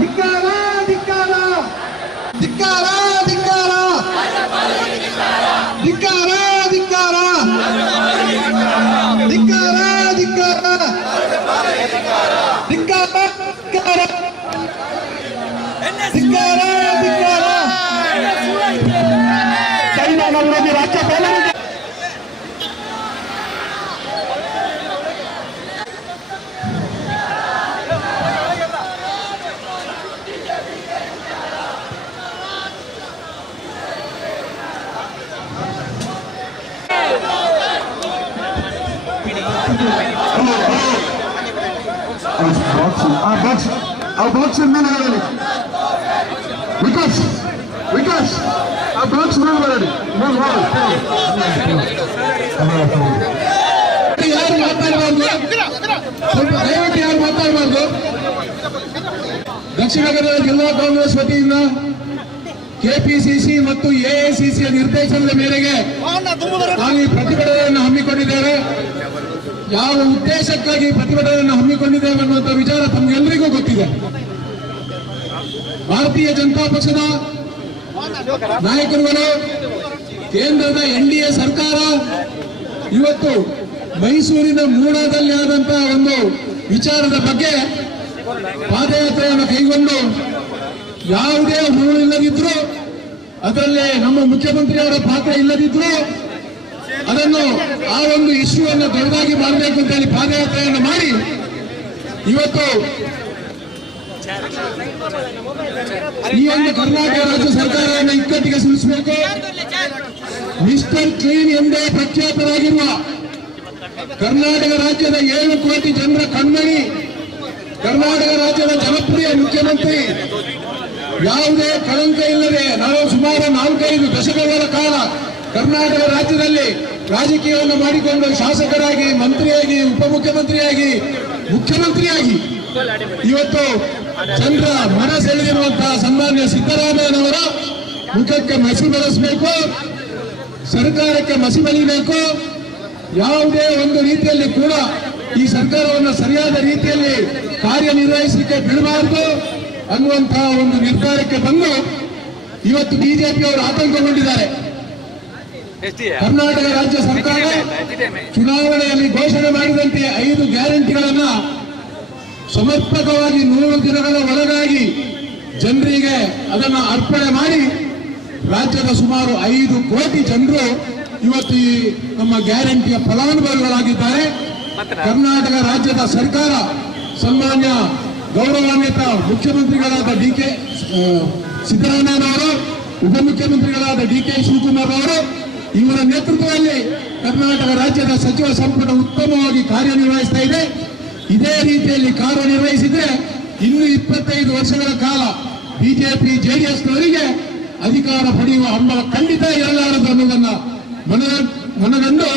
ಧಿಕ್ಕಾರ ಧಿಕ್ಕಾರ ಧಿಕ್ಕಾರ ಧಿಕ್ಕಾರ ಧಿಕ್ಕಾರ ಧಿಕ್ಕಾರ ಧಿಕ್ಕಾರ ಧಿಕ್ಕಾರ ಧಿಕ್ಕಾರ ಧಿಕ್ಕಾರ ಧಿಕ್ಕಾರ ಚೈನಾದಲ್ಲಿ ರಾಜ್ಯಪಾಲ ಬಾಕ್ಸ್ ಮೇಲೆ ವಿಕಾಸ್ ವಿಕಾಸ್ ಆ ಬಾಕ್ಸ್ ಮೇಲೆ ಯಾರು ಮಾತಾಡಬಾರ್ದು, ದಯವಿಟ್ಟು ಯಾರು ಮಾತಾಡಬಾರ್ದು. ದಕ್ಷಿಣ ಕನ್ನಡ ಜಿಲ್ಲಾ ಕಾಂಗ್ರೆಸ್ ವತಿಯಿಂದ ಕೆಪಿಸಿಸಿ ಮತ್ತು ಎಐಸಿಸಿಯ ನಿರ್ದೇಶನದ ಮೇರೆಗೆ ನಾವು ಈ ಪ್ರತಿಭಟನೆಯನ್ನು ಹಮ್ಮಿಕೊಂಡಿದ್ದೇವೆ. ಯಾವ ಉದ್ದೇಶಕ್ಕಾಗಿ ಪ್ರತಿಭಟನೆಯನ್ನು ಹಮ್ಮಿಕೊಂಡಿದ್ದೇವೆ ಅನ್ನುವಂಥ ವಿಚಾರ ತಮಗೆಲ್ಲರಿಗೂ ಗೊತ್ತಿದೆ. ಭಾರತೀಯ ಜನತಾ ಪಕ್ಷದ ನಾಯಕರುಗಳು, ಕೇಂದ್ರದ ಎನ್ಡಿಎ ಸರ್ಕಾರ ಇವತ್ತು ಮೈಸೂರಿನ ಮೂಡಾದಲ್ಲಿ ಆದಂತಹ ಒಂದು ವಿಚಾರದ ಬಗ್ಗೆ ಪಾದಯಾತ್ರೆಯನ್ನು ಕೈಗೊಂಡು ಯಾವುದೇ ಹುಳು ಇಲ್ಲದಿದ್ರು, ಅದರಲ್ಲಿ ನಮ್ಮ ಮುಖ್ಯಮಂತ್ರಿಯವರ ಪಾತ್ರ ಇಲ್ಲದಿದ್ರು, ಅದನ್ನು ಆ ಒಂದು ಇಶ್ಯೂವನ್ನು ದೊಡ್ಡದಾಗಿ ಮಾಡಬೇಕು ಅಂತ ಹೇಳಿ ಪಾದಯಾತ್ರೆಯನ್ನು ಮಾಡಿ ಇವತ್ತು ಈ ಒಂದು ಕರ್ನಾಟಕ ರಾಜ್ಯ ಸರ್ಕಾರವನ್ನು ಇಕ್ಕಟ್ಟಿಗೆ ಸಿಲುಕಿಸಬೇಕು. ಮಿಸ್ಟರ್ ಕ್ಲೀನ್ ಎಂದೇ ಪ್ರಖ್ಯಾತರಾಗಿರುವ ಕರ್ನಾಟಕ ರಾಜ್ಯದ 7 ಕೋಟಿ ಜನರ ಕಣ್ಮಣಿ, ಕರ್ನಾಟಕ ರಾಜ್ಯದ ಜನಪ್ರಿಯ ಮುಖ್ಯಮಂತ್ರಿ, ಯಾವುದೇ ಕಳಂಕ ಇಲ್ಲದೆ ನಾವು ಸುಮಾರು 4-5 ದಶಕಗಳ ಕಾಲ ಕರ್ನಾಟಕ ರಾಜ್ಯದಲ್ಲಿ ರಾಜಕೀಯವನ್ನು ಮಾಡಿಕೊಂಡು ಶಾಸಕರಾಗಿ, ಮಂತ್ರಿಯಾಗಿ, ಉಪಮುಖ್ಯಮಂತ್ರಿಯಾಗಿ, ಮುಖ್ಯಮಂತ್ರಿಯಾಗಿ ಇವತ್ತು ಜನರ ಮನ ಸೆಳೆದಿರುವಂತಹ ಸನ್ಮಾನ್ಯ ಸಿದ್ದರಾಮಯ್ಯನವರ ಮುಖಕ್ಕೆ ಮಸಿ ಬೆಳೆಸಬೇಕು, ಸರ್ಕಾರಕ್ಕೆ ಮಸಿ ಬಳಿಬೇಕು. ಯಾವುದೇ ಒಂದು ರೀತಿಯಲ್ಲಿ ಕೂಡ ಈ ಸರ್ಕಾರವನ್ನು ಸರಿಯಾದ ರೀತಿಯಲ್ಲಿ ಕಾರ್ಯನಿರ್ವಹಿಸಲಿಕ್ಕೆ ಬಿಡಬಾರದು ಅನ್ನುವಂತಹ ಒಂದು ನಿರ್ಧಾರಕ್ಕೆ ಬಂದು ಇವತ್ತು ಬಿಜೆಪಿಯವರು ಆತಂಕಗೊಂಡಿದ್ದಾರೆ. ಕರ್ನಾಟಕ ರಾಜ್ಯ ಸರ್ಕಾರ ಚುನಾವಣೆಯಲ್ಲಿ ಘೋಷಣೆ ಮಾಡಿದಂತೆ 5 ಗ್ಯಾರಂಟಿಗಳನ್ನ ಸಮರ್ಪಕವಾಗಿ 100 ದಿನಗಳ ಒಳಗಾಗಿ ಜನರಿಗೆ ಅದನ್ನು ಅರ್ಪಣೆ ಮಾಡಿ ರಾಜ್ಯದ ಸುಮಾರು 5 ಕೋಟಿ ಜನರು ಇವತ್ತು ಈ ನಮ್ಮ ಗ್ಯಾರಂಟಿಯ ಫಲಾನುಭವಿಗಳಾಗಿದ್ದಾರೆ. ಕರ್ನಾಟಕ ರಾಜ್ಯದ ಸರ್ಕಾರ ಸನ್ಮಾನ್ಯ ಗೌರವಾನ್ವಿತ ಮುಖ್ಯಮಂತ್ರಿಗಳಾದ ಡಿ.ಕೆ. ಸಿದ್ದರಾಮಯ್ಯನವರು, ಉಪಮುಖ್ಯಮಂತ್ರಿಗಳಾದ ಡಿ.ಕೆ. ಶಿವಕುಮಾರ್ ಅವರು, ಇವರ ನೇತೃತ್ವದಲ್ಲಿ ಕರ್ನಾಟಕ ರಾಜ್ಯದ ಸಚಿವ ಸಂಪುಟ ಉತ್ತಮವಾಗಿ ಕಾರ್ಯನಿರ್ವಹಿಸ್ತಾ ಇದೆ. ಇದೇ ರೀತಿಯಲ್ಲಿ ಕಾರ್ಯನಿರ್ವಹಿಸಿದ್ರೆ ಇನ್ನು 25 ವರ್ಷಗಳ ಕಾಲ ಬಿಜೆಪಿ ಜೆಡಿಎಸ್ನವರಿಗೆ ಅಧಿಕಾರ ಪಡೆಯುವ ಹಂಬಲ ಖಂಡಿತ ಇರಲಾರದು ಅನ್ನೋದನ್ನ ಮನಗಂಡು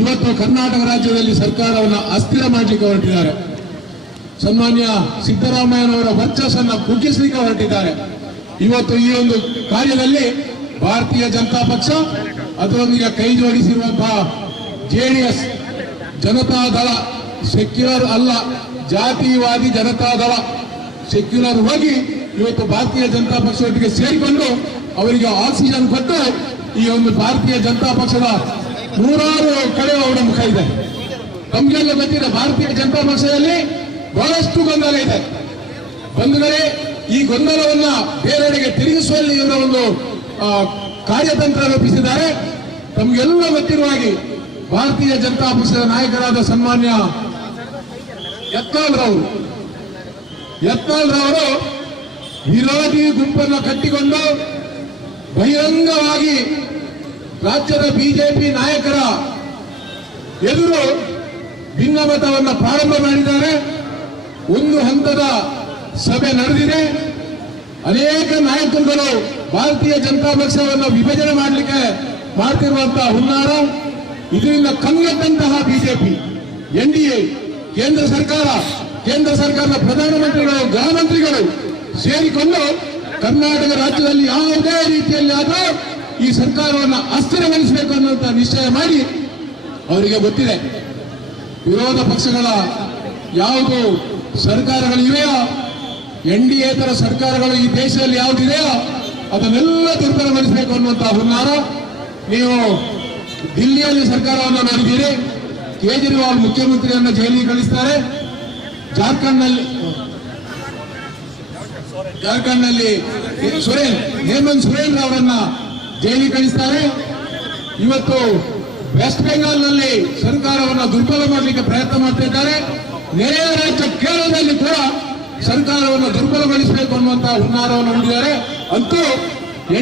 ಇವತ್ತು ಕರ್ನಾಟಕ ರಾಜ್ಯದಲ್ಲಿ ಸರ್ಕಾರವನ್ನು ಅಸ್ಥಿರ ಮಾಡಲಿಕ್ಕೆ ಹೊರಟಿದ್ದಾರೆ. ಸನ್ಮಾನ್ಯ ಸಿದ್ದರಾಮಯ್ಯನವರ ವರ್ಚಸ್ಸನ್ನು ಕುಗ್ಗಿಸಲಿಕ್ಕೆ ಹೊರಟಿದ್ದಾರೆ. ಇವತ್ತು ಈ ಒಂದು ಕಾರ್ಯದಲ್ಲಿ ಭಾರತೀಯ ಜನತಾ ಪಕ್ಷ ಅದರೊಂದಿಗೆ ಕೈ ಜೋಡಿಸಿರುವಂತಹ ಜೆಡಿಎಸ್, ಜನತಾದಳ, ಸೆಕ್ಯುಲರ್ ಅಲ್ಲ, ಜಾತಿವಾದಿ ಜನತಾದಳ, ಸೆಕ್ಯುಲರ್ ಹೋಗಿ ಇವತ್ತು ಭಾರತೀಯ ಜನತಾ ಪಕ್ಷದೊಟ್ಟಿಗೆ ಸೇರಿಕೊಂಡು ಅವರಿಗೆ ಆಕ್ಸಿಜನ್ ಕೊಟ್ಟು ಈ ಒಂದು ಭಾರತೀಯ ಜನತಾ ಪಕ್ಷದ 100 ಕಡೆ ಅವರ ಮುಖ ಇದೆ. ನಮಗೆಲ್ಲ ಗೊತ್ತಿದೆ, ಭಾರತೀಯ ಜನತಾ ಪಕ್ಷದಲ್ಲಿ ಬಹಳಷ್ಟು ಗೊಂದಲ ಇದೆ. ಬಂಧುಗಳೇ, ಈ ಗೊಂದಲವನ್ನ ಬೇರೆಡೆಗೆ ತಿರುಗಿಸುವಲ್ಲಿ ಇವರ ಒಂದು ಕಾರ್ಯತಂತ್ರ ರೂಪಿಸಿದ್ದಾರೆ. ತಮಗೆಲ್ಲ ಗೊತ್ತಿರುವ ಹಾಗೆ ಭಾರತೀಯ ಜನತಾ ಪಕ್ಷದ ನಾಯಕರಾದ ಸನ್ಮಾನ್ಯ ಯತ್ನಾಳ್ ರವರು ವಿರೋಧಿ ಗುಂಪನ್ನು ಕಟ್ಟಿಕೊಂಡು ಬಹಿರಂಗವಾಗಿ ರಾಜ್ಯದ ಬಿಜೆಪಿ ನಾಯಕರ ಎದುರು ಭಿನ್ನಮತವನ್ನು ಪ್ರಾರಂಭ ಮಾಡಿದ್ದಾರೆ. ಒಂದು ಹಂತದ ಸಭೆ ನಡೆದಿದೆ. ಅನೇಕ ನಾಯಕರುಗಳು ಭಾರತೀಯ ಜನತಾ ಪಕ್ಷವನ್ನು ವಿಭಜನೆ ಮಾಡಲಿಕ್ಕೆ ಮಾಡ್ತಿರುವಂತಹ ಹುನ್ನಾರ, ಇದರಿಂದ ಕಂಗೆಟ್ಟಂತಹ ಬಿಜೆಪಿ, ಎನ್ಡಿಎ, ಕೇಂದ್ರ ಸರ್ಕಾರದ ಪ್ರಧಾನಮಂತ್ರಿಗಳು, ಗೃಹ ಮಂತ್ರಿಗಳು ಸೇರಿಕೊಂಡು ಕರ್ನಾಟಕ ರಾಜ್ಯದಲ್ಲಿ ಯಾವುದೇ ರೀತಿಯಲ್ಲಿ ಆದರೂ ಈ ಸರ್ಕಾರವನ್ನು ಅಸ್ಥಿರಗೊಳಿಸಬೇಕು ಅನ್ನುವಂಥ ನಿಶ್ಚಯ ಮಾಡಿ ಅವರಿಗೆ ಗೊತ್ತಿದೆ, ವಿರೋಧ ಪಕ್ಷಗಳ ಯಾವುದು ಸರ್ಕಾರಗಳಿವೆಯೋ, NDA ತರ ಸರ್ಕಾರಗಳು ಈ ದೇಶದಲ್ಲಿ ಯಾವುದಿದೆಯೋ ಅದನ್ನೆಲ್ಲ ದುರ್ಬಲಗೊಳಿಸಬೇಕು ಅನ್ನುವಂತ ಹುನ್ನಾರ. ನೀವು ದಿಲ್ಲಿಯಲ್ಲಿ ಸರ್ಕಾರವನ್ನು ನೋಡಿದ್ದೀರಿ. ಕೇಜ್ರಿವಾಲ್ ಮುಖ್ಯಮಂತ್ರಿಯನ್ನ ಜೈಲಿಗೆ ಕಳಿಸ್ತಾರೆ. ಜಾರ್ಖಂಡ್ನಲ್ಲಿ ಹೇಮಂತ್ ಸೊರೇನ್ ಅವರನ್ನ ಜೈಲಿಗೆ ಕಳಿಸ್ತಾರೆ. ಇವತ್ತು ವೆಸ್ಟ್ ಬೆಂಗಾಲ್ನಲ್ಲಿ ಸರ್ಕಾರವನ್ನು ದುರ್ಬಲ ಮಾಡಲಿಕ್ಕೆ ಪ್ರಯತ್ನ ಮಾಡ್ತಾ ಇದ್ದಾರೆ. ನೆರೆಯ ರಾಜ್ಯ ಕೇರಳದಲ್ಲಿ ಕೂಡ ಸರ್ಕಾರವನ್ನು ದುರ್ಬಲಗೊಳಿಸಬೇಕು ಅನ್ನುವಂತಹ ಹುನ್ನಾರವನ್ನು ಹೂಡಿದ್ದಾರೆ. ಅಂತೂ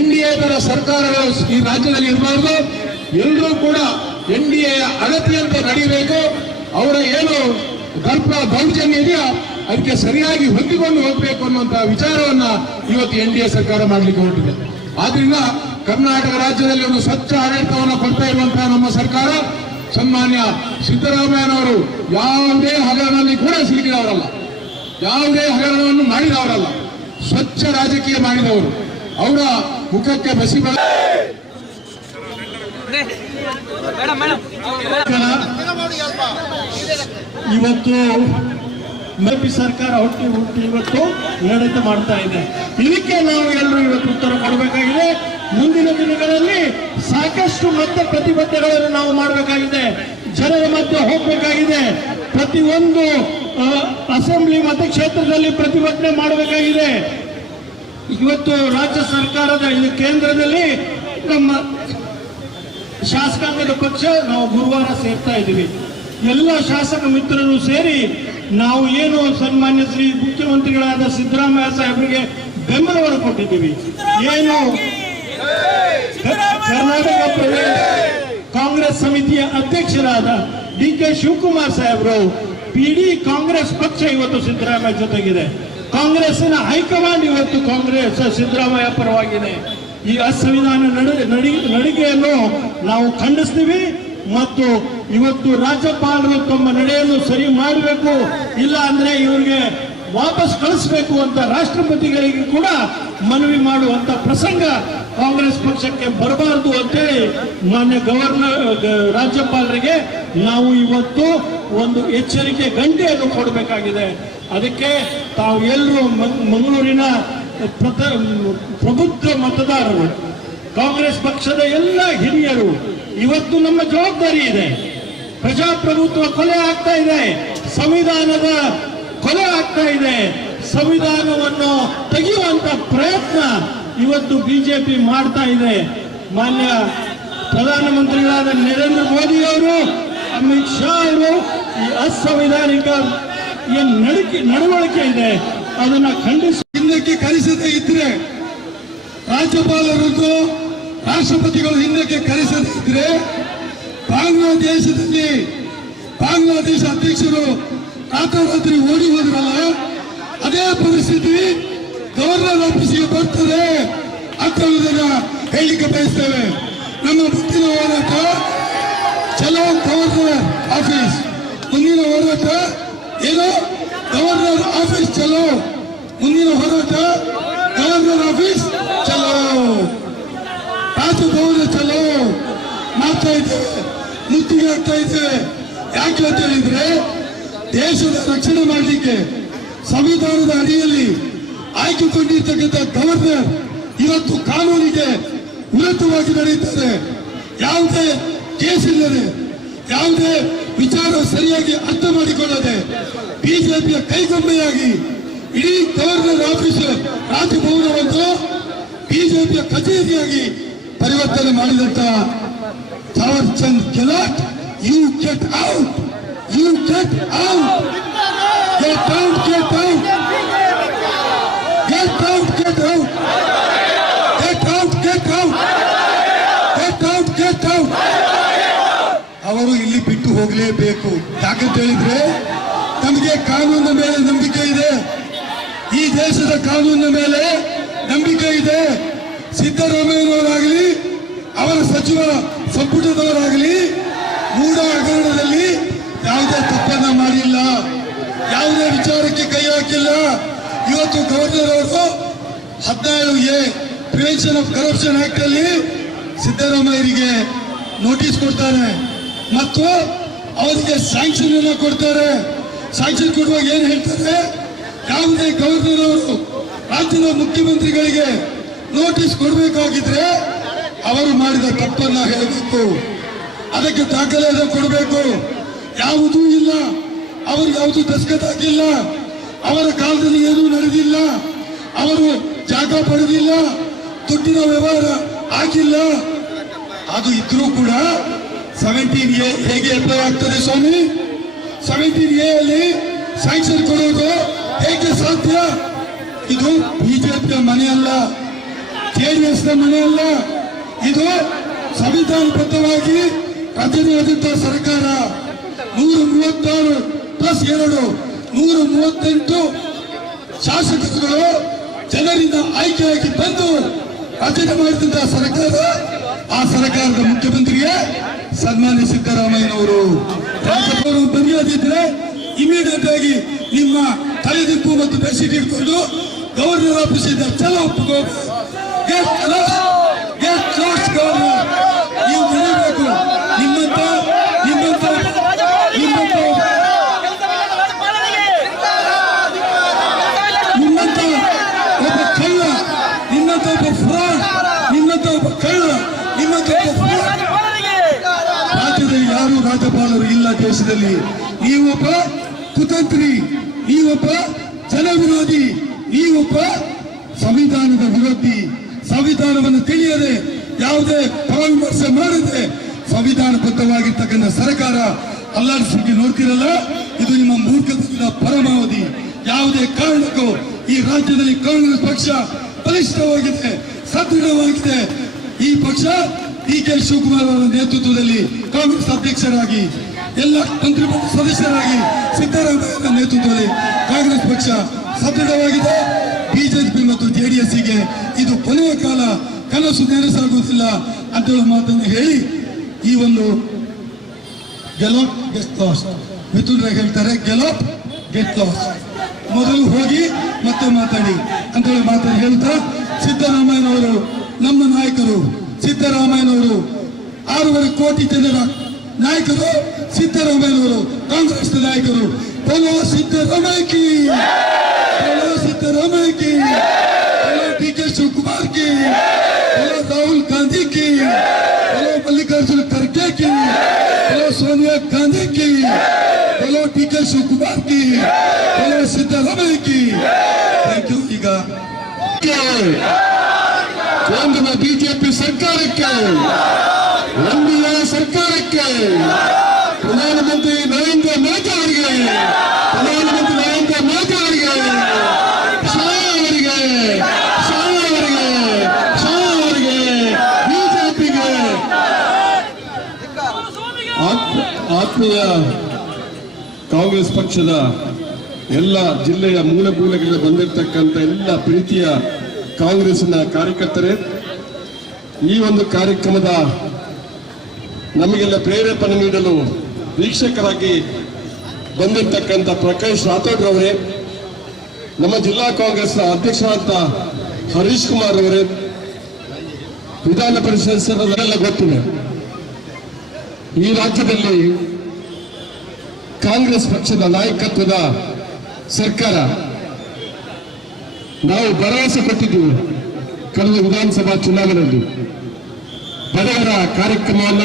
NDA ತರ ಸರ್ಕಾರಗಳು ಈ ರಾಜ್ಯದಲ್ಲಿ ಇರಬಾರದು. ಎಲ್ಲರೂ ಕೂಡ NDA ಅಳತೆಯಂತೆ ನಡೀಬೇಕು. ಅವರ ಏನು ದೌರ್ಜನ್ಯ ಇದೆಯೋ ಅದಕ್ಕೆ ಸರಿಯಾಗಿ ಹೊಂದಿಕೊಂಡು ಹೋಗಬೇಕು ಅನ್ನುವಂತಹ ವಿಚಾರವನ್ನ ಇವತ್ತು NDA ಸರ್ಕಾರ ಮಾಡಲಿಕ್ಕೆ ಹೊರಟಿದೆ. ಆದ್ರಿಂದ ಕರ್ನಾಟಕ ರಾಜ್ಯದಲ್ಲಿ ಒಂದು ಸ್ವಚ್ಛ ಆಡಳಿತವನ್ನು ಕೊಡ್ತಾ ಇರುವಂತಹ ನಮ್ಮ ಸರ್ಕಾರ, ಸನ್ಮಾನ್ಯ ಸಿದ್ದರಾಮಯ್ಯನವರು ಯಾವುದೇ ಹಗರಣದಲ್ಲಿ ಕೂಡ ಸಿಲುಕಿದವರಲ್ಲ, ಯಾವುದೇ ಹಗರಣವನ್ನು ಮಾಡಿದವರಲ್ಲ, ಸ್ವಚ್ಛ ರಾಜಕೀಯ ಮಾಡಿದವರು. ಅವರ ಮುಖಕ್ಕೆ ಬಸಿ ಇವತ್ತು ಮೋದಿ ಸರ್ಕಾರ ಹುಟ್ಟಿ ಇವತ್ತು ಆಡಳಿತ ಮಾಡ್ತಾ ಇದೆ. ಇದಕ್ಕೆ ನಾವು ಎಲ್ಲರೂ ಇವತ್ತು ಉತ್ತರ ಕೊಡಬೇಕಾಗಿದೆ. ಮುಂದಿನ ದಿನಗಳಲ್ಲಿ ಸಾಕಷ್ಟು ಮತ್ತೆ ಪ್ರತಿಭಟನೆಗಳನ್ನು ನಾವು ಮಾಡಬೇಕಾಗಿದೆ. ಜನರ ಮಧ್ಯೆ ಹೋಗಬೇಕಾಗಿದೆ. ಪ್ರತಿಯೊಂದು ಅಸೆಂಬ್ಲಿ ಮತಕ್ಷೇತ್ರದಲ್ಲಿ ಪ್ರತಿಭಟನೆ ಮಾಡಬೇಕಾಗಿದೆ. ಇವತ್ತು ರಾಜ್ಯ ಸರ್ಕಾರದ ಕೇಂದ್ರದಲ್ಲಿ ನಮ್ಮ ಶಾಸಕಾಂಗದ ಪಕ್ಷ ನಾವು ಗುರುವಾರ ಸೇರ್ತಾ ಇದ್ದೀವಿ. ಎಲ್ಲ ಶಾಸಕ ಮಿತ್ರರು ಸೇರಿ ನಾವು ಏನು ಸನ್ಮಾನ್ಯ ಶ್ರೀ ಮುಖ್ಯಮಂತ್ರಿಗಳಾದ ಸಿದ್ದರಾಮಯ್ಯ ಸಾಹೇಬರಿಗೆ ಬೆಂಬಲವನ್ನು ಕೊಟ್ಟಿದ್ದೀವಿ. ಏನು ಕರ್ನಾಟಕ ಪ್ರದೇಶ ಕಾಂಗ್ರೆಸ್ ಸಮಿತಿಯ ಅಧ್ಯಕ್ಷರಾದ DK ಶಿವಕುಮಾರ್ ಸಾಹೇಬರು, ಇಡೀ ಕಾಂಗ್ರೆಸ್ ಪಕ್ಷ ಇವತ್ತು ಸಿದ್ದರಾಮಯ್ಯ ಜೊತೆಗಿದೆ. ಕಾಂಗ್ರೆಸ್ಸಿನ ಹೈಕಮಾಂಡ್ ಇವತ್ತು ಕಾಂಗ್ರೆಸ್ ಸಿದ್ದರಾಮಯ್ಯ ಪರವಾಗಿದೆ. ಈ ಅಸಂವಿಧಾನ ನಡಿಗೆಯನ್ನು ನಾವು ಖಂಡಿಸ್ತೀವಿ. ಮತ್ತು ಇವತ್ತು ರಾಜ್ಯಪಾಲರು ತಮ್ಮ ನಡೆಯನ್ನು ಸರಿ ಮಾಡಬೇಕು, ಇಲ್ಲ ಅಂದ್ರೆ ಇವರಿಗೆ ವಾಪಸ್ ಕಳಿಸಬೇಕು ಅಂತ ರಾಷ್ಟ್ರಪತಿಗಳಿಗೆ ಕೂಡ ಮನವಿ ಮಾಡುವಂತ ಪ್ರಸಂಗ ಕಾಂಗ್ರೆಸ್ ಪಕ್ಷಕ್ಕೆ ಬರಬಾರದು ಅಂತೇಳಿ ಮಾನ್ಯ ರಾಜ್ಯಪಾಲರಿಗೆ ನಾವು ಇವತ್ತು ಒಂದು ಎಚ್ಚರಿಕೆ ಗಂಟೆಯನ್ನು ಕೊಡಬೇಕಾಗಿದೆ. ಅದಕ್ಕೆ ತಾವು ಎಲ್ಲರೂ ಮಂಗಳೂರಿನ ಪ್ರಬುದ್ಧ ಮತದಾರರು, ಕಾಂಗ್ರೆಸ್ ಪಕ್ಷದ ಎಲ್ಲ ಹಿರಿಯರು, ಇವತ್ತು ನಮ್ಮ ಜವಾಬ್ದಾರಿ ಇದೆ. ಪ್ರಜಾಪ್ರಭುತ್ವ ಕೊಲೆ ಆಗ್ತಾ ಇದೆ, ಸಂವಿಧಾನದ ಕೊಲೆ ಆಗ್ತಾ ಇದೆ. ಸಂವಿಧಾನವನ್ನು ತೆಗೆಯುವಂತ ಪ್ರಯತ್ನ ಇವತ್ತು ಬಿಜೆಪಿ ಮಾಡ್ತಾ ಇದೆ. ಮಾನ್ಯ ಪ್ರಧಾನಮಂತ್ರಿಗಳಾದ ನರೇಂದ್ರ ಮೋದಿ ಅವರು, ಅಮಿತ್ ಶಾ ಅವರು ಈ ಅಸಂವಿಧಾನಿಕ ಏನು ನಡವಳಿಕೆ ಇದೆ ಅದನ್ನ ಖಂಡಿಸಿ ಹಿಂದಕ್ಕೆ ಕರೆಸದೇ ಇದ್ರೆ, ರಾಜ್ಯಪಾಲರದ್ದು ರಾಷ್ಟ್ರಪತಿಗಳು ಹಿಂದಕ್ಕೆ ಕರೆಸದೇ ಇದ್ರೆ, ಬಾಂಗ್ಲಾದೇಶ ಅಧ್ಯಕ್ಷರು ರಾತ್ರೋರಾತ್ರಿ ಓಡಿ ಹೋದ್ರಲ್ಲ, ಅದೇ ಪರಿಸ್ಥಿತಿ ಗವರ್ನರ್ ಆಫೀಸಿಗೆ ಬರ್ತದೆ ಅಂತ ಹೇಳಲಿಕ್ಕೆ ಬಯಸ್ತೇವೆ. ನಮ್ಮ ಮುಂದಿನ ಹೋರಾಟ ಚಲೋ ಗವರ್ನರ್ ಆಫೀಸ್, ಮುಂದಿನ ಹೋರಾಟ ಏನು ಗವರ್ನರ್ ಆಫೀಸ್ ಚಲೋ, ಮುಂದಿನ ಹೋರಾಟ ಗವರ್ನರ್ ಆಫೀಸ್ ಚಲೋ, ರಾಜಭವನ ಚಲೋ ಮಾಡ್ತಾ ಇದ್ದೇವೆ, ಮುತ್ತಿಗೆ ಆಗ್ತಾ ಇದ್ದೇವೆ. ಯಾಕೆ ಅಂತ ಹೇಳಿದ್ರೆ, ದೇಶದ ರಕ್ಷಣೆ ಮಾಡಲಿಕ್ಕೆ ಸಂವಿಧಾನದ ಅಡಿಯಲ್ಲಿ ಆಯ್ಕೆಗೊಂಡಿರ್ತಕ್ಕಂಥ ಗವರ್ನರ್ ಇವತ್ತು ಕಾನೂನಿಗೆ ವಿರುದ್ಧವಾಗಿ ನಡೆಯುತ್ತಾರೆ. ಯಾವುದೇ ಕೇಸ್ ಇಲ್ಲದೆ, ಯಾವುದೇ ವಿಚಾರ ಸರಿಯಾಗಿ ಅರ್ಥ ಮಾಡಿಕೊಳ್ಳದೆ ಬಿಜೆಪಿಯ ಕೈಗೊಂಬೆಯಾಗಿ ಇಡೀ ಗವರ್ನರ್ ಆಫೀಸ್ ರಾಜಭವನವನ್ನು ಬಿಜೆಪಿಯ ಕಚೇರಿಯಾಗಿ ಪರಿವರ್ತನೆ ಮಾಡಿದಂತ Thawar Chand Gehlot, you get out, you get out, get out, get out, get out, get out, get out, get out, get out, get out. ಅವರು ಇಲ್ಲಿ ಬಿಟ್ಟು ಹೋಗಲೇಬೇಕು. ಯಾಕಂತ ಹೇಳಿದ್ರೆ ನಮಗೆ ಕಾನೂನಿನ ಮೇಲೆ ನಂಬಿಕೆ ಇದೆ, ಈ ದೇಶದ ಕಾನೂನಿನ ಮೇಲೆ ನಂಬಿಕೆ ಇದೆ. ಸಿದ್ದರಾಮಯ್ಯನವರಾಗಲಿ, ಅವರ ಸಚಿವ ಸಂಪುಟದವರಾಗಲಿ ಮೂಢ ಹಗರಣದಲ್ಲಿ ಯಾವುದೇ ತಪ್ಪನ್ನ ಮಾಡಿಲ್ಲ, ಯಾವುದೇ ವಿಚಾರಕ್ಕೆ ಕೈ ಹಾಕಿಲ್ಲ. ಇವತ್ತು ಗವರ್ನರ್ ಅವರು 17A prevention of corruption act ಅಲ್ಲಿ ಸಿದ್ದರಾಮಯ್ಯರಿಗೆ ನೋಟಿಸ್ ಕೊಡ್ತಾರೆ ಮತ್ತು ಅವರಿಗೆ ಸ್ಯಾಂಕ್ಷನ್ ಅನ್ನು ಕೊಡ್ತಾರೆ. ಸ್ಯಾಂಕ್ಷನ್ ಕೊಡುವಾಗ ಏನು ಹೇಳ್ತಾರೆ, ಯಾವುದೇ ಗವರ್ನರ್ ಅವರು ರಾಜ್ಯದ ಮುಖ್ಯಮಂತ್ರಿಗಳಿಗೆ ನೋಟಿಸ್ ಕೊಡಬೇಕಾಗಿದ್ರೆ ಅವರು ಮಾಡಿದ ತಪ್ಪನ್ನ ಹೇಳಬೇಕು, ಅದಕ್ಕೆ ದಾಖಲೆ ಕೊಡಬೇಕು. ಯಾವುದೂ ಇಲ್ಲ, ಅವರು ಯಾವುದು ದಸ್ಕತ್ ಹಾಕಿಲ್ಲ, ಅವರ ಕಾಲದಲ್ಲಿ ಏನೂ ನಡೆದಿಲ್ಲ, ಅವರು ಜಾಗ ಪಡೆದಿಲ್ಲ, ದುಡ್ಡಿನ ವ್ಯವಹಾರ ಆಗಿಲ್ಲ. ಅದು ಇದ್ರೂ ಕೂಡ 17A ಹೇಗೆ ಅಪ್ಲೈ ಆಗ್ತದೆ ಸ್ವಾಮಿ? 17A ಅಲ್ಲಿ ಸ್ಯಾಂಕ್ಷನ್ ಕೊಡೋದು ಹೇಗೆ ಸಾಧ್ಯ? ಇದು ಬಿಜೆಪಿಯ ಮನೆ ಅಲ್ಲ, JDS ನ ಮನೆ ಅಲ್ಲ. ಇದು ಸಂವಿಧಾನಬದ್ಧವಾಗಿ ರಚನೆಯಾದಂತಹ ಸರ್ಕಾರ. 136 ಪ್ಲಸ್ 2 138 ಶಾಸಕರುಗಳು ಜನರಿಂದ ಆಯ್ಕೆಯಾಗಿ ಬಂದು ರಚನೆ ಮಾಡಿದಂತಹ ಸರ್ಕಾರ. ಆ ಸರ್ಕಾರದ ಮುಖ್ಯಮಂತ್ರಿಗೆ ಸನ್ಮಾನ್ಯ ಸಿದ್ದರಾಮಯ್ಯನವರು ಬರೆಯೋದಿದ್ರೆ ಇಮಿಡಿಯೇಟ್ ಆಗಿ ನಿಮ್ಮ ತಲೆದಿಂಪು ಮತ್ತು ಬೆಡ್ಶೀಟ್ ಇಟ್ಕೊಂಡು ಗವರ್ನರ್ ಆಫೀಸಿಂದ ಚಲ ಒಪ್ಪಿಕೋ ಗವರ್ನರ್ ನೀವು ಬರೀಬೇಕು. ನಿಮ್ಮಂತ ಒಬ್ಬ ಕಳ್ಳ, ನಿಮ್ಮಂತ ಒಬ್ಬ ಫ್ರಾಡ್, ನಿಮ್ಮಂತ ಒಬ್ಬ ಕಳ್ಳ, ನಿಮ್ಮಂತ ಒಬ್ಬ ಫ್ರಾಡ್ ರಾಜ್ಯದಲ್ಲಿ ಯಾರು ರಾಜ್ಯಪಾಲರು ಇಲ್ಲ ದೇಶದಲ್ಲಿ. ನೀವೊಬ್ಬ ಕುತಂತ್ರಿ, ನೀವೊಬ್ಬ ಜನ ವಿರೋಧಿ, ನೀವೊಬ್ಬ ಸಂವಿಧಾನದ ವಿರೋಧಿ. ಸಂವಿಧಾನವನ್ನು ತಿಳಿಯದೆ ಯಾವುದೇ ಪರಾಮರ್ಶೆ ಮಾಡದೆ ಸಂವಿಧಾನಬದ್ಧವಾಗಿರ್ತಕ್ಕಂಥ ಸರ್ಕಾರ ಅಲ್ಲಾಡಿಸಲಿಕ್ಕೆ ನೋಡ್ತಿರಲ್ಲ. ಇದು ನಿಮ್ಮ ಮೂರ್ಖತೆಯ ಪರಮಾವಧಿ. ಯಾವುದೇ ಕಾರಣಕ್ಕೂ ಈ ರಾಜ್ಯದಲ್ಲಿ ಕಾಂಗ್ರೆಸ್ ಪಕ್ಷ ಬಲಿಷ್ಠವಾಗಿದೆ, ಸದೃಢವಾಗಿದೆ. ಈ ಪಕ್ಷ DK ಶಿವಕುಮಾರ್ ಅವರ ನೇತೃತ್ವದಲ್ಲಿ ಕಾಂಗ್ರೆಸ್ ಅಧ್ಯಕ್ಷರಾಗಿ, ಎಲ್ಲ ಮಂತ್ರಿಮಂಡಲ ಸದಸ್ಯರಾಗಿ ಸಿದ್ದರಾಮಯ್ಯ ನೇತೃತ್ವದಲ್ಲಿ ಕಾಂಗ್ರೆಸ್ ಪಕ್ಷ ಸದೃಢವಾಗಿದೆ. ಬಿಜೆಪಿ ಮತ್ತು JDSಗೆ ಇದು ಕೊನೆಯ ಕಾಲ, ಕನಸು ನೆನಸಾಗುವುದಿಲ್ಲ ಅಂತ ಮಾತನ್ನು ಹೇಳಿ ಈ ಒಂದು ಗೆಲೋಪ್ ಗೆಟ್ ಲಾಸ್, ಮಿಥುನ್ ಹೇಳ್ತಾರೆ ಗೆಲೋಪ್ ಗೆಟ್ ಲಾಸ್, ಮೊದಲು ಹೋಗಿ ಮತ್ತೆ ಮಾತಾಡಿ ಅಂತ ಮಾತನ್ನು ಹೇಳ್ತಾ, ಸಿದ್ದರಾಮಯ್ಯನವರು ನಮ್ಮ ನಾಯಕರು. ಸಿದ್ದರಾಮಯ್ಯನವರು 6.5 ಕೋಟಿ ಜನರ ನಾಯಕರು. ಸಿದ್ದರಾಮಯ್ಯನವರು ಕಾಂಗ್ರೆಸ್ ನಾಯಕರು. बोलो सिद्धरामಯ್ಯ की, बोलो सिद्धरामಯ್ಯ की, बोलो DK शिवकुमार की, बोलो राहुल गांधी की, बोलो मल्लिकार्जुन खड़गे की, बोलो सोनिया गांधी की, बोलो DK शिवकुमार की, बोलो सिद्धरामಯ್ಯ की. Thank you. ಈಗ ಕೇಂದ್ರದ ಬಿಜೆಪಿ ಸರ್ಕಾರಕ್ಕೆ, NDA ಸರ್ಕಾರಕ್ಕೆ, ಪ್ರಧಾನಮಂತ್ರಿ ನರೇಂದ್ರ ಮೋದಿ ಅವರಿಗೆ, ಪ್ರಧಾನಮಂತ್ರಿ ನರೇಂದ್ರ ಮೋದಿ ಅವರಿಗೆ, ಶಾ ಅವರಿಗೆ ಬಿಜೆಪಿಗೆ ಆತ್ಮೀಯ ಕಾಂಗ್ರೆಸ್ ಪಕ್ಷದ ಎಲ್ಲ ಜಿಲ್ಲೆಯ ಮೂಲೆ ಮೂಲೆಗಳಿಗೆ ಬಂದಿರತಕ್ಕಂಥ ಎಲ್ಲ ಪ್ರೀತಿಯ ಕಾಂಗ್ರೆಸ್ನ ಕಾರ್ಯಕರ್ತರೇ, ಈ ಒಂದು ಕಾರ್ಯಕ್ರಮದ ನಮಗೆಲ್ಲ ಪ್ರೇರೇಪಣೆ ನೀಡಲು ವೀಕ್ಷಕರಾಗಿ ಬಂದಿರತಕ್ಕಂಥ ಪ್ರಕಾಶ್ ರಾಥೋಡ್ ಅವರೇ, ನಮ್ಮ ಜಿಲ್ಲಾ ಕಾಂಗ್ರೆಸ್ನ ಅಧ್ಯಕ್ಷರಾದ ಹರೀಶ್ ಕುಮಾರ್ ಅವರೇ, ವಿಧಾನ ಪರಿಷತ್ ಸದಸ್ಯರೆಲ್ಲ ಗೊತ್ತಿದೆ. ಈ ರಾಜ್ಯದಲ್ಲಿ ಕಾಂಗ್ರೆಸ್ ಪಕ್ಷದ ನಾಯಕತ್ವದ ಸರ್ಕಾರ, ನಾವು ಭರವಸೆ ಕೊಟ್ಟಿದ್ದೀವಿ ಕಳೆದ ವಿಧಾನಸಭಾ ಚುನಾವಣೆಯಲ್ಲಿ. ಬಡವರ ಕಾರ್ಯಕ್ರಮವನ್ನ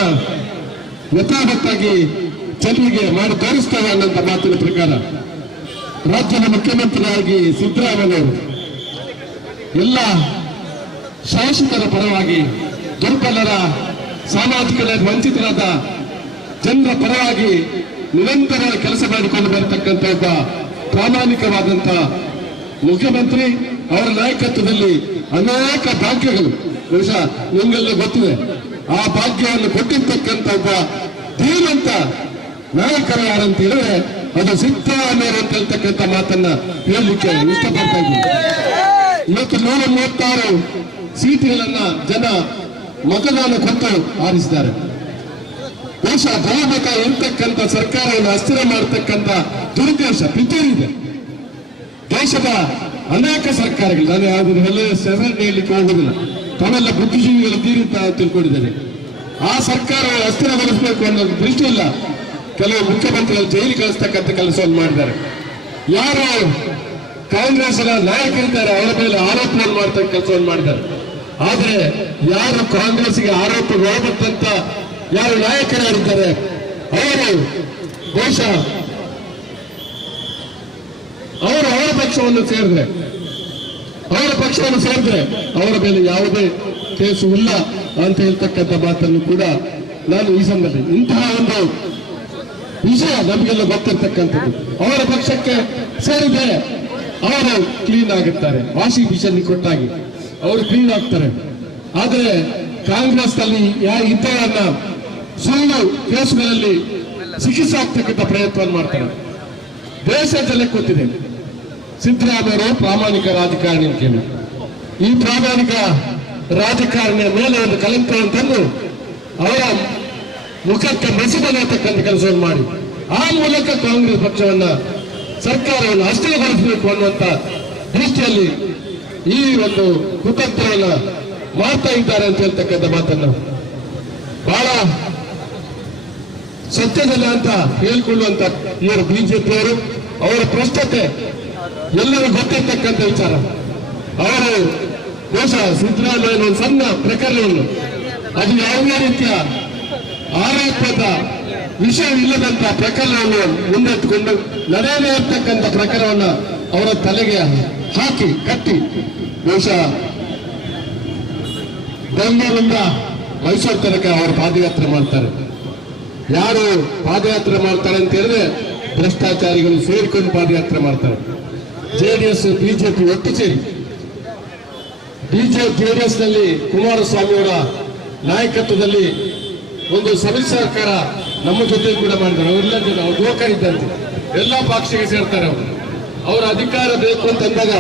ಯಥಾವತ್ತಾಗಿ ಜನರಿಗೆ ಮಾಡಿ ತೋರಿಸ್ತೇವೆ ಅನ್ನೋಂಥ ಮಾತಿನ ಪ್ರಕಾರ ರಾಜ್ಯದ ಮುಖ್ಯಮಂತ್ರಿಯಾಗಿ ಸಿದ್ದರಾಮಯ್ಯವರು ಎಲ್ಲ ಶಾಸಕರ ಪರವಾಗಿ, ದುರ್ಬಲರ, ಸಾಮಾಜಿಕ ವಂಚಿತರಾದ ಜನರ ಪರವಾಗಿ ನಿರಂತರ ಕೆಲಸ ಮಾಡಿಕೊಂಡು ಬರತಕ್ಕಂಥ ಒಬ್ಬ ಪ್ರಾಮಾಣಿಕವಾದಂಥ ಮುಖ್ಯಮಂತ್ರಿ. ಅವರ ನಾಯಕತ್ವದಲ್ಲಿ ಅನೇಕ ಭಾಗ್ಯಗಳು ಬಹುಶಃ ನಿಮಗೆಲ್ಲ ಗೊತ್ತಿದೆ. ಆ ಭಾಗ್ಯವನ್ನು ಕೊಟ್ಟಿರ್ತಕ್ಕಂಥ ಒಬ್ಬ ಧೀರಂತ ನಾಯಕರು ಯಾರಂತ ಹೇಳಿದ್ರೆ ಅದು ಸಿದ್ದರಾಮಯ್ಯ ಅಂತ ಹೇಳ್ತಕ್ಕಂಥ ಮಾತನ್ನ ಹೇಳಲಿಕ್ಕೆ ಇಷ್ಟಪಡ್ತಾ ಇದ್ದೀನಿ. ಇವತ್ತು 136 ಸೀಟುಗಳನ್ನ ಜನ ಮತದಾನ ಕೊಟ್ಟು ಆರಿಸಿದ್ದಾರೆ. ಬಹುಶಃ ಬಹುಮತ ಇರ್ತಕ್ಕಂಥ ಸರ್ಕಾರವನ್ನು ಅಸ್ಥಿರ ಮಾಡತಕ್ಕಂಥ ದುರುದ್ದೇಶ ಪಿತೂರಿದೆ. ದೇಶದ ಅನೇಕ ಸರ್ಕಾರಗಳು, ನಾನು ಯಾವುದನ್ನು ಹೆಸರನ್ನು ಹೇಳಲಿಕ್ಕೆ ಹೋಗುದಿಲ್ಲ, ತಾವೆಲ್ಲ ಬುದ್ಧಿಜೀವಿಗಳಿದ್ದೀರಿ ಅಂತ ತಿಳ್ಕೊಂಡಿದ್ದೇನೆ. ಆ ಸರ್ಕಾರವನ್ನು ಅಸ್ಥಿರಗೊಳಿಸಬೇಕು ಅನ್ನೋ ದೃಷ್ಟಿಯಿಲ್ಲ ಕೆಲವು ಮುಖ್ಯಮಂತ್ರಿಗಳು ಜೈಲಿಗೆ ಕಳಿಸ್ತಕ್ಕಂಥ ಕೆಲಸವನ್ನು ಮಾಡಿದ್ದಾರೆ. ಯಾರು ಕಾಂಗ್ರೆಸ್ನ ನಾಯಕರಿದ್ದಾರೆ, ಅವರ ಮೇಲೆ ಆರೋಪವನ್ನು ಮಾಡ್ತಾ ಕೆಲಸವನ್ನು ಮಾಡಿದ್ದಾರೆ. ಆದರೆ ಯಾರು ಕಾಂಗ್ರೆಸ್ಗೆ ಆರೋಪ ಹೋಗುತ್ತಂತ ಯಾರು ನಾಯಕರಾಗಿದ್ದಾರೆ ಅವರು ಬಹುಶಃ ಅವರ ಪಕ್ಷವನ್ನು ಸೇರಿದ್ರೆ ಅವರ ಮೇಲೆ ಯಾವುದೇ ಕೇಸು ಇಲ್ಲ ಅಂತ ಹೇಳ್ತಕ್ಕಂಥ ಮಾತನ್ನು ಕೂಡ ನಾನು ಈ ಸಂದರ್ಭದಲ್ಲಿ ಇಂತಹ ಒಂದು ವಿಷಯ ನಮಗೆಲ್ಲ ಗೊತ್ತಿರ್ತಕ್ಕಂಥದ್ದು. ಅವರ ಪಕ್ಷಕ್ಕೆ ಸೇರಿದ್ರೆ ಅವರು ಕ್ಲೀನ್ ಆಗುತ್ತಾರೆ, ವಾಷಿಂಗ್ ಮಿಷನ್ ಕೊಟ್ಟಾಗಿ ಅವರು ಕ್ಲೀನ್ ಆಗ್ತಾರೆ. ಆದರೆ ಕಾಂಗ್ರೆಸ್ ನಲ್ಲಿ ಇಂಥವನ್ನ ಸುಳ್ಳು ಕೇಸುಗಳಲ್ಲಿ ಶಿಕ್ಷಿಸಾಗ್ತಕ್ಕಂಥ ಪ್ರಯತ್ನ ಮಾಡ್ತಾರೆ. ದೇಶದಲ್ಲೇ ಗೊತ್ತಿದೆ ಸಿದ್ದರಾಮಯ್ಯರು ಪ್ರಾಮಾಣಿಕ ರಾಜಕಾರಣಿ ಅಂತೇಳಿ. ಈ ಪ್ರಾಮಾಣಿಕ ರಾಜಕಾರಣಿಯ ಮೇಲೆ ಒಂದು ಕಲಂಕವನ್ನು ತಂದು ಅವರ ಮುಖಕ್ಕೆ ಮಸಿಬನ್ನತಕ್ಕಂಥ ಕೆಲಸವನ್ನು ಮಾಡಿ ಆ ಮೂಲಕ ಕಾಂಗ್ರೆಸ್ ಪಕ್ಷವನ್ನ ಸರ್ಕಾರವನ್ನು ಅಸ್ಥಿರಗೊಳಿಸಬೇಕು ಅನ್ನುವಂತ ದೃಷ್ಟಿಯಲ್ಲಿ ಈ ಒಂದು ಕುತಂತ್ರವನ್ನ ಮಾಡ್ತಾ ಇದ್ದಾರೆ ಅಂತ ಹೇಳ್ತಕ್ಕಂಥ ಮಾತನ್ನು ಬಹಳ ಸತ್ಯದಲ್ಲ ಅಂತ ಹೇಳಿಕೊಳ್ಳುವಂತ ಇವರು ಬಿಜೆಪಿಯವರು ಅವರ ಭ್ರಷ್ಟತೆ ಎಲ್ಲರೂ ಗೊತ್ತಿರ್ತಕ್ಕಂಥ ವಿಚಾರ. ಅವರು ಬಹುಶಃ ಸಿದ್ದರಾಮಯ್ಯನ ಒಂದು ಸಣ್ಣ ಪ್ರಕರಣವನ್ನು ಅದು ಯಾವುದೇ ರೀತಿಯ ಆರೋಪದ ವಿಷಯವಿಲ್ಲದಂತ ಪ್ರಕರಣವನ್ನು ಮುಂದಿಟ್ಟುಕೊಂಡು ನಡೆಯದೇ ಇರ್ತಕ್ಕಂಥ ಪ್ರಕರಣವನ್ನ ಅವರ ತಲೆಗೆ ಹಾಕಿ ಕಟ್ಟಿ ಬಹುಶಃ ಬೆಂಗಳೂರಿಂದ ಮೈಸೂರು ತನಕ ಅವರು ಪಾದಯಾತ್ರೆ ಮಾಡ್ತಾರೆ. ಯಾರು ಪಾದಯಾತ್ರೆ ಮಾಡ್ತಾರೆ ಅಂತ ಹೇಳಿದ್ರೆ ಭ್ರಷ್ಟಾಚಾರಿಗಳು ಸೇರಿಕೊಂಡು ಪಾದಯಾತ್ರೆ ಮಾಡ್ತಾರೆ. ಜೆಡಿಎಸ್ ಬಿಜೆಪಿ ಒಟ್ಟು ಸೇರಿ ಜೆಡಿಎಸ್ ನಲ್ಲಿ ಕುಮಾರಸ್ವಾಮಿ ಅವರ ನಾಯಕತ್ವದಲ್ಲಿ ಒಂದು ಸಮ್ಮಿಶ್ರ ಸರ್ಕಾರ ನಮ್ಮ ಜೊತೆ ಕೂಡ ಮಾಡಿದ್ದಾರೆ. ಅವರೆಲ್ಲ ಜನ ಅವ್ರು ಯುವಕರಿದ್ದಂತೆ ಎಲ್ಲಾ ಪಕ್ಷಕ್ಕೆ ಸೇರ್ತಾರೆ. ಅವರ ಅಧಿಕಾರ ಬೇಕು ಅಂತಂದಾಗ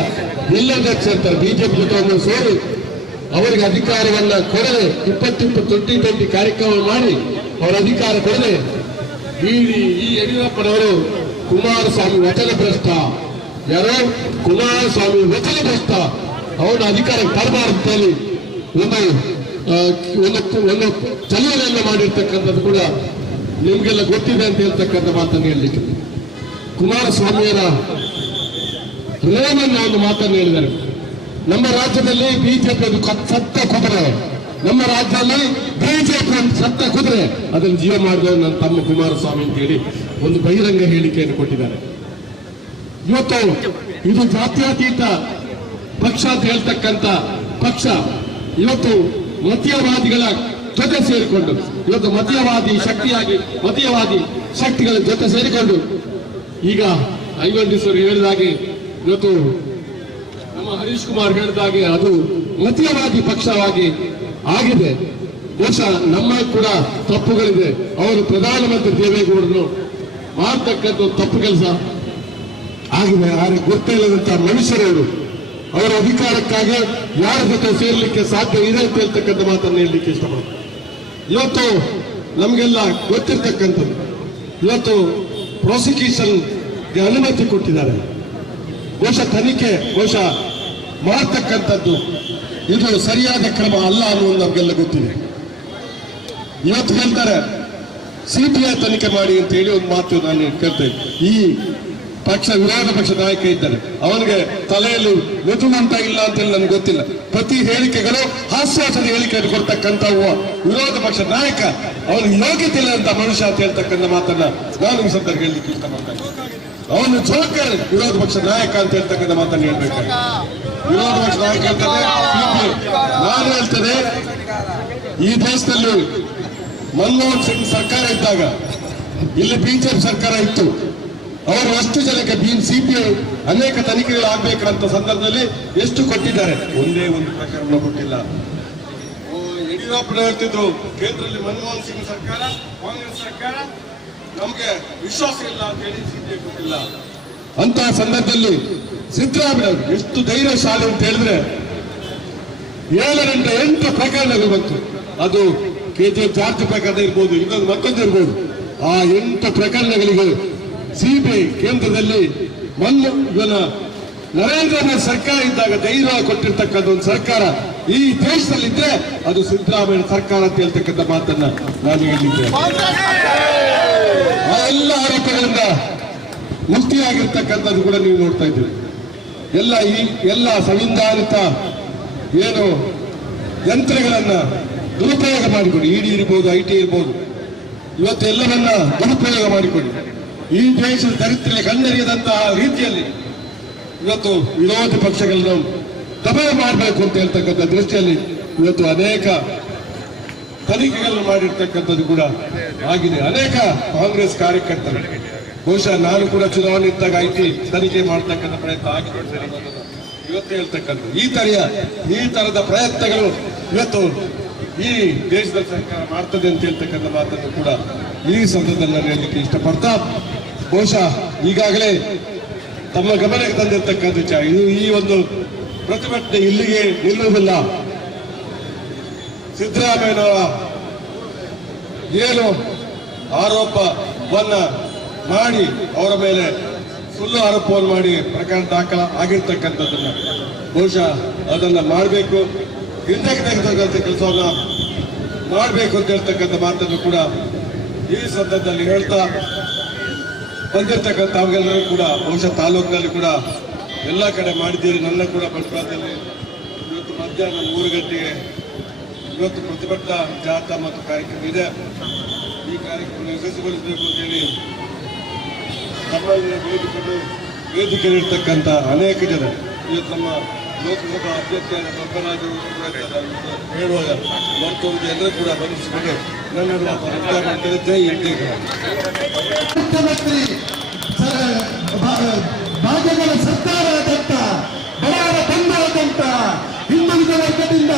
ಎಲ್ಲರ ಸೇರ್ತಾರೆ. ಬಿಜೆಪಿ ಜೊತೆ ಒಂದು ಸೇರಿ ಅವರಿಗೆ ಅಧಿಕಾರವನ್ನ ಕೊಡದೆ 2020 ಕಾರ್ಯಕ್ರಮ ಮಾಡಿ ಅವರ ಅಧಿಕಾರ ಕೊಡದೆ ಈ ಯಡಿಯೂರಪ್ಪನವರು ಕುಮಾರಸ್ವಾಮಿ ವಚನ ಭ್ರಷ್ಟ, ಯಾರೋ ಕುಮಾರಸ್ವಾಮಿ ವಚನ ಭ್ರಷ್ಟ, ಅವನ ಅಧಿಕಾರಕ್ಕೆ ತರಬಾರದು ಅಂತೇಳಿ ಒಂದು ಚಲನೆಯನ್ನ ಮಾಡಿರ್ತಕ್ಕಂಥದ್ದು ಕೂಡ ನಿಮ್ಗೆಲ್ಲ ಗೊತ್ತಿದೆ ಅಂತ ಹೇಳ್ತಕ್ಕಂಥ ಮಾತನ್ನು ಹೇಳಲಿಕ್ಕೆ ಕುಮಾರಸ್ವಾಮಿಯರ ಪ್ರೇಮನ್ನ ಒಂದು ಮಾತನ್ನು ಹೇಳಿದ್ದಾರೆ. ನಮ್ಮ ರಾಜ್ಯದಲ್ಲಿ ಬಿಜೆಪಿ ಅದು ಸತ್ತ ಕುದುರೆ, ನಮ್ಮ ರಾಜ್ಯದಲ್ಲಿ ಬಿಜೆಪಿ ಒಂದು ಸತ್ತ ಕುದುರೆ, ಅದನ್ನು ಜೀವ ಮಾಡಿದವರು ನನ್ನ ತಮ್ಮ ಕುಮಾರಸ್ವಾಮಿ ಅಂತ ಹೇಳಿ ಒಂದು ಬಹಿರಂಗ ಹೇಳಿಕೆಯನ್ನು ಕೊಟ್ಟಿದ್ದಾರೆ. ಇವತ್ತು ಇದು ಜಾತ್ಯತೀತ ಪಕ್ಷ ಅಂತ ಹೇಳ್ತಕ್ಕಂಥ ಪಕ್ಷ ಇವತ್ತು ಮತೀಯವಾದಿಗಳ ಜೊತೆ ಸೇರಿಕೊಂಡು ಇವತ್ತು ಮತೀಯವಾದಿ ಶಕ್ತಿಗಳ ಜೊತೆ ಸೇರಿಕೊಂಡು ಈಗ ಐವನ್ ಹೇಳಿದಾಗೆ ಇವತ್ತು ನಮ್ಮ ಹರೀಶ್ ಕುಮಾರ್ ಹೇಳಿದಾಗೆ ಅದು ಮತೀಯವಾದಿ ಪಕ್ಷವಾಗಿ ಆಗಿದೆ. ಬಹುಶಃ ನಮ್ಮ ಕೂಡ ತಪ್ಪುಗಳಿದೆ. ಅವರು ಪ್ರಧಾನಮಂತ್ರಿ ದೇವೇಗೌಡರು ಮಾಡತಕ್ಕಂಥ ತಪ್ಪು ಕೆಲಸ ಆಗಿದೆ. ಯಾರಿಗೆ ಗೊತ್ತೇ ಇಲ್ಲದಂತಹ ಮನುಷ್ಯರವರು ಅವರ ಅಧಿಕಾರಕ್ಕಾಗಿ ಯಾರ ಜೊತೆ ಸೇರ್ಲಿಕ್ಕೆ ಸಾಧ್ಯ ಇದೆ ಅಂತ ಹೇಳ್ತಕ್ಕಂಥ ಮಾತನ್ನು ಹೇಳಲಿಕ್ಕೆ ಇಷ್ಟಪಡ್ತಾರೆ. ಇವತ್ತು ನಮಗೆಲ್ಲ ಗೊತ್ತಿರ್ತಕ್ಕಂಥದ್ದು ಇವತ್ತು ಪ್ರಾಸಿಕ್ಯೂಷನ್ಗೆ ಅನುಮತಿ ಕೊಟ್ಟಿದ್ದಾರೆ. ಬಹುಶಃ ತನಿಖೆ ಮಾಡತಕ್ಕಂಥದ್ದು ಇದು ಸರಿಯಾದ ಕ್ರಮ ಅಲ್ಲ ಅನ್ನೋದು ನಮಗೆಲ್ಲ ಗೊತ್ತಿದೆ. ಇವತ್ತು ಹೇಳ್ತಾರೆ ಸಿಬಿಐ ತನಿಖೆ ಮಾಡಿ ಅಂತ ಹೇಳಿ ಒಂದು ಮಾತು ನಾನು ಕೇಳ್ತೇನೆ. ಈ ವಿರೋಧ ಪಕ್ಷ ನಾಯಕ ಇದ್ದಾರೆ, ಅವನಿಗೆ ತಲೆಯಲ್ಲಿ ಮೆದುವಂತ ಇಲ್ಲ ಅಂತ ಹೇಳಿ ನನಗೆ ಗೊತ್ತಿಲ್ಲ. ಪ್ರತಿ ಹೇಳಿಕೆಗಳು ಹಾಸ್ಯಾಸ್ಪದ ಹೇಳಿಕೆಯನ್ನು ಕೊಡ್ತಕ್ಕಂಥ ವಿರೋಧ ಪಕ್ಷ ನಾಯಕ ಅವನಿಗೆ ಯೋಗ್ಯತೆ ಇಲ್ಲ ಅಂತ ಮನುಷ್ಯ ಅಂತ ಹೇಳ್ತಕ್ಕಂಥ ಮಾತನ್ನ ನಾನು ಈ ಸಂದರ್ಭ ಹೇಳಲಿಕ್ಕೆ ಇಷ್ಟಪಡ್ತೇನೆ. ಅವನು ಜೋಕರ್ ವಿರೋಧ ಪಕ್ಷ ನಾಯಕ ಅಂತ ಹೇಳ್ತಕ್ಕಂಥ ಮಾತನ್ನು ಹೇಳ್ಬೇಕು. ವಿರೋಧ ಪಕ್ಷ ನಾಯಕ ಹೇಳ್ತಾರೆ ನಾನು ಹೇಳ್ತೇನೆ, ಈ ದೇಶದಲ್ಲಿ ಮನಮೋಹನ್ ಸಿಂಗ್ ಸರ್ಕಾರ ಇದ್ದಾಗ ಇಲ್ಲಿ ಬಿಜೆಪಿ ಸರ್ಕಾರ ಇತ್ತು. ಅವರು ಅಷ್ಟು ಜನಕ್ಕೆ ಸಿಬಿಐ ಅನೇಕ ತನಿಖೆಗಳು ಆಗ್ಬೇಕಂತ ಸಂದರ್ಭದಲ್ಲಿ ಎಷ್ಟು ಕೊಟ್ಟಿದ್ದಾರೆ? ಒಂದೇ ಒಂದು ಪ್ರಕರಣ ಕೊಟ್ಟಿಲ್ಲ. ಯಡಿಯೂರಪ್ಪ ಹೇಳ್ತಿದ್ರು ಕೇಂದ್ರದಲ್ಲಿ ಮನಮೋಹನ್ ಸಿಂಗ್ ಸರ್ಕಾರ, ಕಾಂಗ್ರೆಸ್ ಸರ್ಕಾರ ನಮ್ಗೆ ವಿಶ್ವಾಸ ಇಲ್ಲ ಅಂತ ಹೇಳಿ ಸಿಬಿಐ ಕೊಟ್ಟಿಲ್ಲ. ಅಂತಹ ಸಂದರ್ಭದಲ್ಲಿ ಸಿದ್ದರಾಮಯ್ಯ ಎಷ್ಟು ಧೈರ್ಯಶಾಲಿ ಅಂತ ಹೇಳಿದ್ರೆ 7ರಿಂದ 8 ಪ್ರಕರಣಗಳು ಬಂತು. ಅದು ಕೆಜಿಎಫ್ ಜಾರ್ಜ್ ಪ್ರಕರಣ ಇರ್ಬೋದು, ಇನ್ನೊಂದು ಮತ್ತೊಂದು ಇರ್ಬೋದು. ಆ 8 ಪ್ರಕರಣಗಳಿಗೆ ಸಿಬಿಐ ಕೇಂದ್ರದಲ್ಲಿ ನರೇಂದ್ರ ಮೋದಿ ಸರ್ಕಾರ ಇದ್ದಾಗ ಧೈರ್ಯ ಕೊಟ್ಟಿರ್ತಕ್ಕಂಥ ಒಂದು ಸರ್ಕಾರ ಈ ದೇಶದಲ್ಲಿದ್ರೆ ಅದು ಸಿದ್ದರಾಮಯ್ಯ ಸರ್ಕಾರ ಅಂತ ಹೇಳ್ತಕ್ಕಂಥ ಮಾತನ್ನ ನಾನು ಹೇಳಿದ್ದೇನೆ. ಆ ಎಲ್ಲ ಆರೋಪಗಳಿಂದ ಮುಕ್ತಿಯಾಗಿರ್ತಕ್ಕಂಥದ್ದು ಕೂಡ ನೀವು ನೋಡ್ತಾ ಇದ್ದೀರಿ. ಎಲ್ಲ ಸಂವಿಧಾನಿತ ಏನು ಯಂತ್ರಗಳನ್ನ ದುರುಪಯೋಗ ಮಾಡಿಕೊಡಿ, ಇಡಿ ಇರ್ಬೋದು, IT ಇರ್ಬೋದು, ಇವತ್ತು ಎಲ್ಲವನ್ನ ದುರುಪಯೋಗ ಮಾಡಿಕೊಡಿ. ಈ ದೇಶದ ಚರಿತ್ರೆ ಕಂಡರಿಯದಂತಹ ರೀತಿಯಲ್ಲಿ ಇವತ್ತು ವಿರೋಧ ಪಕ್ಷಗಳನ್ನು ದಮನ ಮಾಡಬೇಕು ಅಂತ ಹೇಳ್ತಕ್ಕಂಥ ದೃಷ್ಟಿಯಲ್ಲಿ ಇವತ್ತು ಅನೇಕ ತನಿಖೆಗಳನ್ನು ಮಾಡಿರ್ತಕ್ಕಂಥದ್ದು ಕೂಡ ಆಗಿದೆ. ಅನೇಕ ಕಾಂಗ್ರೆಸ್ ಕಾರ್ಯಕರ್ತರು, ಬಹುಶಃ ನಾನು ಕೂಡ ಚುನಾವಣೆ ಇದ್ದಾಗ ತನಿಖೆ ಮಾಡತಕ್ಕಂಥ ಪ್ರಯತ್ನ ಆಗಿದೆ ಇವತ್ತು ಹೇಳ್ತಕ್ಕಂಥ ಈ ತರದ ಪ್ರಯತ್ನಗಳು ಇವತ್ತು ಈ ದೇಶದ ಸರ್ಕಾರ ಮಾಡ್ತದೆ ಅಂತ ಹೇಳ್ತಕ್ಕಂಥ ಮಾತನ್ನು ಕೂಡ ಈ ಸಂದರ್ಭದಲ್ಲಿ ನಾನು ಹೇಳಲಿಕ್ಕೆ ಇಷ್ಟಪಡ್ತಾ, ಬಹುಶಃ ಈಗಾಗಲೇ ತಮ್ಮ ಗಮನಕ್ಕೆ ತಂದಿರ್ತಕ್ಕಂಥ ಇದು ಈ ಒಂದು ಪ್ರತಿಭಟನೆ ಇಲ್ಲಿಗೆ ನಿಲ್ಲುವುದಿಲ್ಲ. ಸಿದ್ದರಾಮಯ್ಯನವರ ಏನು ಆರೋಪವನ್ನ ಮಾಡಿ ಅವರ ಮೇಲೆ ಸುಳ್ಳು ಆರೋಪವನ್ನು ಮಾಡಿ ಪ್ರಕರಣ ದಾಖಲ ಆಗಿರ್ತಕ್ಕಂಥದ್ದನ್ನ ಬಹುಶಃ ಅದನ್ನ ಮಾಡಬೇಕು, ಹಿಂದಕ್ಕೆ ತೆಗೆತಕ್ಕಂಥ ಕೆಲಸವನ್ನ ಮಾಡಬೇಕು ಅಂತ ಹೇಳ್ತಕ್ಕಂಥ ಮಾತನ್ನು ಕೂಡ ಈ ಸಂದರ್ಭದಲ್ಲಿ ಹೇಳ್ತಾ ಬಂದಿರತಕ್ಕಂಥ ಅವೆಲ್ಲರೂ ಕೂಡ ಬಹುಶಃ ತಾಲೂಕಿನಲ್ಲಿ ಕೂಡ ಎಲ್ಲ ಕಡೆ ಮಾಡಿದ್ದೀರಿ. ನನ್ನ ಕೂಡ ಬಂಟ್ವಾಳದಲ್ಲಿ ಇವತ್ತು ಮಧ್ಯಾಹ್ನ 3 ಗಂಟೆಗೆ ಇವತ್ತು ಪ್ರತಿಭಟನಾ ಜಾಥಾ ಮತ್ತು ಕಾರ್ಯಕ್ರಮ ಇದೆ. ಈ ಕಾರ್ಯಕ್ರಮ ಯಶಸ್ವಿಗೊಳಿಸಬೇಕು ಅಂತೇಳಿ ನಮ್ಮಲ್ಲಿ ವೇದಿಕೆ ಇರ್ತಕ್ಕಂಥ ಅನೇಕ ಜನ ಇವತ್ತು ನಮ್ಮ ಲೋಕಸಭಾ ಅಧ್ಯಕ್ಷರಾದ ಬೊಮ್ಮರಾಜು ಹೇಳುವಾಗ ಮತ್ತೊಂದು ಎಲ್ಲರೂ ಕೂಡ ಬಂಧಿಸಿಕೊಂಡು ನನ್ನ ಜೈ ಇಂಡಿಯಾ. ಮುಖ್ಯಮಂತ್ರಿ ಭಾಗ್ಯಗಳ ಸರ್ಕಾರ ಆದಂತ ಬಡವರ ಬಂಧುವಾದಂತ ಹಿಂದುಳಿದ ವರ್ಗದಿಂದ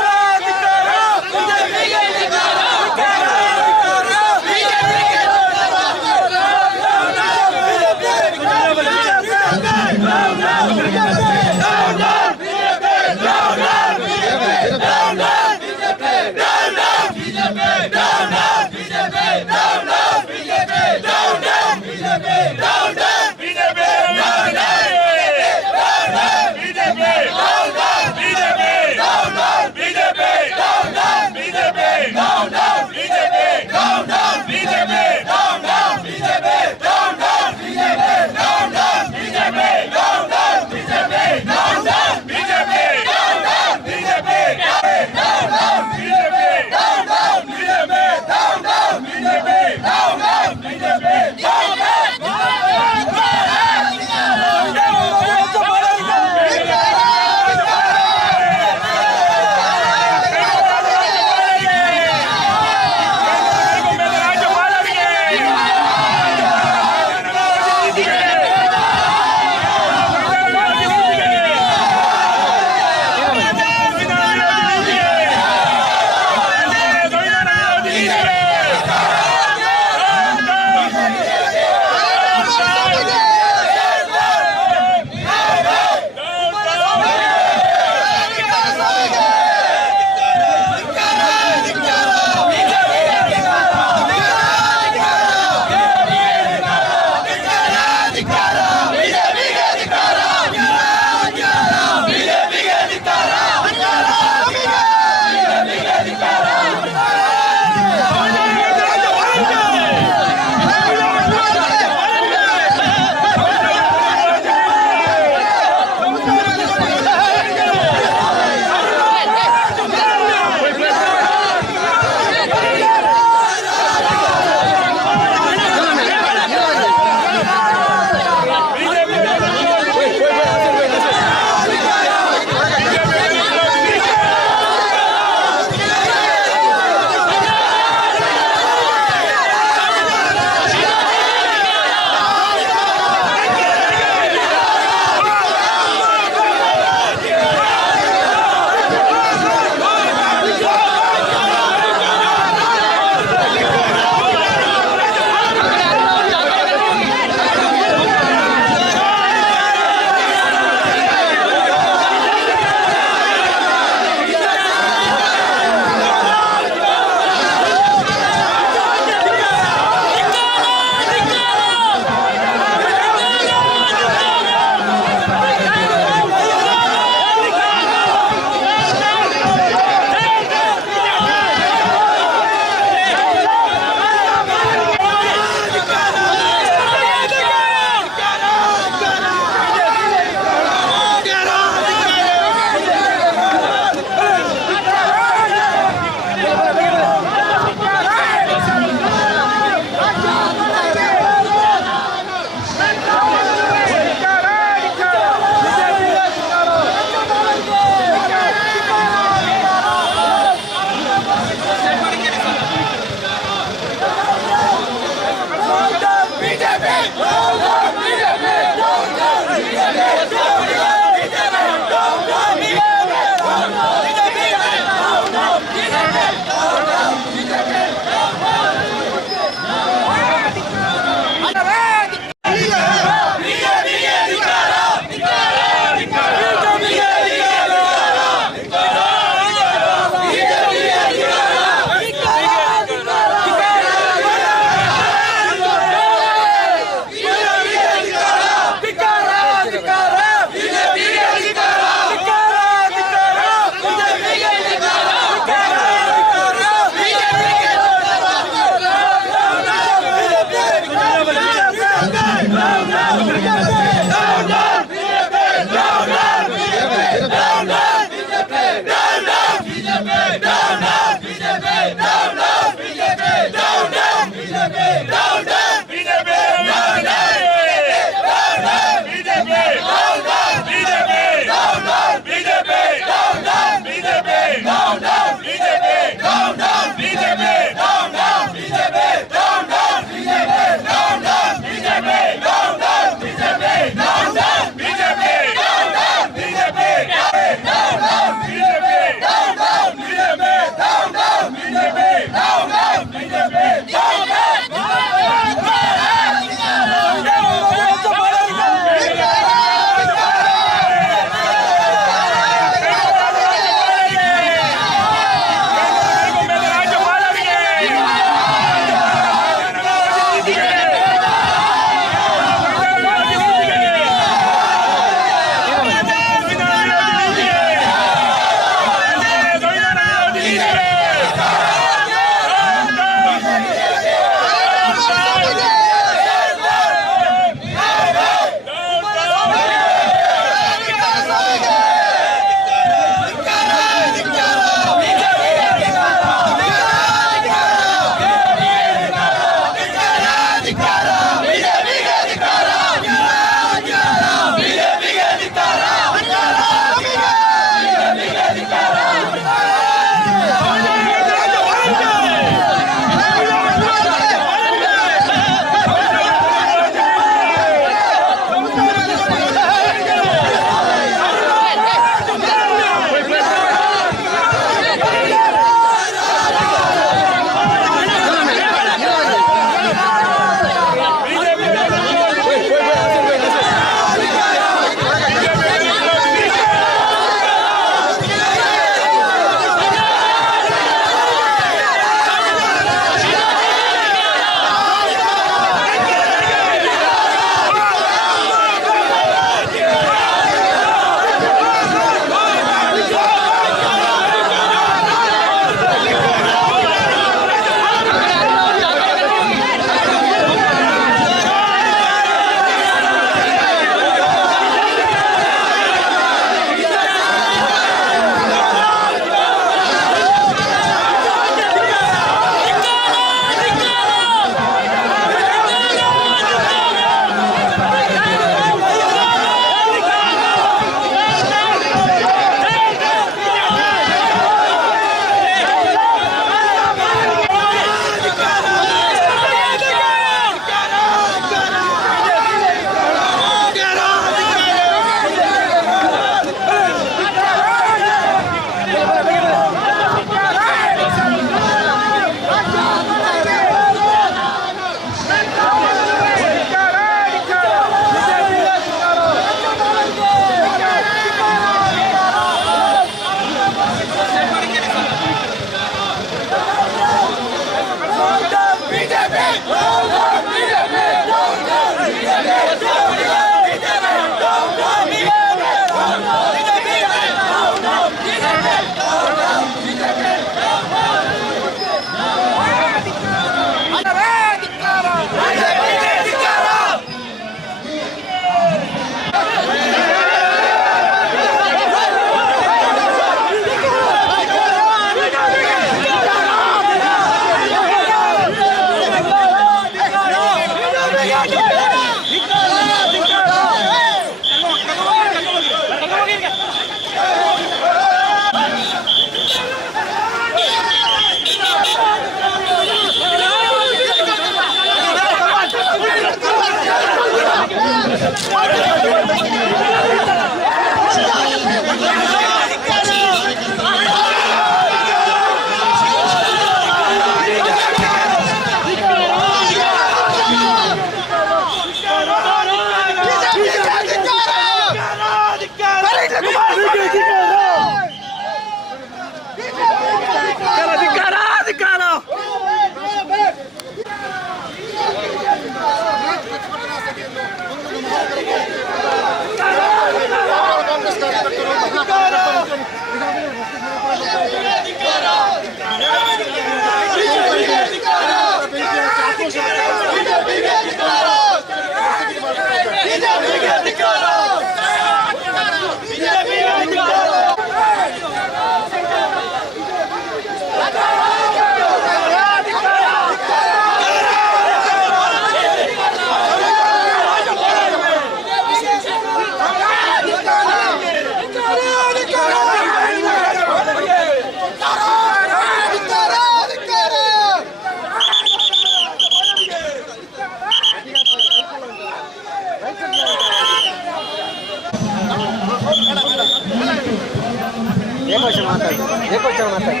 ಏಕೋಚನ ಮಾತಾಡಿ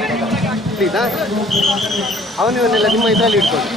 ಪ್ಲೀಸಾ ಅವನಿವನ್ನೆಲ್ಲ ನಿಮ್ಮ ಇದರಲ್ಲಿ ಇಟ್ಕೊಳ್ಳಿ.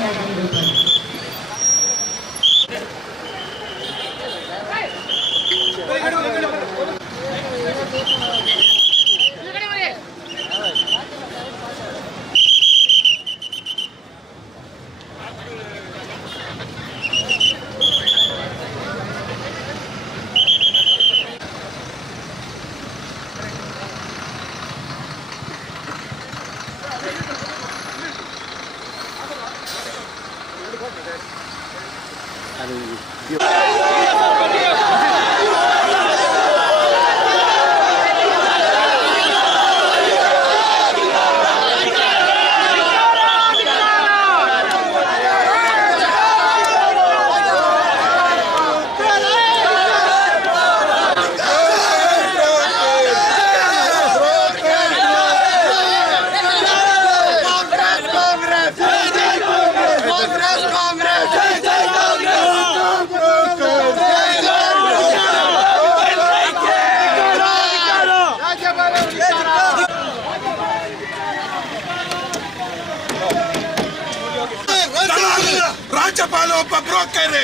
ರಾಜ್ಯಪಾಲ ಒಬ್ಬ ಬ್ರೋಕರ್,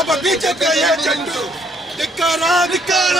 ಒಬ್ಬ ಬಿಜೆಪಿ ಏಜೆಂಟ್. ಧಿಕ್ಕಾರ ಧಿಕ್ಕಾರ.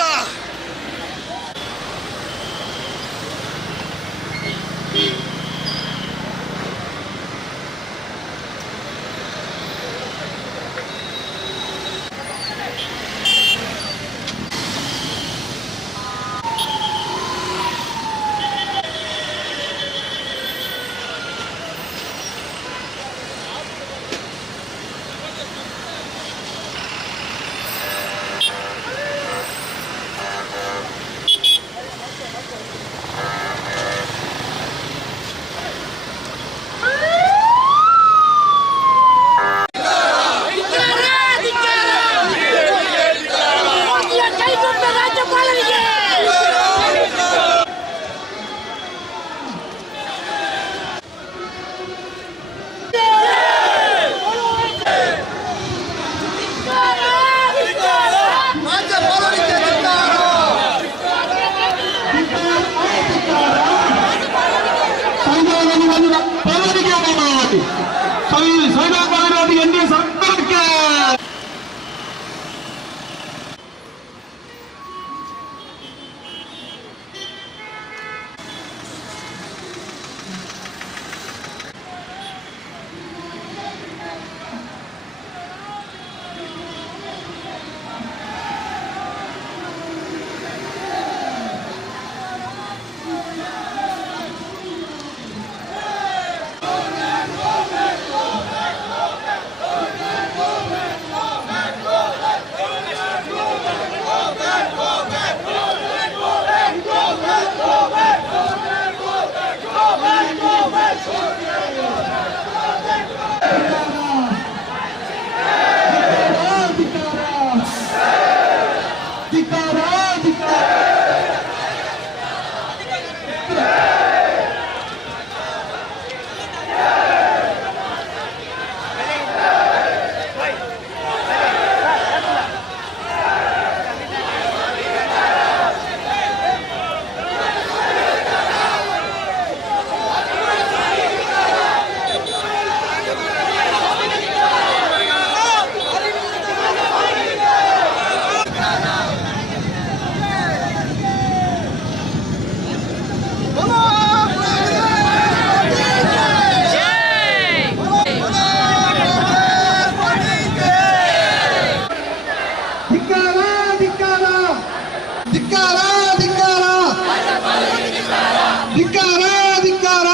ಧಿಕ್ಕಾರ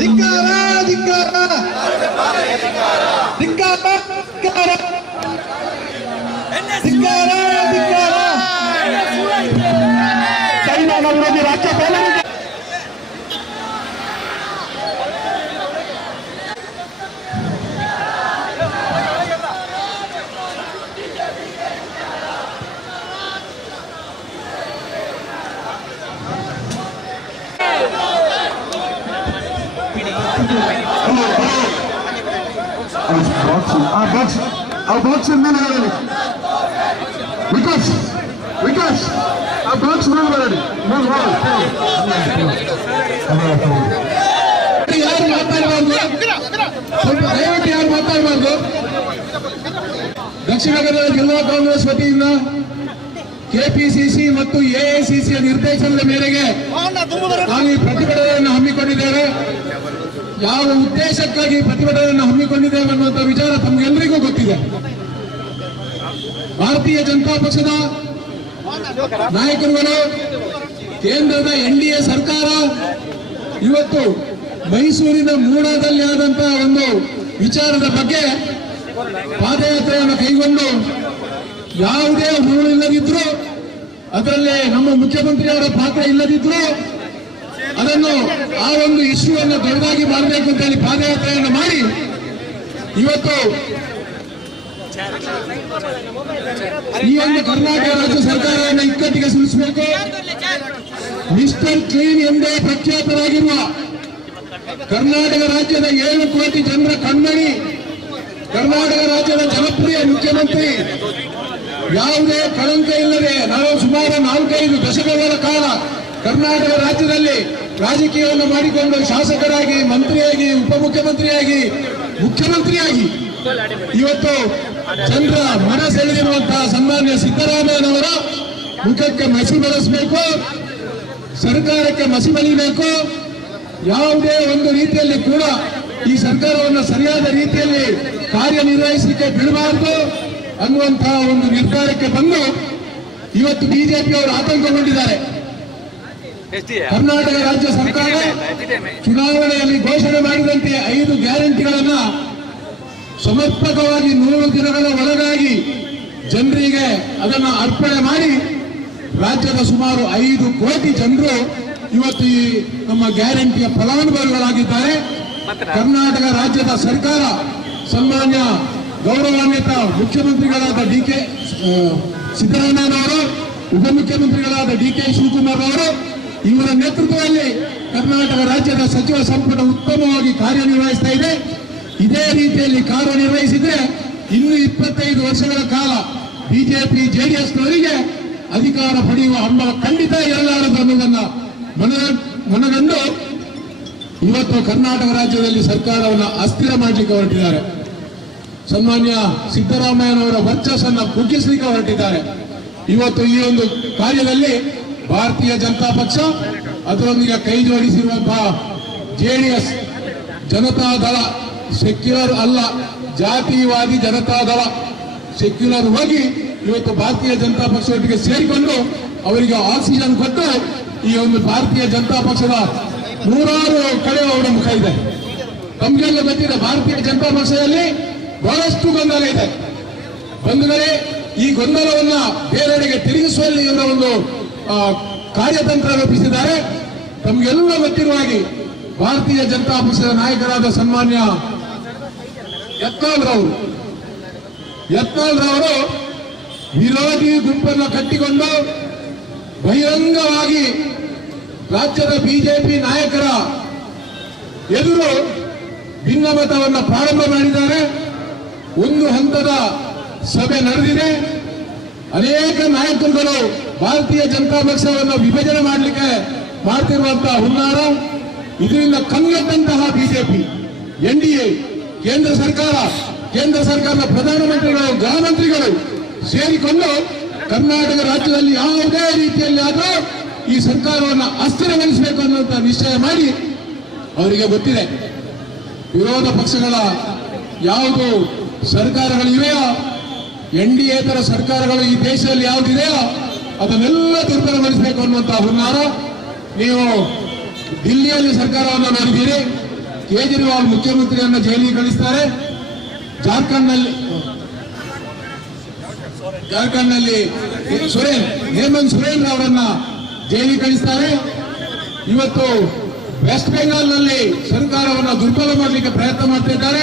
ಧಿಕ್ಕಾರ ಧಿಕ್ಕಾರ ಧಿಕ್ಕಾರ ಧಿಕ್ಕಾರ ಧಿಕ್ಕಾರ ಧಿಕ್ಕಾರ ಧಿಕ್ಕಾರ ಸಂವಿಧಾನ ವಿರೋಧಿ ರಾಜ್ಯಪಾಲರಿಗೆ ಬಾಕ್ಸ್ ಮೇಲೆಗಳಲ್ಲಿ ವಿಕಾಸ್ ವಿಕಾಸ್ ಆ ಬಾಕ್ಸ್ ಮೇಲೆಗಳಲ್ಲಿ ಯಾರು ಮಾತಾಡಬಾರ್ದು, ಸ್ವಲ್ಪ ದಯವಿಟ್ಟು ಯಾರು ಮಾತಾಡಬಾರ್ದು. ದಕ್ಷಿಣ ಕನ್ನಡ ಜಿಲ್ಲಾ ಕಾಂಗ್ರೆಸ್ ವತಿಯಿಂದ ಕೆಪಿಸಿಸಿ ಮತ್ತು ಎಐಸಿಸಿಯ ನಿರ್ದೇಶನದ ಮೇರೆಗೆ ನಾವು ಈ ಪ್ರತಿಭಟನೆಯನ್ನು ಹಮ್ಮಿಕೊಂಡಿದ್ದೇವೆ. ಯಾವ ಉದ್ದೇಶಕ್ಕಾಗಿ ಪ್ರತಿಭಟನೆಯನ್ನು ಹಮ್ಮಿಕೊಂಡಿದ್ದೇವೆ ಅನ್ನುವಂಥ ವಿಚಾರ ತಮಗೆಲ್ಲರಿಗೂ ಗೊತ್ತಿದೆ. ಭಾರತೀಯ ಜನತಾ ಪಕ್ಷದ ನಾಯಕರುಗಳು, ಕೇಂದ್ರದ ಎನ್ಡಿಎ ಸರ್ಕಾರ ಇವತ್ತು ಮೈಸೂರಿನ ಮೂಡಾದಲ್ಲಿ ಆದಂತಹ ಒಂದು ವಿಚಾರದ ಬಗ್ಗೆ ಪಾದಯಾತ್ರೆಯನ್ನು ಕೈಗೊಂಡು ಯಾವುದೇ ಹುಳು ಇಲ್ಲದಿದ್ರು, ಅದರಲ್ಲಿ ನಮ್ಮ ಮುಖ್ಯಮಂತ್ರಿಯವರ ಪಾತ್ರ ಇಲ್ಲದಿದ್ರು, ಅದನ್ನು ಆ ಒಂದು ಇಶ್ಯೂ ಅನ್ನು ದೊಡ್ಡದಾಗಿ ಮಾಡಬೇಕು ಅಂತ ಹೇಳಿ ಪಾದಯಾತ್ರೆಯನ್ನು ಮಾಡಿ ಇವತ್ತು ಈ ಒಂದು ಕರ್ನಾಟಕ ರಾಜ್ಯ ಸರ್ಕಾರವನ್ನು ಇಕ್ಕಟ್ಟಿಗೆ ಸಿಲುಕಿಸಬೇಕು. ಮಿಸ್ಟರ್ ಕ್ಲೀನ್ ಎಂದೇ ಪ್ರಖ್ಯಾತರಾಗಿರುವ ಕರ್ನಾಟಕ ರಾಜ್ಯದ 7 ಕೋಟಿ ಜನರ ಕಣ್ಮಣಿ, ಕರ್ನಾಟಕ ರಾಜ್ಯದ ಜನಪ್ರಿಯ ಮುಖ್ಯಮಂತ್ರಿ, ಯಾವುದೇ ಕಳಂಕ ಇಲ್ಲದೆ ನಾವು ಸುಮಾರು 4-5 ದಶಕಗಳ ಕಾಲ ಕರ್ನಾಟಕ ರಾಜ್ಯದಲ್ಲಿ ರಾಜಕೀಯವನ್ನು ಮಾಡಿಕೊಂಡು ಶಾಸಕರಾಗಿ, ಮಂತ್ರಿಯಾಗಿ, ಉಪಮುಖ್ಯಮಂತ್ರಿಯಾಗಿ, ಮುಖ್ಯಮಂತ್ರಿಯಾಗಿ ಇವತ್ತು ಜನರ ಮನ ಸೆಳೆದಿರುವಂತಹ ಸನ್ಮಾನ್ಯ ಸಿದ್ದರಾಮಯ್ಯನವರ ಮುಖಕ್ಕೆ ಮಸಿ ಬಳಸಬೇಕು, ಸರ್ಕಾರಕ್ಕೆ ಮಸಿ ಬಳಿಬೇಕು. ಯಾವುದೇ ಒಂದು ರೀತಿಯಲ್ಲಿ ಕೂಡ ಈ ಸರ್ಕಾರವನ್ನು ಸರಿಯಾದ ರೀತಿಯಲ್ಲಿ ಕಾರ್ಯನಿರ್ವಹಿಸಲಿಕ್ಕೆ ಬಿಡಬಾರದು ಅನ್ನುವಂತಹ ಒಂದು ನಿರ್ಧಾರಕ್ಕೆ ಬಂದು ಇವತ್ತು ಬಿಜೆಪಿಯವರು ಆತಂಕಗೊಂಡಿದ್ದಾರೆ. ಕರ್ನಾಟಕ ರಾಜ್ಯ ಸರ್ಕಾರ ಚುನಾವಣೆಯಲ್ಲಿ ಘೋಷಣೆ ಮಾಡಿದಂತೆ 5 ಗ್ಯಾರಂಟಿಗಳನ್ನ ಸಮರ್ಪಕವಾಗಿ 100 ದಿನಗಳ ಒಳಗಾಗಿ ಜನರಿಗೆ ಅದನ್ನು ಅರ್ಪಣೆ ಮಾಡಿ ರಾಜ್ಯದ ಸುಮಾರು 5 ಕೋಟಿ ಜನರು ಇವತ್ತು ಈ ನಮ್ಮ ಗ್ಯಾರಂಟಿಯ ಫಲಾನುಭವಿಗಳಾಗಿದ್ದಾರೆ. ಕರ್ನಾಟಕ ರಾಜ್ಯದ ಸರ್ಕಾರ ಸನ್ಮಾನ್ಯ ಗೌರವಾನ್ವಿತ ಮುಖ್ಯಮಂತ್ರಿಗಳಾದ ಡಿ.ಕೆ. ಸಿದ್ದರಾಮಯ್ಯನವರು, ಉಪಮುಖ್ಯಮಂತ್ರಿಗಳಾದ ಡಿ.ಕೆ. ಶಿವಕುಮಾರ್ ಅವರು, ಇವರ ನೇತೃತ್ವದಲ್ಲಿ ಕರ್ನಾಟಕ ರಾಜ್ಯದ ಸಚಿವ ಸಂಪುಟ ಉತ್ತಮವಾಗಿ ಕಾರ್ಯನಿರ್ವಹಿಸ್ತಾ ಇದೆ. ಇದೇ ರೀತಿಯಲ್ಲಿ ಕಾರ್ಯನಿರ್ವಹಿಸಿದ್ರೆ ಇನ್ನು 25 ವರ್ಷಗಳ ಕಾಲ ಬಿಜೆಪಿ ಜೆಡಿಎಸ್ನವರಿಗೆ ಅಧಿಕಾರ ಪಡೆಯುವ ಹಂಬಲ ಖಂಡಿತ ಇರಲಾರದು ಅನ್ನೋದನ್ನ ಮನಗಂಡು ಇವತ್ತು ಕರ್ನಾಟಕ ರಾಜ್ಯದಲ್ಲಿ ಸರ್ಕಾರವನ್ನು ಅಸ್ಥಿರ ಮಾಡಲಿಕ್ಕೆ ಹೊರಟಿದ್ದಾರೆ. ಸನ್ಮಾನ್ಯ ಸಿದ್ದರಾಮಯ್ಯನವರ ವರ್ಚಸ್ಸನ್ನು ಕುಗ್ಗಿಸಲಿಕ್ಕೆ ಹೊರಟಿದ್ದಾರೆ. ಇವತ್ತು ಈ ಒಂದು ಕಾರ್ಯದಲ್ಲಿ ಭಾರತೀಯ ಜನತಾ ಪಕ್ಷ, ಅದರೊಂದಿಗೆ ಕೈ ಜೋಡಿಸಿರುವಂತಹ ಜೆಡಿಎಸ್, ಜನತಾ ದಳ, ಸೆಕ್ಯುಲರ್ ಅಲ್ಲ, ಜಾತಿವಾದಿ ಜನತಾ ದಳ, ಸೆಕ್ಯುಲರ್ ಹೋಗಿ ಇವತ್ತು ಭಾರತೀಯ ಜನತಾ ಪಕ್ಷದೊಟ್ಟಿಗೆ ಸೇರಿಕೊಂಡು ಅವರಿಗೆ ಆಕ್ಸಿಜನ್ ಕೊಟ್ಟು ಈ ಒಂದು ಭಾರತೀಯ ಜನತಾ ಪಕ್ಷದ 100 ಕಡೆ ಅವರ ಮುಖ ಇದೆ. ತಮಗೆಲ್ಲ ಗೊತ್ತಿದೆ, ಭಾರತೀಯ ಜನತಾ ಪಕ್ಷದಲ್ಲಿ ಬಹಳಷ್ಟು ಗೊಂದಲ ಇದೆ. ಬಂಧುಗಳೇ, ಈ ಗೊಂದಲವನ್ನ ಬೇರೆಡೆಗೆ ತಿರುಗಿಸುವಲ್ಲಿ ಇವರ ಒಂದು ಕಾರ್ಯತಂತ್ರ ರೂಪಿಸಿದ್ದಾರೆ. ತಮಗೆಲ್ಲ ಗೊತ್ತಿರುವ ಹಾಗೆ ಭಾರತೀಯ ಜನತಾ ಪಕ್ಷದ ನಾಯಕರಾದ ಸನ್ಮಾನ್ಯ ಯತ್ನಾಳ್ ರವರು ವಿರೋಧಿ ಗುಂಪನ್ನು ಕಟ್ಟಿಕೊಂಡು ಬಹಿರಂಗವಾಗಿ ರಾಜ್ಯದ ಬಿಜೆಪಿ ನಾಯಕರ ಎದುರು ಭಿನ್ನಮತವನ್ನು ಪ್ರಾರಂಭ ಮಾಡಿದ್ದಾರೆ. ಒಂದು ಹಂತದ ಸಭೆ ನಡೆದಿದೆ. ಅನೇಕ ನಾಯಕರುಗಳು ಭಾರತೀಯ ಜನತಾ ಪಕ್ಷವನ್ನು ವಿಭಜನೆ ಮಾಡಲಿಕ್ಕೆ ಮಾಡ್ತಿರುವಂತಹ ಹುನ್ನಾರ, ಇದರಿಂದ ಕಂಗೆಟ್ಟಂತಹ ಬಿಜೆಪಿ, ಎನ್ಡಿಎ, ಕೇಂದ್ರ ಸರ್ಕಾರದ ಪ್ರಧಾನಮಂತ್ರಿಗಳು, ಗೃಹ ಮಂತ್ರಿಗಳು ಸೇರಿಕೊಂಡು ಕರ್ನಾಟಕ ರಾಜ್ಯದಲ್ಲಿ ಯಾವುದೇ ರೀತಿಯಲ್ಲಿ ಆದರೂ ಈ ಸರ್ಕಾರವನ್ನು ಅಸ್ಥಿರಗೊಳಿಸಬೇಕು ಅನ್ನುವಂಥ ನಿಶ್ಚಯ ಮಾಡಿ, ಅವರಿಗೆ ಗೊತ್ತಿದೆ ವಿರೋಧ ಪಕ್ಷಗಳ ಯಾವುದು ಸರ್ಕಾರಗಳಿವೆಯೋ, ಎನ್ಡಿಎತರ ಸರ್ಕಾರಗಳು ಈ ದೇಶದಲ್ಲಿ ಯಾವುದಿದೆಯೋ ಅದನ್ನೆಲ್ಲ ದುರ್ಬಲಗೊಳಿಸಬೇಕು ಅನ್ನುವಂತಹ ಹುನ್ನಾರ ನೀವು ದಿಲ್ಲಿಯಲ್ಲಿ ಸರ್ಕಾರವನ್ನು ನೋಡಿದ್ದೀರಿ. ಕೇಜ್ರಿವಾಲ್ ಮುಖ್ಯಮಂತ್ರಿಯನ್ನ ಜೈಲಿಗೆ ಕಳಿಸ್ತಾರೆ. ಜಾರ್ಖಂಡ್ನಲ್ಲಿ ಹೇಮಂತ್ ಸೊರೇನ್ ಅವರನ್ನ ಜೈಲಿಗೆ ಕಳಿಸ್ತಾರೆ. ಇವತ್ತು ವೆಸ್ಟ್ ಬೆಂಗಾಲ್ನಲ್ಲಿ ಸರ್ಕಾರವನ್ನು ದುರ್ಬಲ ಮಾಡಲಿಕ್ಕೆ ಪ್ರಯತ್ನ ಮಾಡ್ತಿದ್ದಾರೆ.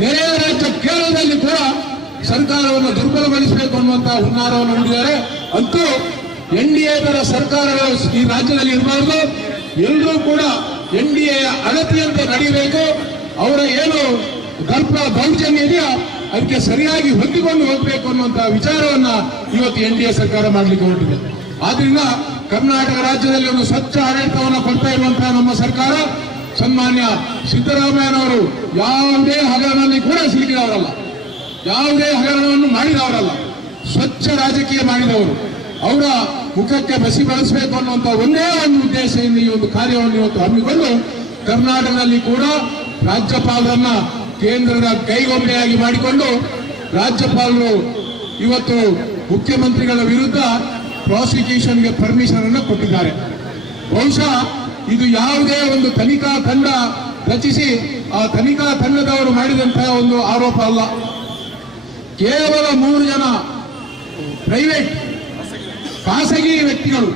ನೆರೆಯ ರಾಜ್ಯ ಕೇರಳದಲ್ಲಿ ಕೂಡ ಸರ್ಕಾರವನ್ನು ದುರ್ಬಲಗೊಳಿಸಬೇಕು ಅನ್ನುವಂತಹ ಹುನ್ನಾರವನ್ನು ಹೂಡಿದ್ದಾರೆ. ಅಂತೂ NDA ತರ ಸರ್ಕಾರಗಳು ಈ ರಾಜ್ಯದಲ್ಲಿ ಇರಬಾರದು. ಎಲ್ಲರೂ ಕೂಡ NDA ಅಳತೆಯಂತೆ ನಡೀಬೇಕು. ಅವರ ಏನು ದೌರ್ಜನ್ಯ ಇದೆಯಾ ಅದಕ್ಕೆ ಸರಿಯಾಗಿ ಹೊಂದಿಕೊಂಡು ಹೋಗಬೇಕು ಅನ್ನುವಂತಹ ವಿಚಾರವನ್ನ ಇವತ್ತು NDA ಸರ್ಕಾರ ಮಾಡಲಿಕ್ಕೆ ಹೊರಟಿದೆ. ಆದ್ರಿಂದ ಕರ್ನಾಟಕ ರಾಜ್ಯದಲ್ಲಿ ಒಂದು ಸ್ವಚ್ಛ ಆಡಳಿತವನ್ನು ಕೊಡ್ತಾ ಇರುವಂತಹ ನಮ್ಮ ಸರ್ಕಾರ, ಸನ್ಮಾನ್ಯ ಸಿದ್ದರಾಮಯ್ಯನವರು ಯಾವುದೇ ಹಗರಣದಲ್ಲಿ ಕೂಡ ಸಿಲುಕಿದವರಲ್ಲ, ಯಾವುದೇ ಹಗರಣವನ್ನು ಮಾಡಿದವರಲ್ಲ, ಸ್ವಚ್ಛ ರಾಜಕೀಯ ಮಾಡಿದವರು. ಅವರ ಮುಖಕ್ಕೆ ಬಸಿ ಬಳಸಬೇಕು ಅನ್ನುವಂಥ ಒಂದೇ ಒಂದು ಉದ್ದೇಶದಿಂದ ಈ ಒಂದು ಕಾರ್ಯವನ್ನು ಇವತ್ತು ಹಮ್ಮಿಕೊಂಡು ಕರ್ನಾಟಕದಲ್ಲಿ ಕೂಡ ರಾಜ್ಯಪಾಲರನ್ನ ಕೇಂದ್ರದ ಕೈಗೊಂಬೆಯಾಗಿ ಮಾಡಿಕೊಂಡು ರಾಜ್ಯಪಾಲರು ಇವತ್ತು ಮುಖ್ಯಮಂತ್ರಿಗಳ ವಿರುದ್ಧ ಪ್ರಾಸಿಕ್ಯೂಷನ್ಗೆ ಪರ್ಮಿಷನ್ ಅನ್ನು ಕೊಟ್ಟಿದ್ದಾರೆ. ಬಹುಶಃ ಇದು ಯಾವುದೇ ಒಂದು ತನಿಖಾ ತಂಡ ರಚಿಸಿ ಆ ತನಿಖಾ ತಂಡದವರು ಮಾಡಿದಂತಹ ಒಂದು ಆರೋಪ ಅಲ್ಲ. ಕೇವಲ 3 ಜನ ಪ್ರೈವೇಟ್ ಖಾಸಗಿ ವ್ಯಕ್ತಿಗಳು,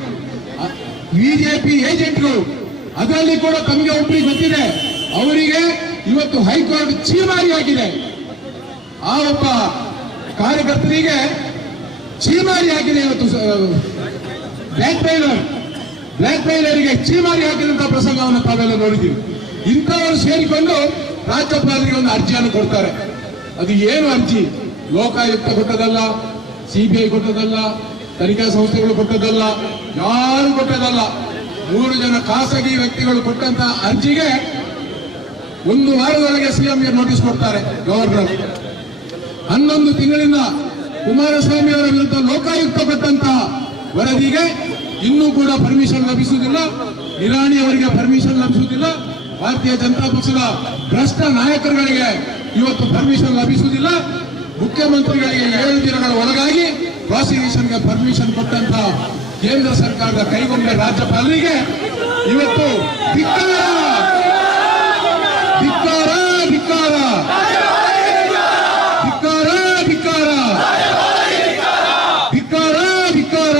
ಬಿಜೆಪಿ ಏಜೆಂಟ್ಗಳು, ಅದರಲ್ಲಿ ಕೂಡ ತಮಗೆ ಒಬ್ಬರಿಗೆ ಗೊತ್ತಿದೆ, ಅವರಿಗೆ ಇವತ್ತು ಹೈಕೋರ್ಟ್ ಛೀಮಾರಿ ಹಾಕಿದೆ. ಆ ಒಬ್ಬ ಕಾರ್ಯಕರ್ತರಿಗೆ ಛೀಮಾರಿ ಹಾಕಿದೆ. ಇವತ್ತು ಬ್ಲ್ಯಾಕ್ ಮೇಲರಿಗೆ ಛೀಮಾರಿ ಹಾಕಿದಂತಹ ಪ್ರಸಂಗವನ್ನು ತಾವೆಲ್ಲ ನೋಡಿದ್ದೀವಿ. ಇಂಥವರು ಸೇರಿಕೊಂಡು ರಾಜ್ಯಪಾಲರಿಗೆ ಒಂದು ಅರ್ಜಿಯನ್ನು ಕೊಡ್ತಾರೆ. ಅದು ಏನು ಅರ್ಜಿ? ಲೋಕಾಯುಕ್ತ ಕೊಟ್ಟದಲ್ಲ, CBI ಕೊಟ್ಟದಲ್ಲ, ತನಿಖಾ ಸಂಸ್ಥೆಗಳು ಕೊಟ್ಟದಲ್ಲ, ಯಾರು ಕೊಟ್ಟದಲ್ಲ. 3 ಜನ ಖಾಸಗಿ ವ್ಯಕ್ತಿಗಳು ಕೊಟ್ಟಂತಹ ಅರ್ಜಿಗೆ 1 ವಾರದೊಳಗೆ CMಗೆ ನೋಟಿಸ್ ಕೊಡ್ತಾರೆ ಗವರ್ನರ್. 11 ತಿಂಗಳಿಂದ ಕುಮಾರಸ್ವಾಮಿ ಅವರ ವಿರುದ್ಧ ಲೋಕಾಯುಕ್ತ ಕೊಟ್ಟಂತಹ ವರದಿಗೆ ಇನ್ನೂ ಕೂಡ ಪರ್ಮಿಷನ್ ಲಭಿಸುವುದಿಲ್ಲ. ನಿರಾಣಿ ಅವರಿಗೆ ಪರ್ಮಿಷನ್ ಲಭಿಸುವುದಿಲ್ಲ. ಭಾರತೀಯ ಜನತಾ ಪಕ್ಷದ ಭ್ರಷ್ಟ ನಾಯಕರುಗಳಿಗೆ ಇವತ್ತು ಪರ್ಮಿಷನ್ ಲಭಿಸುವುದಿಲ್ಲ. ಮುಖ್ಯಮಂತ್ರಿಗಳಿಗೆ 7 ದಿನಗಳ ಒಳಗಾಗಿ ಪ್ರಾಸಿಕ್ಯೂಷನ್ಗೆ ಪರ್ಮಿಷನ್ ಕೊಟ್ಟಂತಹ ಕೇಂದ್ರ ಸರ್ಕಾರದ ಕೈಗೊಂಬೆ ರಾಜ್ಯಪಾಲರಿಗೆ ಇವತ್ತು ಧಿಕ್ಕಾರ ಧಿಕ್ಕಾರ ಧಿಕ್ಕಾರ ಧಿಕ್ಕಾರ ಧಿಕ್ಕಾರ ಧಿಕ್ಕಾರ ಧಿಕ್ಕಾರ.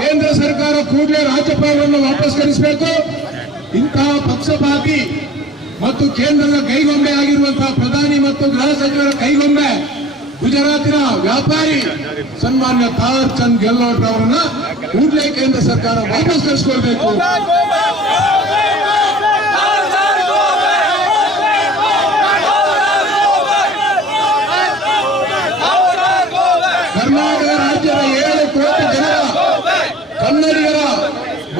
ಕೇಂದ್ರ ಸರ್ಕಾರ ಕೂಡಲೇ ರಾಜ್ಯಪಾಲರನ್ನು ವಾಪಸ್ ಕಳಿಸಬೇಕು. ಇಂತಹ ಪಕ್ಷಪಾತಿ ಮತ್ತು ಕೇಂದ್ರದ ಕೈಗೊಂಬೆ ಆಗಿರುವಂತಹ ಪ್ರಧಾನಿ ಮತ್ತು ಗೃಹ ಸಚಿವರ ಕೈಗೊಂಬೆ ಗುಜರಾತಿನ ವ್ಯಾಪಾರಿ ಸನ್ಮಾನ್ಯ ತಾವರ್ ಚಂದ್ ಗೆಹ್ಲೋಟ್ ಅವರನ್ನ ಕೂಡಲೇ ಕೇಂದ್ರ ಸರ್ಕಾರ ವಾಪಸ್ ಕಳಿಸಿಕೊಳ್ಬೇಕು. ಕರ್ನಾಟಕ ರಾಜ್ಯದ 7 ಕೋಟಿ ಜನರ ಕನ್ನಡಿಗರ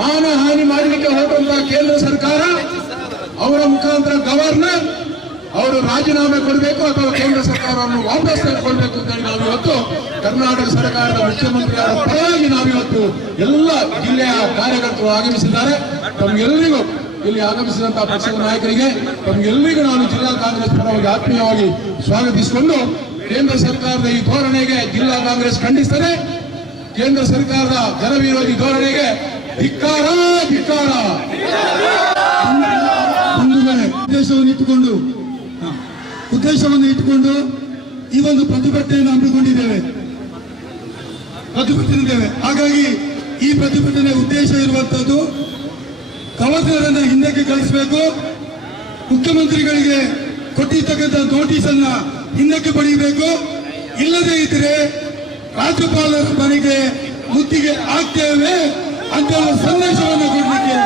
ಮಾನಹಾನಿ ಮಾಡಲಿಕ್ಕೆ ಹೊರಟಂತಹ ಕೇಂದ್ರ ಸರ್ಕಾರ, ಅವರ ಮುಖಾಂತರ ಗವರ್ನರ್ ಅವರು ರಾಜೀನಾಮೆ ಕೊಡಬೇಕು ಅಥವಾ ಕೇಂದ್ರ ಸರ್ಕಾರವನ್ನು ವಾಪಸ್ ತೆಗೆದುಕೊಳ್ಬೇಕು ಅಂತ ಹೇಳಿ ನಾವು ಇವತ್ತು ಕರ್ನಾಟಕ ಸರ್ಕಾರದ ಮುಖ್ಯಮಂತ್ರಿಯವರ ಪರವಾಗಿ ನಾವಿವತ್ತು ಎಲ್ಲ ಜಿಲ್ಲೆಯ ಕಾರ್ಯಕರ್ತರು ಆಗಮಿಸಿದ್ದಾರೆ. ತಮಗೆಲ್ಲರಿಗೂ ಇಲ್ಲಿ ಆಗಮಿಸಿದಂತಹ ಪಕ್ಷದ ನಾಯಕರಿಗೆ ತಮಗೆಲ್ಲರಿಗೂ ನಾನು ಜಿಲ್ಲಾ ಕಾಂಗ್ರೆಸ್ ಪರವಾಗಿ ಆತ್ಮೀಯವಾಗಿ ಸ್ವಾಗತಿಸಿಕೊಂಡು ಕೇಂದ್ರ ಸರ್ಕಾರದ ಈ ಧೋರಣೆಗೆ ಜಿಲ್ಲಾ ಕಾಂಗ್ರೆಸ್ ಖಂಡಿಸುತ್ತದೆ. ಕೇಂದ್ರ ಸರ್ಕಾರದ ಜನವಿರೋಧಿ ಧೋರಣೆಗೆ ಧಿಕ್ಕಾರ ಧಿಕ್ಕಾರ. ಉದ್ದೇಶವನ್ನು ಇಟ್ಟುಕೊಂಡು ಈ ಒಂದು ಪ್ರತಿಭಟನೆಯನ್ನು ಹಮ್ಮಿಕೊಂಡಿದ್ದೇವೆ. ಹಾಗಾಗಿ ಈ ಪ್ರತಿಭಟನೆ ಉದ್ದೇಶ ಇರುವಂತದ್ದು ಗವರ್ನರನ್ನು ಹಿಂದಕ್ಕೆ ಕಳಿಸಬೇಕು. ಮುಖ್ಯಮಂತ್ರಿಗಳಿಗೆ ಕೊಟ್ಟಿರ್ತಕ್ಕಂಥ ನೋಟಿಸ್ ಅನ್ನ ಹಿಂದಕ್ಕೆ ಪಡೆಯಬೇಕು. ಇಲ್ಲದೇ ಇದ್ರೆ ರಾಜ್ಯಪಾಲರ ಮನೆಗೆ ಮುತ್ತಿಗೆ ಆಗ್ತೇವೆ ಅಂತ ಸಂದೇಶವನ್ನು ಕೊಡಲಿಕ್ಕೆ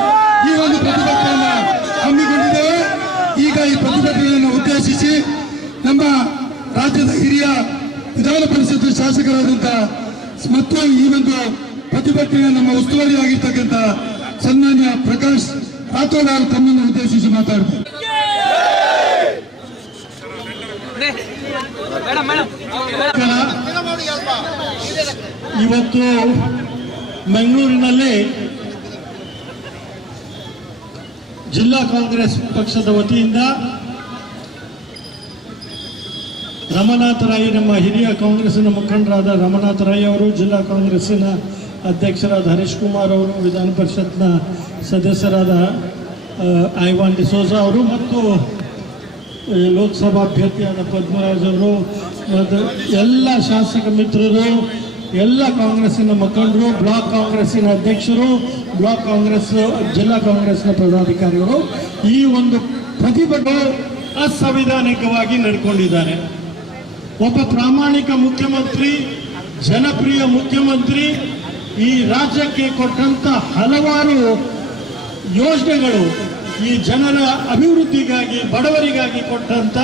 ಈ ಒಂದು ಪ್ರತಿಭಟನೆಯನ್ನ ಹಮ್ಮಿಕೊಂಡಿದ್ದೇವೆ. ಈಗ ಈ ಪ್ರತಿಭಟನೆಯನ್ನು ಉದ್ದೇಶಿಸಿ ನಮ್ಮ ರಾಜ್ಯದ ಹಿರಿಯ ವಿಧಾನ ಪರಿಷತ್ ಶಾಸಕರಾದಂತಹ ಮತ್ತು ಈ ಒಂದು ಪ್ರತಿಭಟನೆಯ ನಮ್ಮ ಉಸ್ತುವಾರಿಯಾಗಿರ್ತಕ್ಕಂಥ ಸನ್ಮಾನ್ಯ ಪ್ರಕಾಶ್ ರಾಥೋಡ್ ಅವರು ತಮ್ಮನ್ನು ಉದ್ದೇಶಿಸಿ ಮಾತಾಡ್ತಾರೆ. ಇವತ್ತು ಬೆಂಗಳೂರಿನಲ್ಲಿ ಜಿಲ್ಲಾ ಕಾಂಗ್ರೆಸ್ ಪಕ್ಷದ ವತಿಯಿಂದ ರಮನಾಥ ರೈ, ನಮ್ಮ ಹಿರಿಯ ಕಾಂಗ್ರೆಸ್ಸಿನ ಮುಖಂಡರಾದ ರಮನಾಥ ರೈ ಅವರು, ಜಿಲ್ಲಾ ಕಾಂಗ್ರೆಸ್ಸಿನ ಅಧ್ಯಕ್ಷರಾದ ಹರೀಶ್ ಕುಮಾರ್ ಅವರು, ವಿಧಾನ ಪರಿಷತ್ನ ಸದಸ್ಯರಾದ ಐವಾನ್ ಡಿಸೋಜ ಅವರು ಮತ್ತು ಲೋಕಸಭಾ ಅಭ್ಯರ್ಥಿಯಾದ ಪದ್ಮರಾಜ್ ಅವರು ಮತ್ತು ಎಲ್ಲ ಶಾಸಕ ಮಿತ್ರರು, ಎಲ್ಲ ಕಾಂಗ್ರೆಸ್ಸಿನ ಮುಖಂಡರು, ಬ್ಲಾಕ್ ಕಾಂಗ್ರೆಸ್ಸಿನ ಅಧ್ಯಕ್ಷರು, ಬ್ಲಾಕ್ ಕಾಂಗ್ರೆಸ್ ಜಿಲ್ಲಾ ಕಾಂಗ್ರೆಸ್ನ ಪದಾಧಿಕಾರಿಗಳು ಈ ಒಂದು ಪ್ರತಿಭಟನೆ ಅಸಂವಿಧಾನಿಕವಾಗಿ ನಡ್ಕೊಂಡಿದ್ದಾರೆ. ಒಬ್ಬ ಪ್ರಾಮಾಣಿಕ ಮುಖ್ಯಮಂತ್ರಿ, ಜನಪ್ರಿಯ ಮುಖ್ಯಮಂತ್ರಿ, ಈ ರಾಜ್ಯಕ್ಕೆ ಕೊಟ್ಟಂತ ಹಲವಾರು ಯೋಜನೆಗಳು, ಈ ಜನರ ಅಭಿವೃದ್ಧಿಗಾಗಿ, ಬಡವರಿಗಾಗಿ ಕೊಟ್ಟಂತ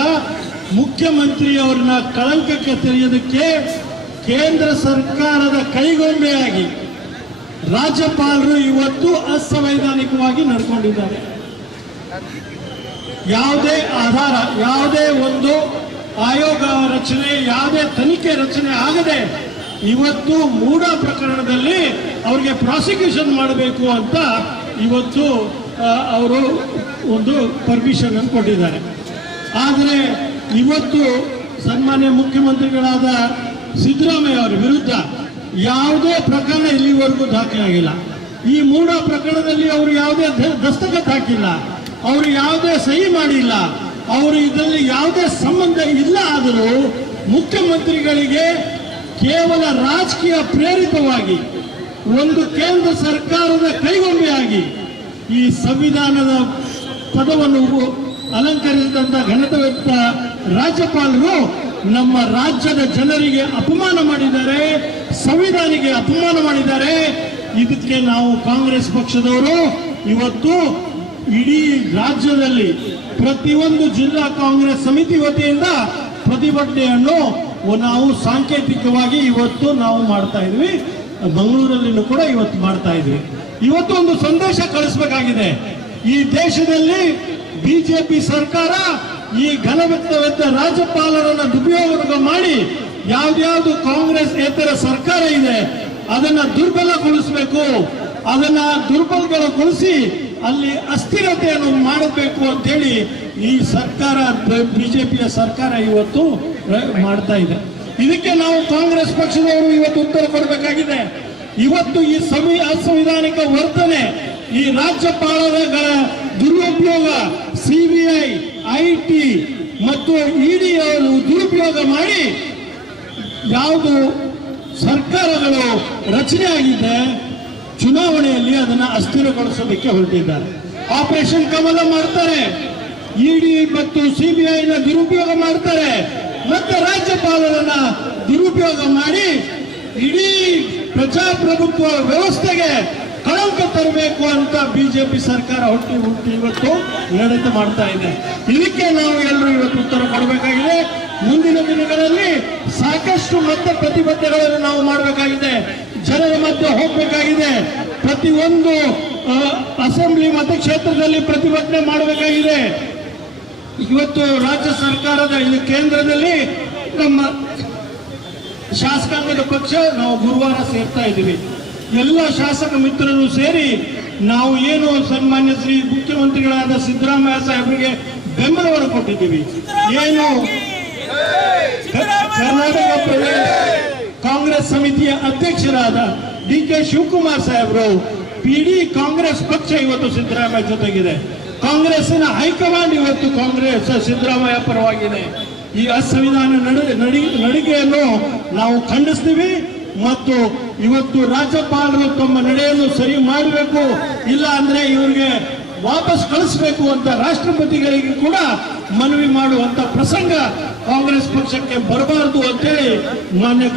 ಮುಖ್ಯಮಂತ್ರಿಯವರನ್ನ ಕಳಂಕಕ್ಕೆ ತೆರೆಯೋದಕ್ಕೆ ಕೇಂದ್ರ ಸರ್ಕಾರದ ಕೈಗೊಂಬೆಯಾಗಿ ರಾಜ್ಯಪಾಲರು ಇವತ್ತು ಅಸಂವೈಧಾನಿಕವಾಗಿ ನಡ್ಕೊಂಡಿದ್ದಾರೆ. ಯಾವುದೇ ಆಧಾರ, ಯಾವುದೇ ಒಂದು ಆಯೋಗ ರಚನೆ, ಯಾವುದೇ ತನಿಖೆ ರಚನೆ ಆಗದೆ ಇವತ್ತು ಮೂಢ ಪ್ರಕರಣದಲ್ಲಿ ಅವರಿಗೆ ಪ್ರಾಸಿಕ್ಯೂಷನ್ ಮಾಡಬೇಕು ಅಂತ ಇವತ್ತು ಅವರು ಒಂದು ಪರ್ಮಿಷನ್ ಅನ್ನು ಕೊಟ್ಟಿದ್ದಾರೆ. ಆದರೆ ಇವತ್ತು ಸನ್ಮಾನ್ಯ ಮುಖ್ಯಮಂತ್ರಿಗಳಾದ ಸಿದ್ದರಾಮಯ್ಯ ಅವರ ವಿರುದ್ಧ ಯಾವುದೇ ಪ್ರಕರಣ ಇಲ್ಲಿವರೆಗೂ ದಾಖಲಾಗಿಲ್ಲ. ಈ ಮೂಢ ಪ್ರಕರಣದಲ್ಲಿ ಅವರು ಯಾವುದೇ ದಸ್ತಖತ್ ಹಾಕಿಲ್ಲ, ಅವರು ಯಾವುದೇ ಸಹಿ ಮಾಡಿಲ್ಲ, ಅವರು ಇದರಲ್ಲಿ ಯಾವುದೇ ಸಂಬಂಧ ಇಲ್ಲ. ಆದರೂ ಮುಖ್ಯಮಂತ್ರಿಗಳಿಗೆ ಕೇವಲ ರಾಜಕೀಯ ಪ್ರೇರಿತವಾಗಿ ಒಂದು ಕೇಂದ್ರ ಸರ್ಕಾರದ ಕೈಗೊಂಬೆಯಾಗಿ ಈ ಸಂವಿಧಾನದ ಪದವನ್ನು ಅಲಂಕರಿಸಿದಂತ ಘನತೆವೆತ್ತ ರಾಜ್ಯಪಾಲರು ನಮ್ಮ ರಾಜ್ಯದ ಜನರಿಗೆ ಅಪಮಾನ ಮಾಡಿದ್ದಾರೆ, ಸಂವಿಧಾನಿಗೆ ಅಪಮಾನ ಮಾಡಿದ್ದಾರೆ. ಇದಕ್ಕೆ ನಾವು ಕಾಂಗ್ರೆಸ್ ಪಕ್ಷದವರು ಇವತ್ತು ಇಡೀ ರಾಜ್ಯದಲ್ಲಿ ಪ್ರತಿಯೊಂದು ಜಿಲ್ಲಾ ಕಾಂಗ್ರೆಸ್ ಸಮಿತಿ ವತಿಯಿಂದ ಪ್ರತಿಭಟನೆಯನ್ನು ನಾವು ಸಾಂಕೇತಿಕವಾಗಿ ಇವತ್ತು ನಾವು ಮಾಡ್ತಾ ಇದ್ವಿ. ಮಂಗಳೂರಲ್ಲಿನೂ ಕೂಡ ಇವತ್ತು ಮಾಡ್ತಾ ಇದ್ವಿ. ಇವತ್ತು ಒಂದು ಸಂದೇಶ ಕಳಿಸಬೇಕಾಗಿದೆ. ಈ ದೇಶದಲ್ಲಿ ಬಿಜೆಪಿ ಸರ್ಕಾರ ಈ ಘನವೆತ್ತ ರಾಜ್ಯಪಾಲರನ್ನು ದುರುಪಯೋಗ ಮಾಡಿ ಯಾವ್ದ್ಯಾವ್ದು ಕಾಂಗ್ರೆಸ್ ಏತರ ಸರ್ಕಾರ ಇದೆ ಅದನ್ನ ದುರ್ಬಲಗೊಳಿಸಬೇಕು, ಅದನ್ನ ದುರ್ಬಲಗೊಳಿಸಿ ಅಲ್ಲಿ ಅಸ್ಥಿರತೆಯನ್ನು ಮಾಡಬೇಕು ಅಂತೇಳಿ ಈ ಸರ್ಕಾರ, ಬಿಜೆಪಿಯ ಸರ್ಕಾರ ಇವತ್ತು ಮಾಡ್ತಾ ಇದೆ. ಇದಕ್ಕೆ ನಾವು ಕಾಂಗ್ರೆಸ್ ಪಕ್ಷದವರು ಇವತ್ತು ಉತ್ತರ ಕೊಡಬೇಕಾಗಿದೆ. ಇವತ್ತು ಈ ಅಸಂವಿಧಾನಿಕ ವರ್ತನೆ, ಈ ರಾಜ್ಯಪಾಲರ ದುರುಪಯೋಗ, ಸಿಬಿಐ, ಐಟಿ ಮತ್ತು ಇಡಿ ಅವರು ದುರುಪಯೋಗ ಮಾಡಿ ಯಾವುದು ಸರ್ಕಾರಗಳು ರಚನೆ ಆಗಿದೆ, ಚುನಾವಣೆಯಲ್ಲಿ ಅದನ್ನು ಅಸ್ಥಿರಗೊಳಿಸೋದಕ್ಕೆ ಹೊರಟಿದ್ದಾರೆ. ಆಪರೇಷನ್ ಕಮಲ ಮಾಡ್ತಾರೆ, ಇಡಿ ಮತ್ತು ಸಿಬಿಐನ ದುರುಪಯೋಗ ಮಾಡ್ತಾರೆ, ಮತ್ತೆ ರಾಜ್ಯಪಾಲರನ್ನ ದುರುಪಯೋಗ ಮಾಡಿ ಇಡೀ ಪ್ರಜಾಪ್ರಭುತ್ವ ವ್ಯವಸ್ಥೆಗೆ ಕಳಂಕ ತರಬೇಕು ಅಂತ ಬಿಜೆಪಿ ಸರ್ಕಾರ ಹುಟ್ಟಿ ಇವತ್ತು ನಡೆತ ಮಾಡ್ತಾ ಇದೆ. ಇದಕ್ಕೆ ನಾವು ಎಲ್ಲರೂ ಇವತ್ತು ಉತ್ತರ ಕೊಡಬೇಕಾಗಿದೆ. ಮುಂದಿನ ದಿನಗಳಲ್ಲಿ ಸಾಕಷ್ಟು ಮತ್ತೆ ಪ್ರತಿಭಟನೆಗಳನ್ನು ನಾವು ಮಾಡಬೇಕಾಗಿದೆ, ಜನರ ಮಧ್ಯೆ ಹೋಗಬೇಕಾಗಿದೆ. ಪ್ರತಿಯೊಂದು ಅಸೆಂಬ್ಲಿ ಮತಕ್ಷೇತ್ರದಲ್ಲಿ ಪ್ರತಿಭಟನೆ ಮಾಡಬೇಕಾಗಿದೆ. ಇವತ್ತು ರಾಜ್ಯ ಸರ್ಕಾರದ ಇದು ಕೇಂದ್ರದಲ್ಲಿ ನಮ್ಮ ಶಾಸಕಾಂಗದ ಪಕ್ಷ ನಾವು ಗುರುವಾರ ಸೇರ್ತಾ ಇದ್ದೀವಿ. ಎಲ್ಲ ಶಾಸಕ ಮಿತ್ರರು ಸೇರಿ ನಾವು ಏನು ಸನ್ಮಾನ್ಯ ಶ್ರೀ ಮುಖ್ಯಮಂತ್ರಿಗಳಾದ ಸಿದ್ದರಾಮಯ್ಯ ಸಾಹೇಬರಿಗೆ ಬೆಂಬಲವನ್ನು ಕೊಟ್ಟಿದ್ದೀವಿ. ಏನು ಕರ್ನಾಟಕ ಪ್ರದೇಶ ಕಾಂಗ್ರೆಸ್ ಸಮಿತಿಯ ಅಧ್ಯಕ್ಷರಾದ ಡಿ.ಕೆ. ಶಿವಕುಮಾರ್ ಸಾಹೇಬರು, ಇಡೀ ಕಾಂಗ್ರೆಸ್ ಪಕ್ಷ ಇವತ್ತು ಸಿದ್ದರಾಮಯ್ಯ ಜೊತೆಗಿದೆ. ಕಾಂಗ್ರೆಸ್ಸಿನ ಹೈಕಮಾಂಡ್ ಇವತ್ತು ಕಾಂಗ್ರೆಸ್ ಸಿದ್ದರಾಮಯ್ಯ ಪರವಾಗಿದೆ. ಈ ಅಸಂವಿಧಾನ ನಡಿಗೆಯನ್ನು ನಾವು ಖಂಡಿಸ್ತೀವಿ ಮತ್ತು ಇವತ್ತು ರಾಜ್ಯಪಾಲರು ತಮ್ಮ ನಡೆಯನ್ನು ಸರಿ ಮಾಡಬೇಕು, ಇಲ್ಲ ಅಂದ್ರೆ ಇವರಿಗೆ ವಾಪಸ್ ಕಳಿಸಬೇಕು ಅಂತ ರಾಷ್ಟ್ರಪತಿಗಳಿಗೆ ಕೂಡ ಮನವಿ ಮಾಡುವಂತ ಪ್ರಸಂಗ ಕಾಂಗ್ರೆಸ್ ಪಕ್ಷಕ್ಕೆ ಬರಬಾರದು ಅಂತೇಳಿ ಮಾನ್ಯ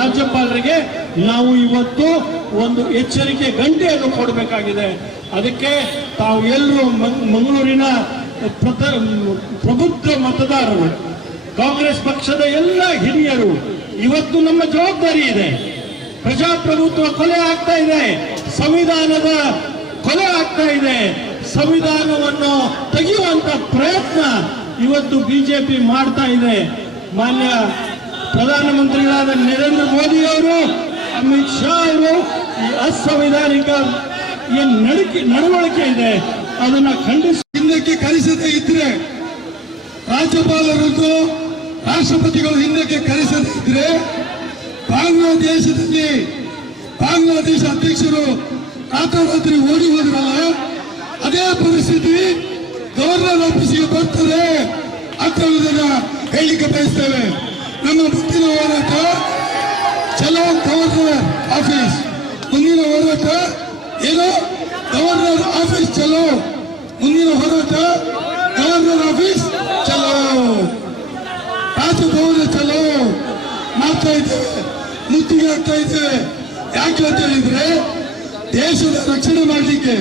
ರಾಜ್ಯಪಾಲರಿಗೆ ನಾವು ಇವತ್ತು ಒಂದು ಎಚ್ಚರಿಕೆ ಗಂಟೆಯನ್ನು ಕೊಡಬೇಕಾಗಿದೆ. ಅದಕ್ಕೆ ತಾವು ಎಲ್ಲರೂ ಮಂಗಳೂರಿನ ಪ್ರಬುದ್ಧ ಮತದಾರರು, ಕಾಂಗ್ರೆಸ್ ಪಕ್ಷದ ಎಲ್ಲ ಹಿರಿಯರು, ಇವತ್ತು ನಮ್ಮ ಜವಾಬ್ದಾರಿ ಇದೆ. ಪ್ರಜಾಪ್ರಭುತ್ವ ಕೊಲೆ ಆಗ್ತಾ ಇದೆ, ಸಂವಿಧಾನದ ಕೊಲೆ ಆಗ್ತಾ ಇದೆ. ಸಂವಿಧಾನವನ್ನು ತೆಗೆಯುವಂತ ಪ್ರಯತ್ನ ಇವತ್ತು ಬಿಜೆಪಿ ಮಾಡ್ತಾ ಇದೆ. ಮಾನ್ಯ ಪ್ರಧಾನಮಂತ್ರಿಗಳಾದ ನರೇಂದ್ರ ಮೋದಿ ಅವರು, ಅಮಿತ್ ಶಾ ಅವರು ಈ ಅಸಂವಿಧಾನಿಕ ಏನ್ ನಡವಳಿಕೆ ಇದೆ ಅದನ್ನ ಖಂಡಿಸಿ ಹಿಂದಕ್ಕೆ ಕರೆಸದೇ ಇದ್ರೆ, ರಾಜ್ಯಪಾಲರದ್ದು ರಾಷ್ಟ್ರಪತಿಗಳು ಹಿಂದಕ್ಕೆ ಕರೆಸದೇ ಇದ್ರೆ ಬಾಂಗ್ಲಾದೇಶದಲ್ಲಿ ಬಾಂಗ್ಲಾದೇಶ ಅಧ್ಯಕ್ಷರು ರಾತ್ರೋರಾತ್ರಿ ಓಡಿ ಹೋದ್ರಲ್ಲ, ಅದೇ ಪರಿಸ್ಥಿತಿ ಗವರ್ನರ್ ಆಫೀಸಿಗೆ ಬರ್ತದೆ ಅಂತ ಹೇಳುವುದನ್ನ ಹೇಳಿಕೆ ಬಯಸ್ತೇವೆ. ನಮ್ಮ ಮುಂದಿನ ಹೋರಾಟ ಚಲೋ ಗವರ್ನರ್ ಆಫೀಸ್, ಮುಂದಿನ ಹೋರಾಟ ಏನು ಗವರ್ನರ್ ಆಫೀಸ್ ಚಲೋ, ಮುಂದಿನ ಹೋರಾಟ ಗವರ್ನರ್ ಆಫೀಸ್ ಚಲೋ, ರಾಜಭವನ ಚಲೋ ಮಾಡ್ತಾ ಇದ್ದೇವೆ, ಮುತ್ತಿಗೆ ಆಗ್ತಾ ಇದ್ದೇವೆ. ಯಾಕೆ ಅಂತ ಹೇಳಿದ್ರೆ ದೇಶದ ರಕ್ಷಣೆ ಮಾಡಲಿಕ್ಕೆ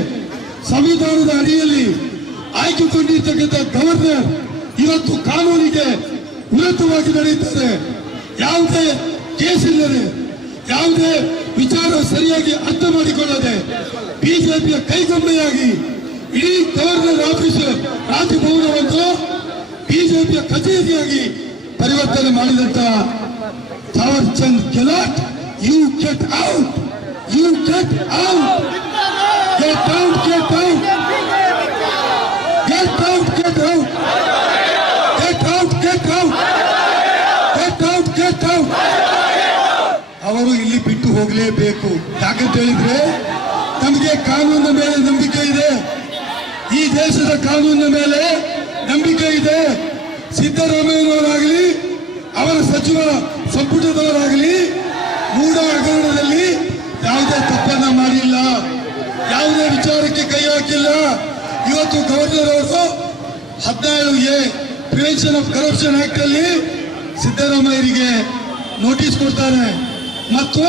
ಸಂವಿಧಾನದ ಅಡಿಯಲ್ಲಿ ಆಯ್ಕೆಗೊಂಡಿರ್ತಕ್ಕಂಥ ಗವರ್ನರ್ ಇವತ್ತು ಕಾನೂನಿಗೆ ವಿರುದ್ಧವಾಗಿ ನಡೆಯುತ್ತಾರೆ. ಯಾವುದೇ ಕೇಸ್ ಇಲ್ಲದೆ, ಯಾವುದೇ ವಿಚಾರ ಸರಿಯಾಗಿ ಅರ್ಥ ಮಾಡಿಕೊಳ್ಳದೆ ಬಿಜೆಪಿಯ ಕೈಗೊಂಬೆಯಾಗಿ ಇಡೀ ಗವರ್ನರ್ ಆಫೀಸ್ ರಾಜಭವನವನ್ನು ಬಿಜೆಪಿಯ ಕಚೇರಿಯಾಗಿ ಪರಿವರ್ತನೆ ಮಾಡಿದಂತ Thawar Chand Gehlot, you get out, you get out, get out, get out, get out, get out, get out, get out, get out, get out. ಅವರು ಇಲ್ಲಿ ಬಿಟ್ಟು ಹೋಗಲೇಬೇಕು. ಯಾಕಂತ ಹೇಳಿದ್ರೆ ನಮಗೆ ಕಾನೂನಿನ ಮೇಲೆ ನಂಬಿಕೆ ಇದೆ, ಈ ದೇಶದ ಕಾನೂನಿನ ಮೇಲೆ ನಂಬಿಕೆ ಇದೆ. ಸಿದ್ದರಾಮಯ್ಯನವರಾಗಲಿ ಅವರ ಸಚಿವ ಸಂಪುಟದವರಾಗಲಿ ಮೂಢ ಹಗರಣದಲ್ಲಿ ಯಾವುದೇ ತಪ್ಪನ್ನ ಮಾಡಿಲ್ಲ, ಯಾವುದೇ ವಿಚಾರಕ್ಕೆ ಕೈ ಹಾಕಿಲ್ಲ. ಇವತ್ತು ಗವರ್ನರ್ ಅವರು 17A prevention of corruption act ಅಲ್ಲಿ ಸಿದ್ದರಾಮಯ್ಯರಿಗೆ ನೋಟಿಸ್ ಕೊಡ್ತಾರೆ ಮತ್ತು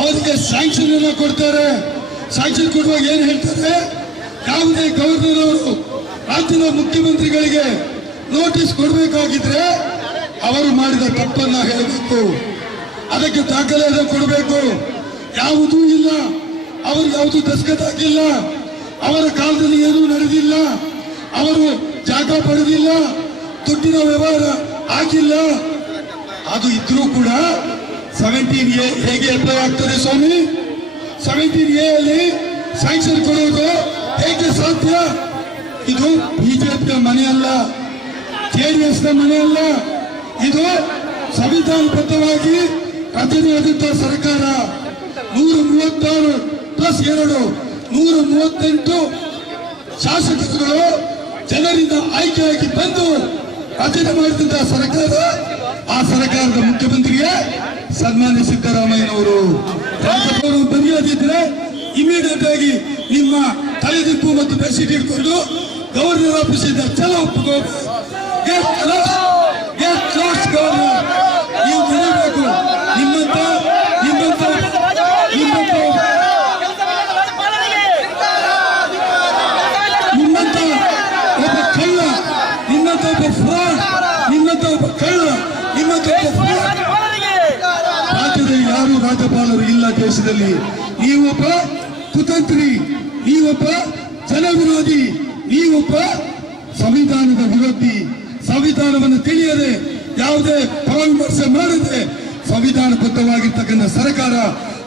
ಅವರಿಗೆ ಸ್ಯಾಂಕ್ಷನ್ ಅನ್ನು ಕೊಡ್ತಾರೆ. ಸ್ಯಾಂಕ್ಷನ್ ಕೊಡುವಾಗ ಏನು ಹೇಳ್ತಾರೆ, ಯಾವುದೇ ಗವರ್ನರ್ ಅವರು ರಾಜ್ಯದ ಮುಖ್ಯಮಂತ್ರಿಗಳಿಗೆ ನೋಟಿಸ್ ಕೊಡಬೇಕಾಗಿದ್ರೆ ಅವರು ಮಾಡಿದ ತಪ್ಪನ್ನ ಹೇಳಬೇಕು, ಅದಕ್ಕೆ ದಾಖಲೆಯನ್ನು ಕೊಡಬೇಕು. ಯಾವುದೂ ಇಲ್ಲ, ಅವರು ಯಾವುದು ದಸ್ಕತ್ ಹಾಕಿಲ್ಲ, ಅವರ ಕಾಲದಲ್ಲಿ ಏನೂ ನಡೆದಿಲ್ಲ, ಅವರು ಜಾಗ ಪಡೆದಿಲ್ಲ, ದುಡ್ಡಿನ ವ್ಯವಹಾರ ಆಗಿಲ್ಲ. ಅದು ಇದ್ರೂ ಕೂಡ 17A ಹೇಗೆ ಅಪ್ಲೈ ಆಗ್ತದೆ ಸ್ವಾಮಿ? 17A ಅಲ್ಲಿ ಸ್ಯಾಂಕ್ಷನ್ ಕೊಡುವುದು ಹೇಗೆ ಸಾಧ್ಯ? ಇದು ಬಿಜೆಪಿಯ ಮನೆ ಅಲ್ಲ, ಜೆಡಿಎಸ್ ನ ಮನೆ ಅಲ್ಲ, ಇದು ಸಂವಿಧಾನಬದ್ಧವಾಗಿ ರಚನೆಯಾದಂತಹ ಸರ್ಕಾರ. 136 ಪ್ಲಸ್ 2 138 ಶಾಸಕರುಗಳು ಜನರಿಂದ ಆಯ್ಕೆಯಾಗಿ ಬಂದು ರಚನೆ ಮಾಡಿದಂತಹ ಸರ್ಕಾರ. ಆ ಸರ್ಕಾರದ ಮುಖ್ಯಮಂತ್ರಿಗೆ ಸನ್ಮಾನ್ಯ ಸಿದ್ದರಾಮಯ್ಯನವರು ಬರೆಯೋದಿದ್ರೆ ಇಮಿಡಿಯೇಟ್ ಆಗಿ ನಿಮ್ಮ ತಲೆದಿಂಪು ಮತ್ತು ಬೆಡ್ಶೀಟ್ ಇಟ್ಕೊಂಡು ಗವರ್ನರ್ ಆಫೀಸಿಂದ ಚಲೋ ಒಪ್ಪಿಕೊಂಡು ಗವರ್ನರ್ ನೀವು ಬರೀಬೇಕು. ನಿಮ್ಮಂತ ಒಬ್ಬ ಕಳ್ಳ, ನಿಮ್ಮಂತ ಒಬ್ಬ ಫ್ರಾಡ್, ನಿಮ್ಮಂತ ಒಬ್ಬ ಕಳ್ಳ, ನಿಮ್ಮಂತ ಒಬ್ಬ ಫ್ರಾಡ್ ರಾಜ್ಯದಲ್ಲಿ ಯಾರು ರಾಜ್ಯಪಾಲರು ಇಲ್ಲ ದೇಶದಲ್ಲಿ. ನೀವೊಬ್ಬ ಕುತಂತ್ರಿ, ನೀವೊಬ್ಬ ಜನ ವಿರೋಧಿ, ನೀವೊಬ್ಬ ಸಂವಿಧಾನದ ವಿರೋಧಿ. ಸಂವಿಧಾನವನ್ನು ತಿಳಿಯದೆ ಯಾವುದೇ ಪರಾಮರ್ಶೆ ಮಾಡದೆ ಸಂವಿಧಾನಬದ್ಧವಾಗಿರ್ತಕ್ಕಂಥ ಸರ್ಕಾರ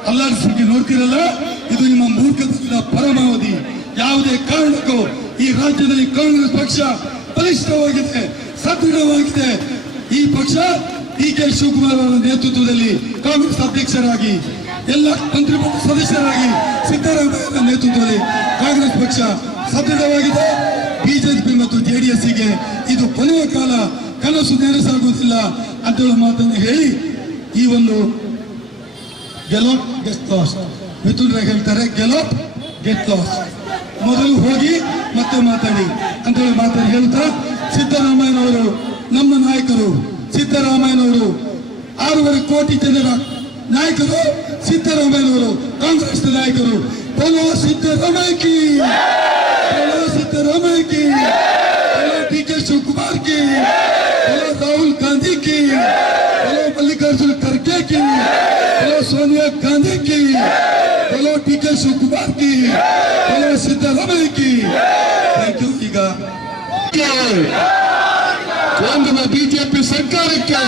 ಅಲ್ಲಾಡಿಸಲಿಕ್ಕೆ ನೋಡ್ತಿರಲ್ಲ, ಇದು ನಿಮ್ಮ ಮೂರ್ಖತನದ ಪರಮಾವಧಿ. ಯಾವುದೇ ಕಾರಣಕ್ಕೂ ಈ ರಾಜ್ಯದಲ್ಲಿ ಕಾಂಗ್ರೆಸ್ ಪಕ್ಷ ಬಲಿಷ್ಠವಾಗಿದೆ, ಸದೃಢವಾಗಿದೆ. ಈ ಪಕ್ಷ DK ಶಿವಕುಮಾರ್ ಅವರ ನೇತೃತ್ವದಲ್ಲಿ ಕಾಂಗ್ರೆಸ್ ಅಧ್ಯಕ್ಷರಾಗಿ, ಎಲ್ಲ ಮಂತ್ರಿಮಂಡಲ ಸದಸ್ಯರಾಗಿ ಸಿದ್ದರಾಮಯ್ಯ ನೇತೃತ್ವದಲ್ಲಿ ಕಾಂಗ್ರೆಸ್ ಪಕ್ಷ ಸದೃಢವಾಗಿದೆ. ಬಿಜೆಪಿ ಮತ್ತು JDSಗೆ ಇದು ಕೊನೆಯ ಕಾಲ, ಕನಸು ನನಸಾಗುವುದಿಲ್ಲ ಅಂತ ಹೇಳುವ ಮಾತನ್ನು ಹೇಳಿ ಈ ಒಂದು ಗೆಲೋಪ್ ಗೆಟ್ ಲಾಸ್ಟ್, ಮಿಥುನ್ ರಾಯ್ ಹೇಳ್ತಾರೆ ಗೆಲೋಪ್ ಗೆಟ್ ಲಾಸ್ಟ್, ಮೊದಲು ಹೋಗಿ ಮತ್ತೆ ಮಾತಾಡಿ ಅಂತ ಹೇಳಿ ಮಾತನ್ನು ಹೇಳ್ತಾ, ಸಿದ್ದರಾಮಯ್ಯನವರು ನಮ್ಮ ನಾಯಕರು, ಸಿದ್ದರಾಮಯ್ಯನವರು 6.5 ಕೋಟಿ ಜನರ ನಾಯಕರು, ಸಿದ್ದರಾಮಯ್ಯನವರು ಕಾಂಗ್ರೆಸ್ನ ನಾಯಕರು. बोलो सिद्धरामಯ್ಯ की, बोलो सिद्धरामಯ್ಯ की, बोलो DK शिवकुमार की, बोलो राहुल गांधी की, बोलो मल्लिकार्जुन खड़गे की, बोलो सोनिया गांधी की, बोलो DK शिवकुमार की, बोलो सिद्धरामಯ್ಯ की. Thank you. ಈಗ ಕೇಂದ್ರದ ಬಿಜೆಪಿ ಸರ್ಕಾರಕ್ಕೆ,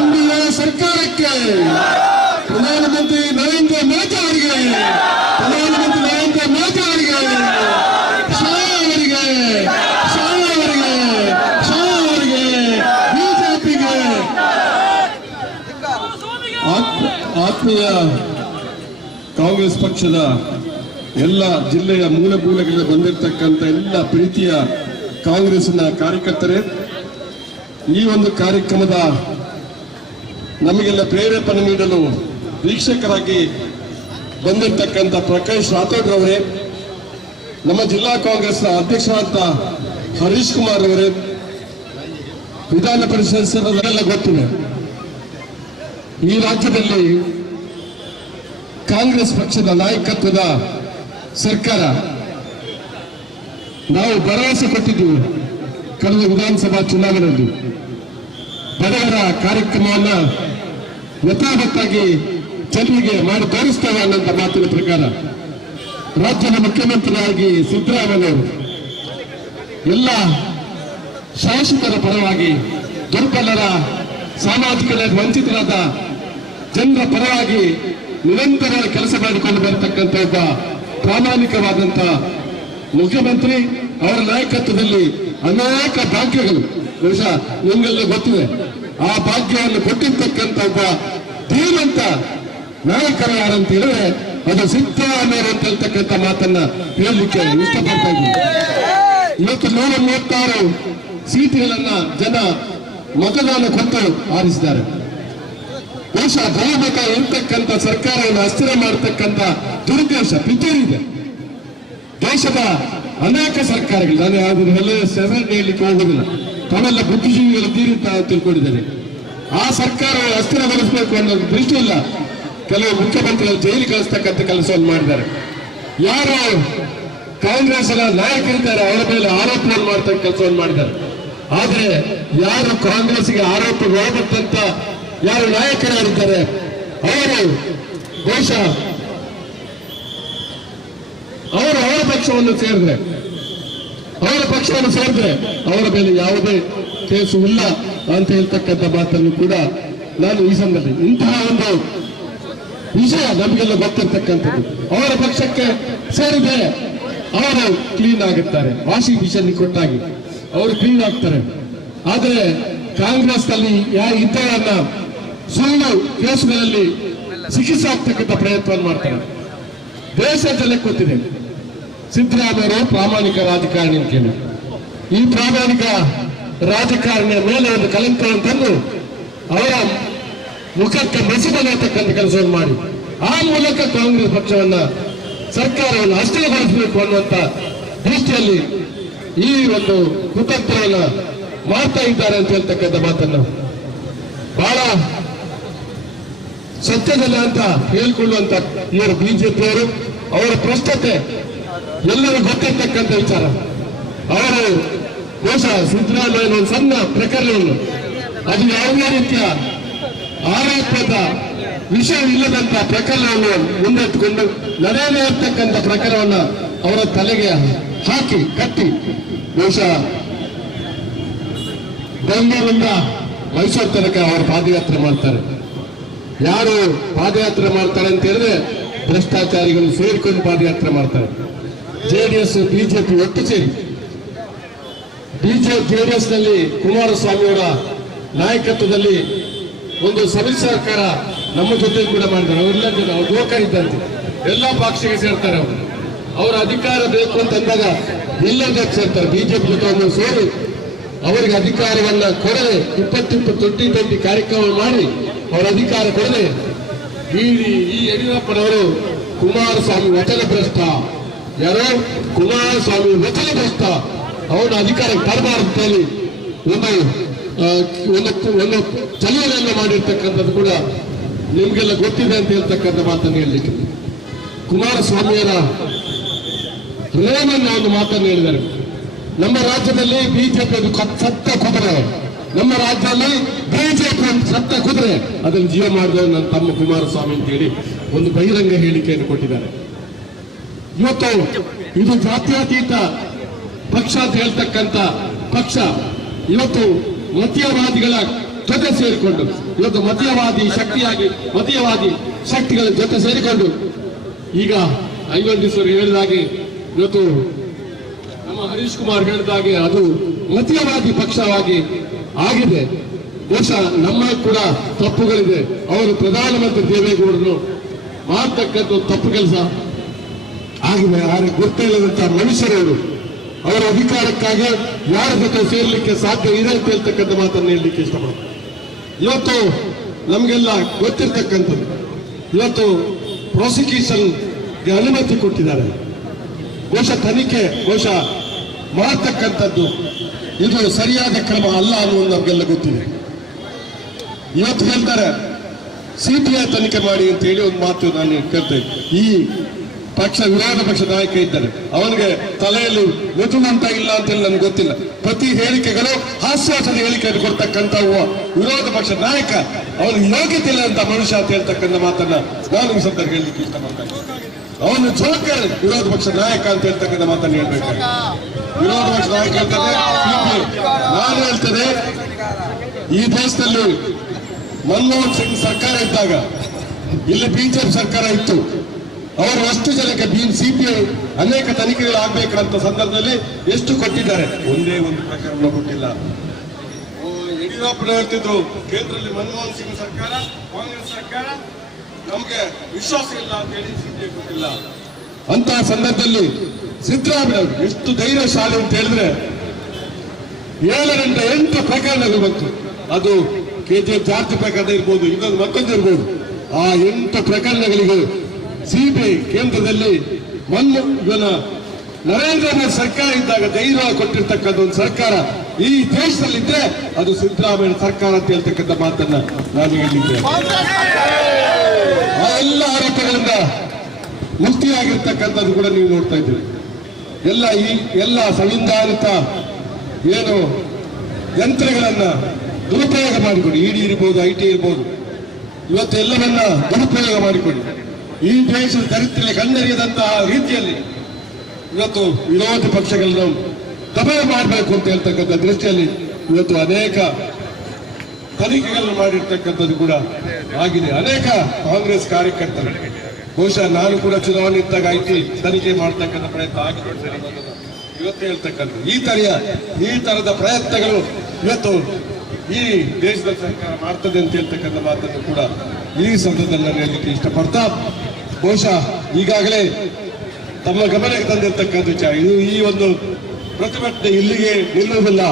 NDA ಸರ್ಕಾರಕ್ಕೆ, ಪ್ರಧಾನಮಂತ್ರಿ ನರೇಂದ್ರ ಮೋದಿ ಅವರಿಗೆ, ಪ್ರಧಾನಮಂತ್ರಿ ನರೇಂದ್ರ ಮೋದಿ ಅವರಿಗೆ, ಶಾ ಅವರಿಗೆ ಬಿಜೆಪಿಗೆ ಆತ್ಮೀಯ ಪಕ್ಷದ ಎಲ್ಲ ಜಿಲ್ಲೆಯ ಮೂಲೆ ಮೂಲೆಗಳಿಗೆ ಬಂದಿರತಕ್ಕಂಥ ಎಲ್ಲ ಪ್ರೀತಿಯ ಕಾಂಗ್ರೆಸ್ನ ಕಾರ್ಯಕರ್ತರೇ, ಈ ಒಂದು ಕಾರ್ಯಕ್ರಮದ ನಮಗೆಲ್ಲ ಪ್ರೇರೇಪಣೆ ನೀಡಲು ವೀಕ್ಷಕರಾಗಿ ಬಂದಿರತಕ್ಕಂಥ ಪ್ರಕಾಶ್ ರಾಥೋಡ್ ಅವರೇ, ನಮ್ಮ ಜಿಲ್ಲಾ ಕಾಂಗ್ರೆಸ್ನ ಅಧ್ಯಕ್ಷರಾದ ಹರೀಶ್ ಕುಮಾರ್ ಅವರೇ, ವಿಧಾನ ಪರಿಷತ್ ಸದಸ್ಯರೆಲ್ಲ ಗೊತ್ತಿದೆ. ಈ ರಾಜ್ಯದಲ್ಲಿ ಕಾಂಗ್ರೆಸ್ ಪಕ್ಷದ ನಾಯಕತ್ವದ ಸರ್ಕಾರ, ನಾವು ಭರವಸೆ ಕೊಟ್ಟಿದ್ದೀವಿ ಕಳೆದ ವಿಧಾನಸಭಾ ಚುನಾವಣೆಯಲ್ಲಿ ಬಡವರ ಕಾರ್ಯಕ್ರಮವನ್ನ ಯಥಾವತ್ತಾಗಿ ಜನರಿಗೆ ಮಾಡಿ ತೋರಿಸ್ತೇವೆ ಅನ್ನೋಂಥ ಮಾತಿನ ಪ್ರಕಾರ ರಾಜ್ಯದ ಮುಖ್ಯಮಂತ್ರಿಯಾಗಿ ಸಿದ್ದರಾಮಯ್ಯವರು ಎಲ್ಲ ಶಾಸಕರ ಪರವಾಗಿ ದುರ್ಬಲರ, ಸಾಮಾಜಿಕ ವಂಚಿತರಾದ ಜನರ ಪರವಾಗಿ ನಿರಂತರ ಕೆಲಸ ಮಾಡಿಕೊಂಡು ಬರತಕ್ಕಂಥ ಒಬ್ಬ ಪ್ರಾಮಾಣಿಕವಾದಂಥ ಮುಖ್ಯಮಂತ್ರಿ. ಅವರ ನಾಯಕತ್ವದಲ್ಲಿ ಅನೇಕ ಭಾಗ್ಯಗಳು ಬಹುಶಃ ನಿಮಗೆಲ್ಲ ಗೊತ್ತಿದೆ. ಆ ಭಾಗ್ಯವನ್ನು ಕೊಟ್ಟಿರ್ತಕ್ಕಂಥ ಒಬ್ಬ ಧೀರಂತ ನಾಯಕರು ಯಾರಂತ ಹೇಳಿದ್ರೆ ಅದು ಸಿದ್ದರಾಮಯ್ಯ ಅಂತ ಹೇಳ್ತಕ್ಕಂಥ ಮಾತನ್ನ ಹೇಳಲಿಕ್ಕೆ ಇಷ್ಟಪಡ್ತಾ ಇದ್ದೀನಿ. ಇವತ್ತು 136 ಸೀಟುಗಳನ್ನ ಜನ ಮತದಾನ ಕೊಟ್ಟು ಆರಿಸಿದ್ದಾರೆ. ಬಹುಶಃ ಬಹುಮತ ಇರ್ತಕ್ಕಂಥ ಸರ್ಕಾರವನ್ನು ಅಸ್ಥಿರ ಮಾಡತಕ್ಕಂಥ ದುರುದ್ದೇಶ ಪಿತೂರಿದೆ. ದೇಶದ ಅನೇಕ ಸರ್ಕಾರಗಳು, ನಾನು ಯಾವುದನ್ನೆಲ್ಲ ಹೆಸರು ಹೇಳಲಿಕ್ಕೆ ಹೋಗುದಿಲ್ಲ, ತಾವೆಲ್ಲ ಬುದ್ಧಿಜೀವಿಗಳು ತೀರಿತ ತಿಳ್ಕೊಂಡಿದ್ದಾರೆ. ಆ ಸರ್ಕಾರವನ್ನು ಅಸ್ಥಿರಗೊಳಿಸಬೇಕು ಅನ್ನೋ ದೃಷ್ಟಿಯಿಲ್ಲ ಕೆಲವು ಮುಖ್ಯಮಂತ್ರಿಗಳು ಜೈಲಿಗೆ ಕಳಿಸ್ತಕ್ಕಂಥ ಕೆಲಸವನ್ನು ಮಾಡಿದ್ದಾರೆ. ಯಾರು ಕಾಂಗ್ರೆಸ್ನ ನಾಯಕರಿದ್ದಾರೆ ಅವರ ಮೇಲೆ ಆರೋಪವನ್ನು ಮಾಡ್ತಕ್ಕ ಕೆಲಸವನ್ನು ಮಾಡಿದ್ದಾರೆ. ಆದ್ರೆ ಯಾರು ಕಾಂಗ್ರೆಸ್ಗೆ ಆರೋಪ ಒಳಪಟ್ಟಂತ ಯಾರು ನಾಯಕರಾಗಿದ್ದಾರೆ ಅವರು ಬಹುಶಃ ಅವರ ಪಕ್ಷವನ್ನು ಸೇರಿದ್ರೆ ಅವರ ಮೇಲೆ ಯಾವುದೇ ಕೇಸು ಇಲ್ಲ ಅಂತ ಹೇಳ್ತಕ್ಕಂಥ ಮಾತನ್ನು ಕೂಡ ನಾನು ಈ ಸಂದರ್ಭದಲ್ಲಿ, ಇಂತಹ ಒಂದು ವಿಷಯ ನಮಗೆಲ್ಲ ಗೊತ್ತಿರ್ತಕ್ಕಂಥದ್ದು, ಅವರ ಪಕ್ಷಕ್ಕೆ ಸೇರಿದೆ ಅವರು ಕ್ಲೀನ್ ಆಗುತ್ತಾರೆ, ವಾಷಿಂಗ್ ಮಿಷನ್ ಕೊಟ್ಟಾಗಿ ಅವರು ಕ್ಲೀನ್ ಆಗ್ತಾರೆ. ಆದರೆ ಕಾಂಗ್ರೆಸ್ ನಲ್ಲಿ ಇಂಥವನ್ನ ಸುಳ್ಳು ಕೇಸುಗಳಲ್ಲಿ ಸಿಕ್ಕಿಸಾಕ್ತಕ್ಕಂಥ ಪ್ರಯತ್ನ ಮಾಡ್ತಾರೆ. ದೇಶದಲ್ಲೇ ಗೊತ್ತಿದೆ ಸಿದ್ದರಾಮಯ್ಯ ಪ್ರಾಮಾಣಿಕ ರಾಜಕಾರಣಿ ಅಂತ ಹೇಳಿ. ಈ ಪ್ರಾಮಾಣಿಕ ರಾಜಕಾರಣಿಯ ಮೇಲೆ ಒಂದು ಕಲಂಕವನ್ನು ತಂದು ಅವರ ಮುಖಕ್ಕೆ ಮಸಿಬಲಿಯತಕ್ಕಂಥ ಕೆಲಸವನ್ನು ಮಾಡಿ ಆ ಮೂಲಕ ಕಾಂಗ್ರೆಸ್ ಪಕ್ಷವನ್ನ ಸರ್ಕಾರವನ್ನು ಅಸ್ಥಿರಗೊಳಿಸಬೇಕು ಅನ್ನುವಂತ ದೃಷ್ಟಿಯಲ್ಲಿ ಈ ಒಂದು ಕುತಂತ್ರವನ್ನ ಮಾಡ್ತಾ ಇದ್ದಾರೆ ಅಂತ ಹೇಳ್ತಕ್ಕಂಥ ಮಾತನ್ನು ಬಹಳ ಸತ್ಯದಲ್ಲ ಅಂತ ಹೇಳಿಕೊಳ್ಳುವಂತ ಇವರು ಬಿಜೆಪಿಯವರು, ಅವರ ಪ್ರಶ್ನತೆ ಎಲ್ಲರೂ ಗೊತ್ತಿರ್ತಕ್ಕಂಥ ವಿಚಾರ. ಅವರು ಬಹುಶಃ ಸಿದ್ದರಾಮಯ್ಯನ ಒಂದು ಸಣ್ಣ ಪ್ರಕರಣವನ್ನು, ಅದು ಯಾವುದೇ ರೀತಿಯ ಆರೋಪದ ವಿಷಯವಿಲ್ಲದಂತ ಪ್ರಕರಣವನ್ನು ಮುಂದಿಟ್ಟುಕೊಂಡು ನಡೆಯದೇ ಇರ್ತಕ್ಕಂಥ ಪ್ರಕರಣವನ್ನ ಅವರ ತಲೆಗೆ ಹಾಕಿ ಕಟ್ಟಿ ಬಹುಶಃ ಬೆಂಗಳೂರಿಂದ ಮೈಸೂರು ತನಕ ಅವರು ಪಾದಯಾತ್ರೆ ಮಾಡ್ತಾರೆ. ಯಾರು ಪಾದಯಾತ್ರೆ ಮಾಡ್ತಾರೆ ಅಂತ ಹೇಳಿದ್ರೆ ಭ್ರಷ್ಟಾಚಾರಿಗಳು ಸೇರಿಕೊಂಡು ಪಾದಯಾತ್ರೆ ಮಾಡ್ತಾರೆ. ಜೆಡಿಎಸ್ ಬಿಜೆಪಿ ಒಟ್ಟು ಸೇರಿ ಜೆಡಿಎಸ್ ನಲ್ಲಿ ಕುಮಾರಸ್ವಾಮಿ ಅವರ ನಾಯಕತ್ವದಲ್ಲಿ ಒಂದು ಸಮ್ಮಿಶ್ರ ಸರ್ಕಾರ ನಮ್ಮ ಜೊತೆ ಕೂಡ ಮಾಡಿದ್ದಾರೆ. ಅವರೆಲ್ಲ ಜನ ಯುವಕರಿದ್ದಂತೆ ಎಲ್ಲ ಪಕ್ಷಕ್ಕೆ ಸೇರ್ತಾರೆ. ಅವರ ಅಧಿಕಾರ ಬೇಕು ಅಂತಂದಾಗ ಎಲ್ಲರ ಜೊತೆ ಸೇರ್ತಾರೆ. ಬಿಜೆಪಿ ಜೊತೆ ಒಂದು ಸೇರಿ ಅವರಿಗೆ ಅಧಿಕಾರವನ್ನ ಕೊಡದೆ 20-20 ಕಾರ್ಯಕ್ರಮ ಮಾಡಿ ಅವರ ಅಧಿಕಾರ ಕೊಡದೆ ಈ ಯಡಿಯೂರಪ್ಪನವರು ಕುಮಾರಸ್ವಾಮಿ ವಚನ ಭ್ರಷ್ಟ, ಯಾರೋ ಕುಮಾರಸ್ವಾಮಿ ವಚನ ಭ್ರಷ್ಟ, ಅವನ ಅಧಿಕಾರಕ್ಕೆ ತರಬಾರದು ಹೇಳಿ ಒಂದು ಚಲನೆಯನ್ನು ಮಾಡಿರ್ತಕ್ಕಂಥದ್ದು ಕೂಡ ನಿಮ್ಗೆಲ್ಲ ಗೊತ್ತಿದೆ ಅಂತ ಹೇಳ್ತಕ್ಕಂಥ ಮಾತನ್ನು ಹೇಳಲಿಕ್ಕೆ ಕುಮಾರಸ್ವಾಮಿಯರ ರೇವಣ್ಣ ಒಂದು ಮಾತನ್ನು ಹೇಳಿದ್ದಾರೆ. ನಮ್ಮ ರಾಜ್ಯದಲ್ಲಿ ಬಿಜೆಪಿ ಅದು ಸತ್ತ ಕುದುರೆ, ನಮ್ಮ ರಾಜ್ಯದಲ್ಲಿ ಬಿಜೆಪಿ ಸತ್ತ ಕುದುರೆ, ಅದನ್ನು ಜೀವ ಮಾಡಿದವರು ನನ್ನ ತಮ್ಮ ಕುಮಾರಸ್ವಾಮಿ ಅಂತ ಹೇಳಿ ಒಂದು ಬಹಿರಂಗ ಹೇಳಿಕೆಯನ್ನು ಕೊಟ್ಟಿದ್ದಾರೆ. ಇವತ್ತು ಇದು ಜಾತ್ಯತೀತ ಪಕ್ಷ ಅಂತ ಹೇಳ್ತಕ್ಕಂಥ ಪಕ್ಷ ಇವತ್ತು ಮತೀಯವಾದಿಗಳ ಜೊತೆ ಸೇರಿಕೊಂಡು ಇವತ್ತು ಮತೀಯವಾದಿ ಶಕ್ತಿಗಳ ಜೊತೆ ಸೇರಿಕೊಂಡು ಈಗ ಐವೊಂದಿಸರು ಹೇಳಿದಾಗೆ ಇವತ್ತು ನಮ್ಮ ಹರೀಶ್ ಕುಮಾರ್ ಹೇಳಿದಾಗೆ ಅದು ಮತೀಯವಾದಿ ಪಕ್ಷವಾಗಿ ಆಗಿದೆ. ಬಹುಶಃ ನಮ್ಮ ಕೂಡ ತಪ್ಪುಗಳಿದೆ. ಅವರು ಪ್ರಧಾನಮಂತ್ರಿ ದೇವೇಗೌಡರು ಮಾಡತಕ್ಕಂಥ ತಪ್ಪು ಕೆಲಸ ಆಗಿದೆ ಯಾರಿಗೆ ಗೊತ್ತಿಲ್ಲದಂತಹ ಮನುಷ್ಯರವರು ಅವರ ಅಧಿಕಾರಕ್ಕಾಗಿ ಯಾರ ಜೊತೆ ಸೇರ್ಲಿಕ್ಕೆ ಸಾಧ್ಯ ಇದೆ ಅಂತ ಹೇಳ್ತಕ್ಕಂಥ ಮಾತನ್ನು ಹೇಳಲಿಕ್ಕೆ ಇಷ್ಟಪಡ್ತಾರೆ. ಇವತ್ತು ನಮಗೆಲ್ಲ ಗೊತ್ತಿರ್ತಕ್ಕಂಥದ್ದು, ಇವತ್ತು ಪ್ರಾಸಿಕ್ಯೂಷನ್ಗೆ ಅನುಮತಿ ಕೊಟ್ಟಿದ್ದಾರೆ, ತನಿಖೆ ಮಾಡತಕ್ಕಂಥದ್ದು ಇದು ಸರಿಯಾದ ಕ್ರಮ ಅಲ್ಲ ಅನ್ನೋದು ನಮಗೆಲ್ಲ ಗೊತ್ತಿದೆ. ಇವತ್ತು ಹೇಳ್ತಾರೆ ಸಿಬಿಐ ತನಿಖೆ ಮಾಡಿ ಅಂತ ಹೇಳಿ ಒಂದು ಮಾತು ನಾನು ಕೇಳ್ತೇನೆ. ಈ ವಿರೋಧ ಪಕ್ಷ ನಾಯಕ ಇದ್ದಾರೆ, ಅವನಿಗೆ ತಲೆಯಲ್ಲಿ ಮೆದುಳು ಇಲ್ಲ ಅಂತ ಹೇಳಿ ನನಗೆ ಗೊತ್ತಿಲ್ಲ. ಪ್ರತಿ ಹೇಳಿಕೆಗಳು ಹಾಸ್ಯಾಸ್ಪದ ಹೇಳಿಕೆಯನ್ನು ಕೊಡ್ತಕ್ಕಂಥ ವಿರೋಧ ಪಕ್ಷ ನಾಯಕ ಅವನಿಗೆ ಯೋಗ್ಯತೆ ಇಲ್ಲ ಅಂತ ಮನುಷ್ಯ ಅಂತ ಹೇಳ್ತಕ್ಕಂಥ ಮಾತನ್ನ ನಾನು ಈ ಸಂದರ್ಭ ಹೇಳಲಿಕ್ಕೆ ಇಷ್ಟಪಡ್ತೇನೆ. ಅವನು ಜೋಕರ್ ವಿರೋಧ ಪಕ್ಷ ನಾಯಕ ಅಂತ ಹೇಳ್ತಕ್ಕಂಥ ಮಾತನ್ನು ಹೇಳ್ಬೇಕಾದ್ರೆ ವಿರೋಧ ಪಕ್ಷ ನಾಯಕ ಹೇಳ್ತಾರೆ. ನಾನು ಹೇಳ್ತೇನೆ, ಈ ದೇಶದಲ್ಲಿ ಮನಮೋಹನ್ ಸಿಂಗ್ ಸರ್ಕಾರ ಇದ್ದಾಗ ಇಲ್ಲಿ ಬಿಜೆಪಿ ಸರ್ಕಾರ ಇತ್ತು. ಅವರು ಅಷ್ಟು ಜನಕ್ಕೆ ಸಿಬಿಐ ಅನೇಕ ತನಿಖೆಗಳು ಆಗ್ಬೇಕಂತ ಸಂದರ್ಭದಲ್ಲಿ ಎಷ್ಟು ಕೊಟ್ಟಿದ್ದಾರೆ? ಒಂದೇ ಒಂದು ಪ್ರಕರಣ ಕೊಟ್ಟಿಲ್ಲ. ಯಡಿಯೂರಪ್ಪನ ಹೇಳ್ತಿದ್ರು ಕೇಂದ್ರದಲ್ಲಿ ಮನಮೋಹನ್ ಸಿಂಗ್ ಸರ್ಕಾರ, ಕಾಂಗ್ರೆಸ್ ಸರ್ಕಾರ, ನಮ್ಗೆ ವಿಶ್ವಾಸ ಇಲ್ಲ ಅಂತ ಹೇಳಿ ಸಿಬಿಐ ಕೊಟ್ಟಿಲ್ಲ. ಅಂತಹ ಸಂದರ್ಭದಲ್ಲಿ ಸಿದ್ದರಾಮಯ್ಯ ಎಷ್ಟು ಧೈರ್ಯಶಾಲಿ ಅಂತ ಹೇಳಿದ್ರೆ 7ರಿಂದ 8 ಪ್ರಕರಣಗಳು ಬಂತು. ಅದು KGF ಜಾರ್ಜ್ ಪ್ರಕರಣ ಇರ್ಬೋದು, ಇನ್ನೊಂದು ಮತ್ತೊಂದು ಇರ್ಬೋದು. ಆ 8 ಪ್ರಕರಣಗಳಿಗೆ ಸಿಬಿಐ ಕೇಂದ್ರದಲ್ಲಿ ನರೇಂದ್ರ ಮೋದಿ ಸರ್ಕಾರ ಇದ್ದಾಗ ಧೈರ್ಯ ಕೊಟ್ಟಿರ್ತಕ್ಕಂಥ ಒಂದು ಸರ್ಕಾರ ಈ ದೇಶದಲ್ಲಿದ್ರೆ ಅದು ಸಿದ್ದರಾಮಯ್ಯ ಸರ್ಕಾರ ಅಂತ ಹೇಳ್ತಕ್ಕಂಥ ಮಾತನ್ನ ನಾನು ಹೇಳಿದ್ದೇನೆ. ಆ ಎಲ್ಲ ಆರೋಪಗಳಿಂದ ಮುಕ್ತಿಯಾಗಿರ್ತಕ್ಕಂಥದ್ದು ಕೂಡ ನೀವು ನೋಡ್ತಾ ಇದ್ದೀರಿ. ಎಲ್ಲ ಸಂವಿಧಾನಿತ ಏನು ಯಂತ್ರಗಳನ್ನ ದುರುಪಯೋಗ ಮಾಡಿಕೊಂಡು, ಇಡಿ ಇರ್ಬೋದು, IT ಇರ್ಬೋದು, ಇವತ್ತೆಲ್ಲವನ್ನ ದುರುಪಯೋಗ ಮಾಡಿಕೊಂಡು ಈ ದೇಶದ ಚರಿತ್ರೆಯಲ್ಲಿ ಕಂಡರಿಯದಂತಹ ರೀತಿಯಲ್ಲಿ ಇವತ್ತು ವಿರೋಧ ಪಕ್ಷಗಳನ್ನು ದಮನ ಮಾಡಬೇಕು ಅಂತ ಹೇಳ್ತಕ್ಕಂಥ ದೃಷ್ಟಿಯಲ್ಲಿ ಇವತ್ತು ಅನೇಕ ತನಿಖೆಗಳನ್ನು ಮಾಡಿರ್ತಕ್ಕಂಥದ್ದು ಕೂಡ ಆಗಿದೆ. ಅನೇಕ ಕಾಂಗ್ರೆಸ್ ಕಾರ್ಯಕರ್ತರು, ಬಹುಶಃ ನಾನು ಕೂಡ ಚುನಾವಣೆ ಇದ್ದಾಗ IT ತನಿಖೆ ಮಾಡತಕ್ಕಂಥ ಪ್ರಯತ್ನ ಆಗಿದೆ ಇವತ್ತು ಹೇಳ್ತಕ್ಕಂಥ ಈ ತರದ ಪ್ರಯತ್ನಗಳು ಇವತ್ತು ಈ ದೇಶದ ಸರ್ಕಾರ ಮಾಡ್ತದೆ ಅಂತ ಹೇಳ್ತಕ್ಕಂಥ ಮಾತನ್ನು ಕೂಡ ಈ ಸಂದರ್ಭದಲ್ಲಿ ನಾನು ಹೇಳಲಿಕ್ಕೆ ಇಷ್ಟಪಡ್ತಾ, ಬಹುಶಃ ಈಗಾಗಲೇ ತಮ್ಮ ಗಮನಕ್ಕೆ ತಂದಿರ್ತಕ್ಕಂಥ ವಿಚಾರ ಇದು. ಈ ಒಂದು ಪ್ರತಿಭಟನೆ ಇಲ್ಲಿಗೆ ನಿಲ್ಲುವುದಿಲ್ಲ.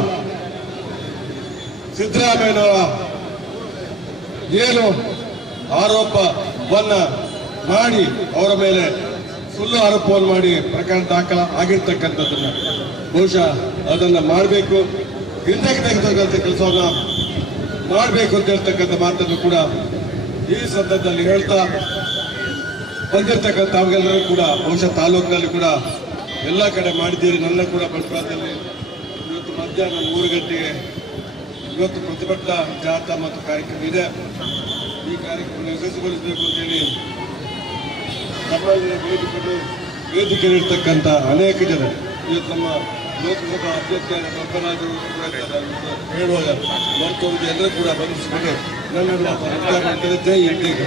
ಸಿದ್ದರಾಮಯ್ಯನವರ ಏನು ಆರೋಪವನ್ನ ಮಾಡಿ ಅವರ ಮೇಲೆ ಸುಳ್ಳು ಆರೋಪವನ್ನು ಮಾಡಿ ಪ್ರಕರಣ ದಾಖಲ ಆಗಿರ್ತಕ್ಕಂಥದ್ದನ್ನ ಬಹುಶಃ ಅದನ್ನ ಮಾಡಬೇಕು, ಹಿಂದಕ್ಕೆ ತೆಗೆತಕ್ಕಂಥ ಕೆಲಸವನ್ನ ಮಾಡಬೇಕು ಅಂತ ಹೇಳ್ತಕ್ಕಂಥ ಮಾತನ್ನು ಕೂಡ ಈ ಸಂದರ್ಭದಲ್ಲಿ ಹೇಳ್ತಾ ಬಂದಿರ್ತಕ್ಕಂಥ ತಾವೆಲ್ಲರೂ ಕೂಡ ಬಹುಶಃ ತಾಲೂಕಿನಲ್ಲಿ ಕೂಡ ಎಲ್ಲ ಕಡೆ ಮಾಡಿದ್ದೀರಿ. ನನ್ನ ಕೂಡ ಬಂಟ್ವಾಳದಲ್ಲಿ ಇವತ್ತು ಮಧ್ಯಾಹ್ನ 3 ಗಂಟೆಗೆ ಇವತ್ತು ಪ್ರತಿಭಟನಾ ಜಾಥಾ ಮತ್ತು ಕಾರ್ಯಕ್ರಮ ಇದೆ. ಈ ಕಾರ್ಯಕ್ರಮ ಯಶಸ್ವಿಗೊಳಿಸಬೇಕು ಅಂತೇಳಿ ನಮ್ಮಲ್ಲಿ ವೇದಿಕೆ ಇರ್ತಕ್ಕಂಥ ಅನೇಕ ಜನ ಇವತ್ತು ನಮ್ಮ ಲೋಕಸಭಾ ಅಧ್ಯಕ್ಷ ಬಸವರಾಜು ಹೇಳುವಾಗ ಮತ್ತೊಂದು ಎಲ್ಲರೂ ಕೂಡ ಬಂಧಿಸಿಕೊಂಡು ನನ್ನೆಲ್ಲ ಮಾಡ್ತಾರೆ. ಜೈ ಹಿಂದ್.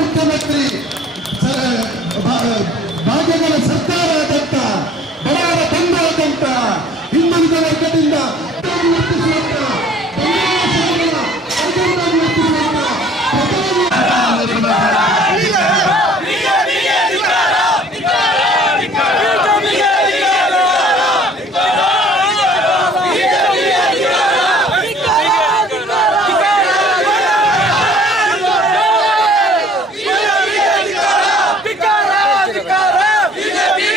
ಮುಖ್ಯಮಂತ್ರಿ ಭಾಗ್ಯಗಳ ಸರ್ಕಾರದಂತ ಬಡವರ ಬಂಧುವಾದಂತ ಹಿಂದುಳಿದ ವರ್ಗದಿಂದ BJP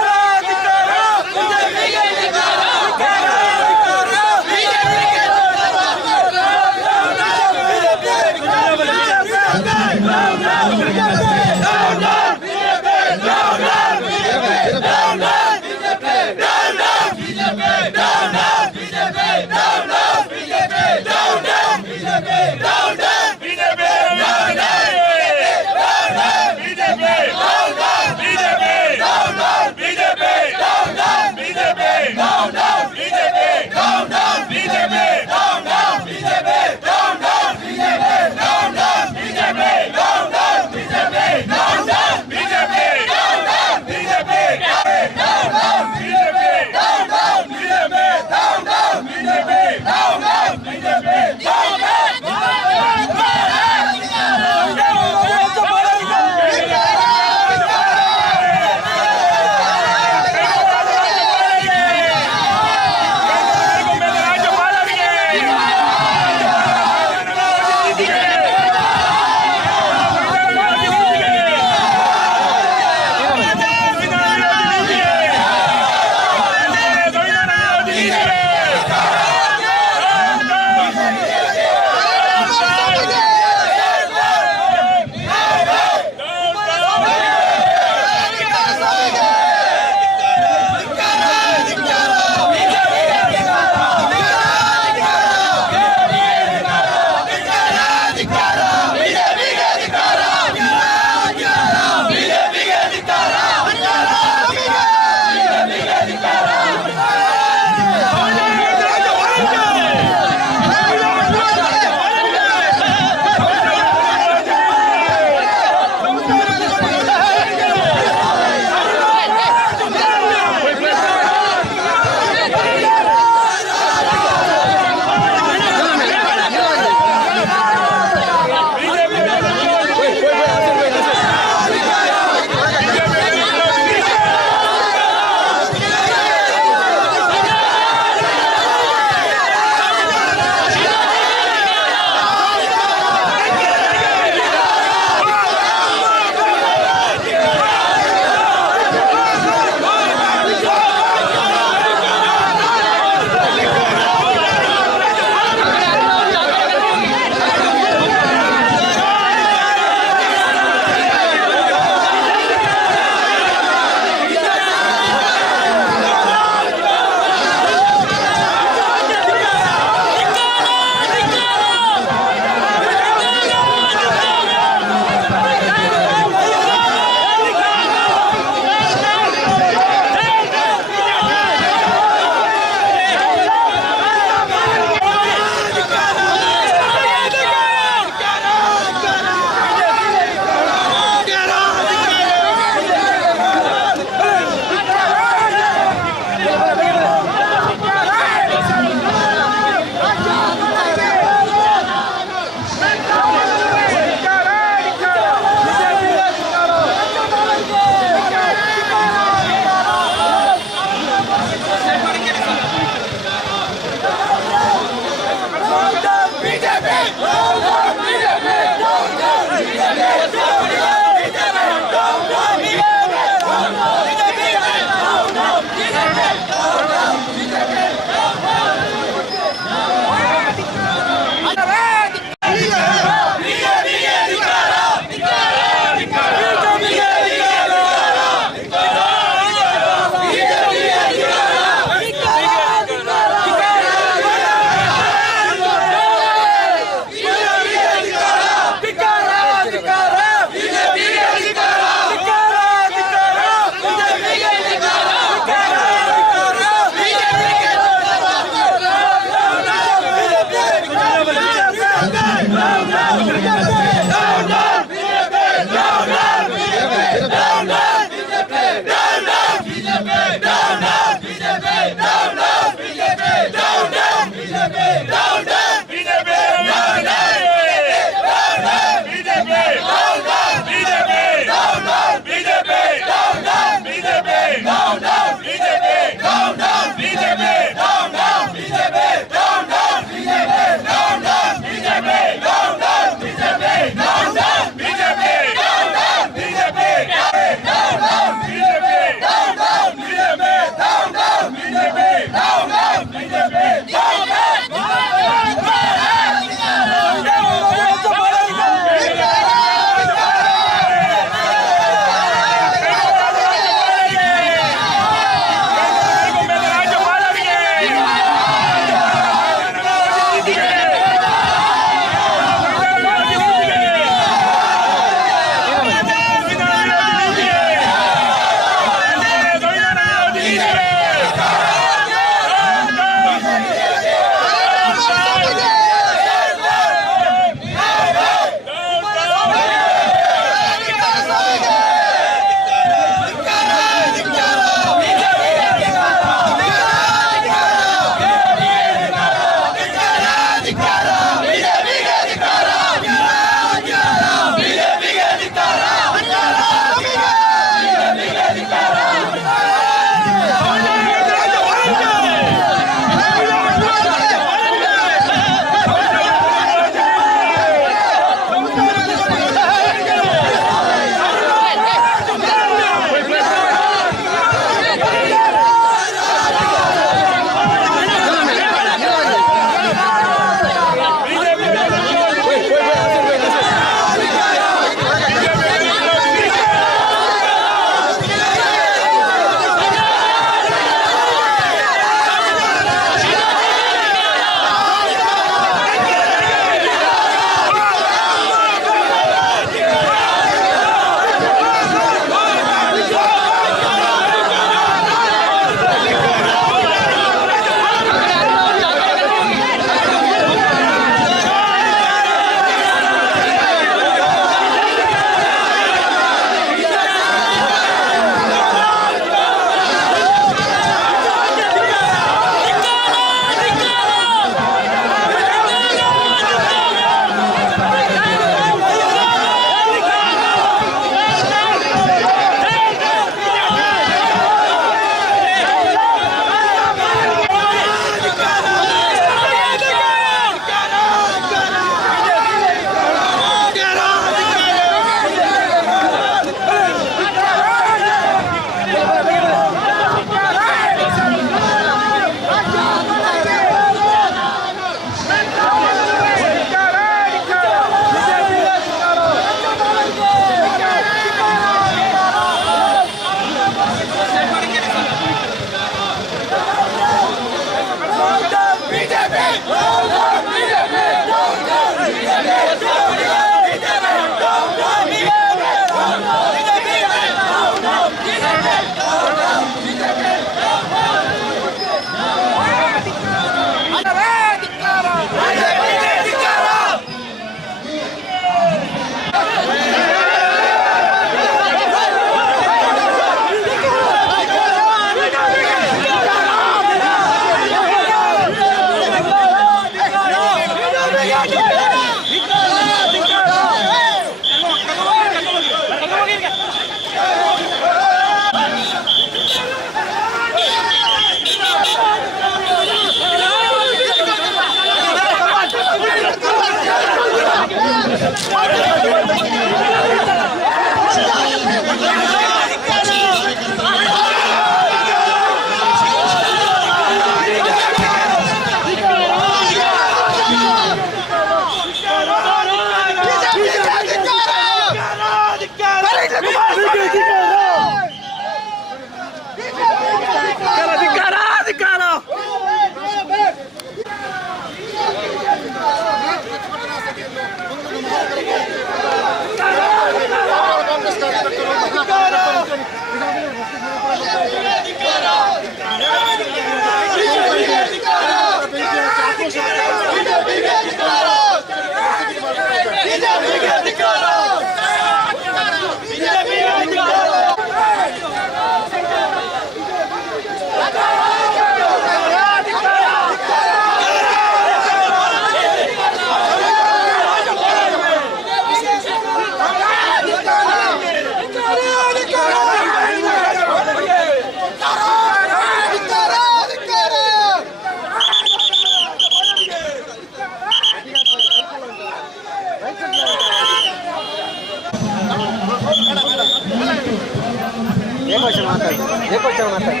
ಏಕವಚನ ಮಾತಾಡಿ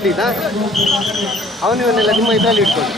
ಪ್ಲೀಸಾ. ಅವನಿವನ್ನೆಲ್ಲ ನಿಮ್ಮ ಇದರಲ್ಲಿ ಇಟ್ಕೊಳ್ಳಿ.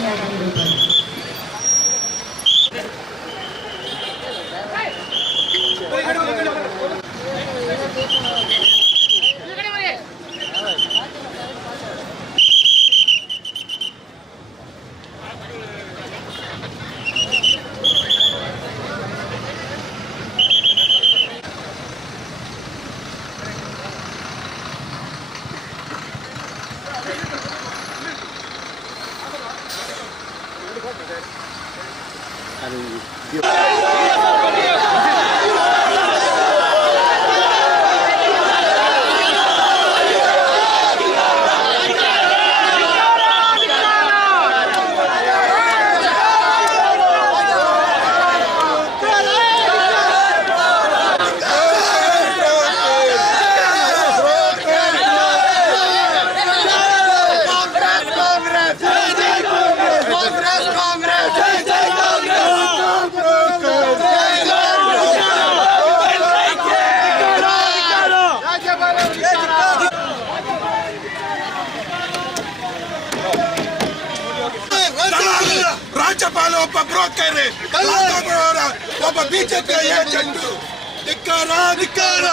ರಾಜ್ಯಪಾಲ ಒಬ್ಬ ಬ್ರೋಕರ್, ಒಬ್ಬ ಬಿಜೆಪಿ ಏಜೆಂಟ್. ಧಿಕ್ಕಾರ ಧಿಕ್ಕಾರ.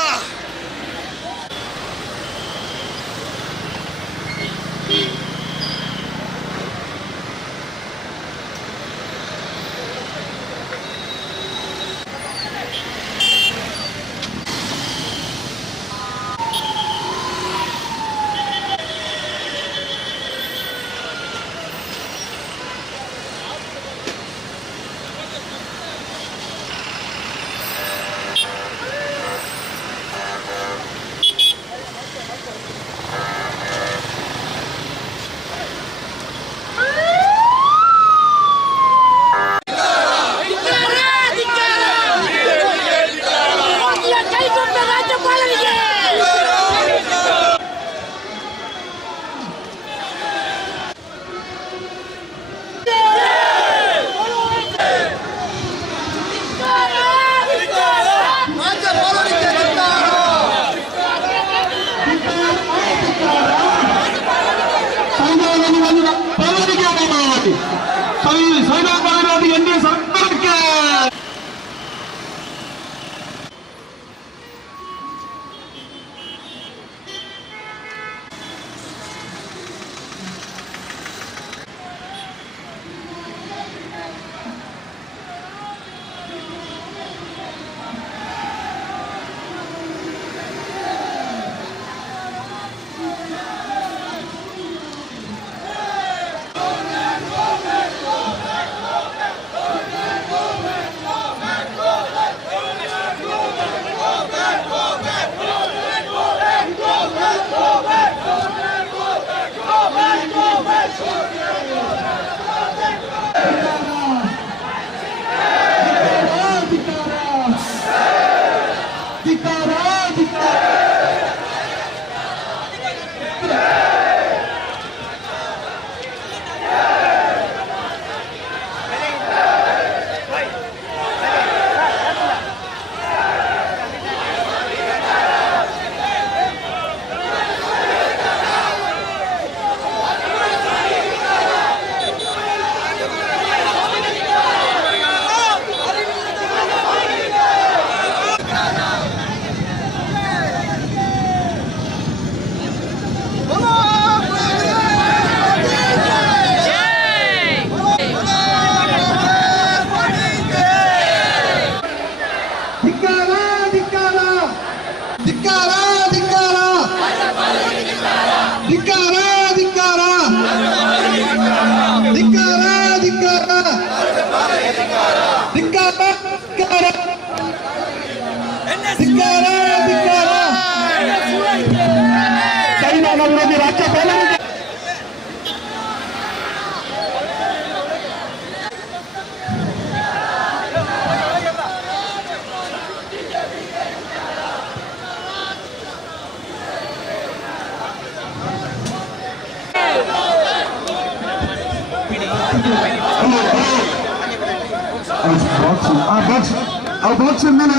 ಬಾಕ್ಸ್ ಮೇಲೆ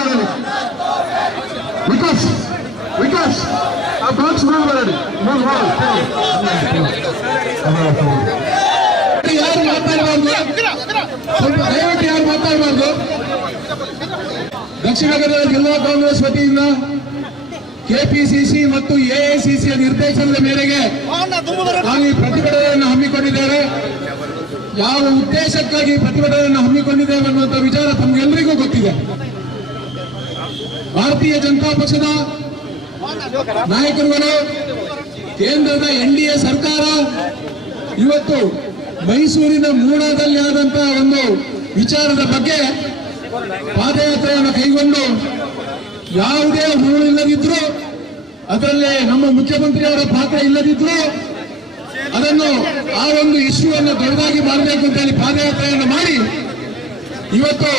ವಿಕಾಸ್ ವಿಕಾಸ್ ಯಾರು ಮಾತಾಡಬಾರ್ದು, ಸ್ವಲ್ಪ ದಯವಿಟ್ಟು ಯಾರು ಮಾತಾಡಬಾರ್ದು. ದಕ್ಷಿಣ ಕನ್ನಡ ಜಿಲ್ಲಾ ಕಾಂಗ್ರೆಸ್ ವತಿಯಿಂದ ಕೆಪಿಸಿಸಿ ಮತ್ತು ಎಐಸಿಸಿಯ ನಿರ್ದೇಶನದ ಮೇರೆಗೆ ನಾವು ಈ ಪ್ರತಿಭಟನೆಯನ್ನು ಹಮ್ಮಿಕೊಂಡಿದ್ದೇವೆ. ಯಾವ ಉದ್ದೇಶಕ್ಕಾಗಿ ಪ್ರತಿಭಟನೆಯನ್ನು ಹಮ್ಮಿಕೊಂಡಿದ್ದೇವೆ ಅನ್ನುವಂಥ ವಿಚಾರ ತಮಗೆಲ್ಲರಿಗೂ ಗೊತ್ತಿದೆ. ಭಾರತೀಯ ಜನತಾ ಪಕ್ಷದ ನಾಯಕರುಗಳು, ಕೇಂದ್ರದ ಎನ್ಡಿಎ ಸರ್ಕಾರ ಇವತ್ತು ಮೈಸೂರಿನ ಮೂಡಾದಲ್ಲಿ ಆದಂತಹ ಒಂದು ವಿಚಾರದ ಬಗ್ಗೆ ಪಾದಯಾತ್ರೆಯನ್ನು ಕೈಗೊಂಡು ಯಾವುದೇ ಹುಳು ಇಲ್ಲದಿದ್ರು, ಅದರಲ್ಲಿ ನಮ್ಮ ಮುಖ್ಯಮಂತ್ರಿಯವರ ಪಾತ್ರ ಇಲ್ಲದಿದ್ರು, ಅದನ್ನು ಆ ಒಂದು ಇಶ್ಯೂ ಅನ್ನು ದೊಡ್ಡದಾಗಿ ಮಾಡಬೇಕು ಅಂತ ಹೇಳಿ ಪಾದಯಾತ್ರೆಯನ್ನು ಮಾಡಿ ಇವತ್ತು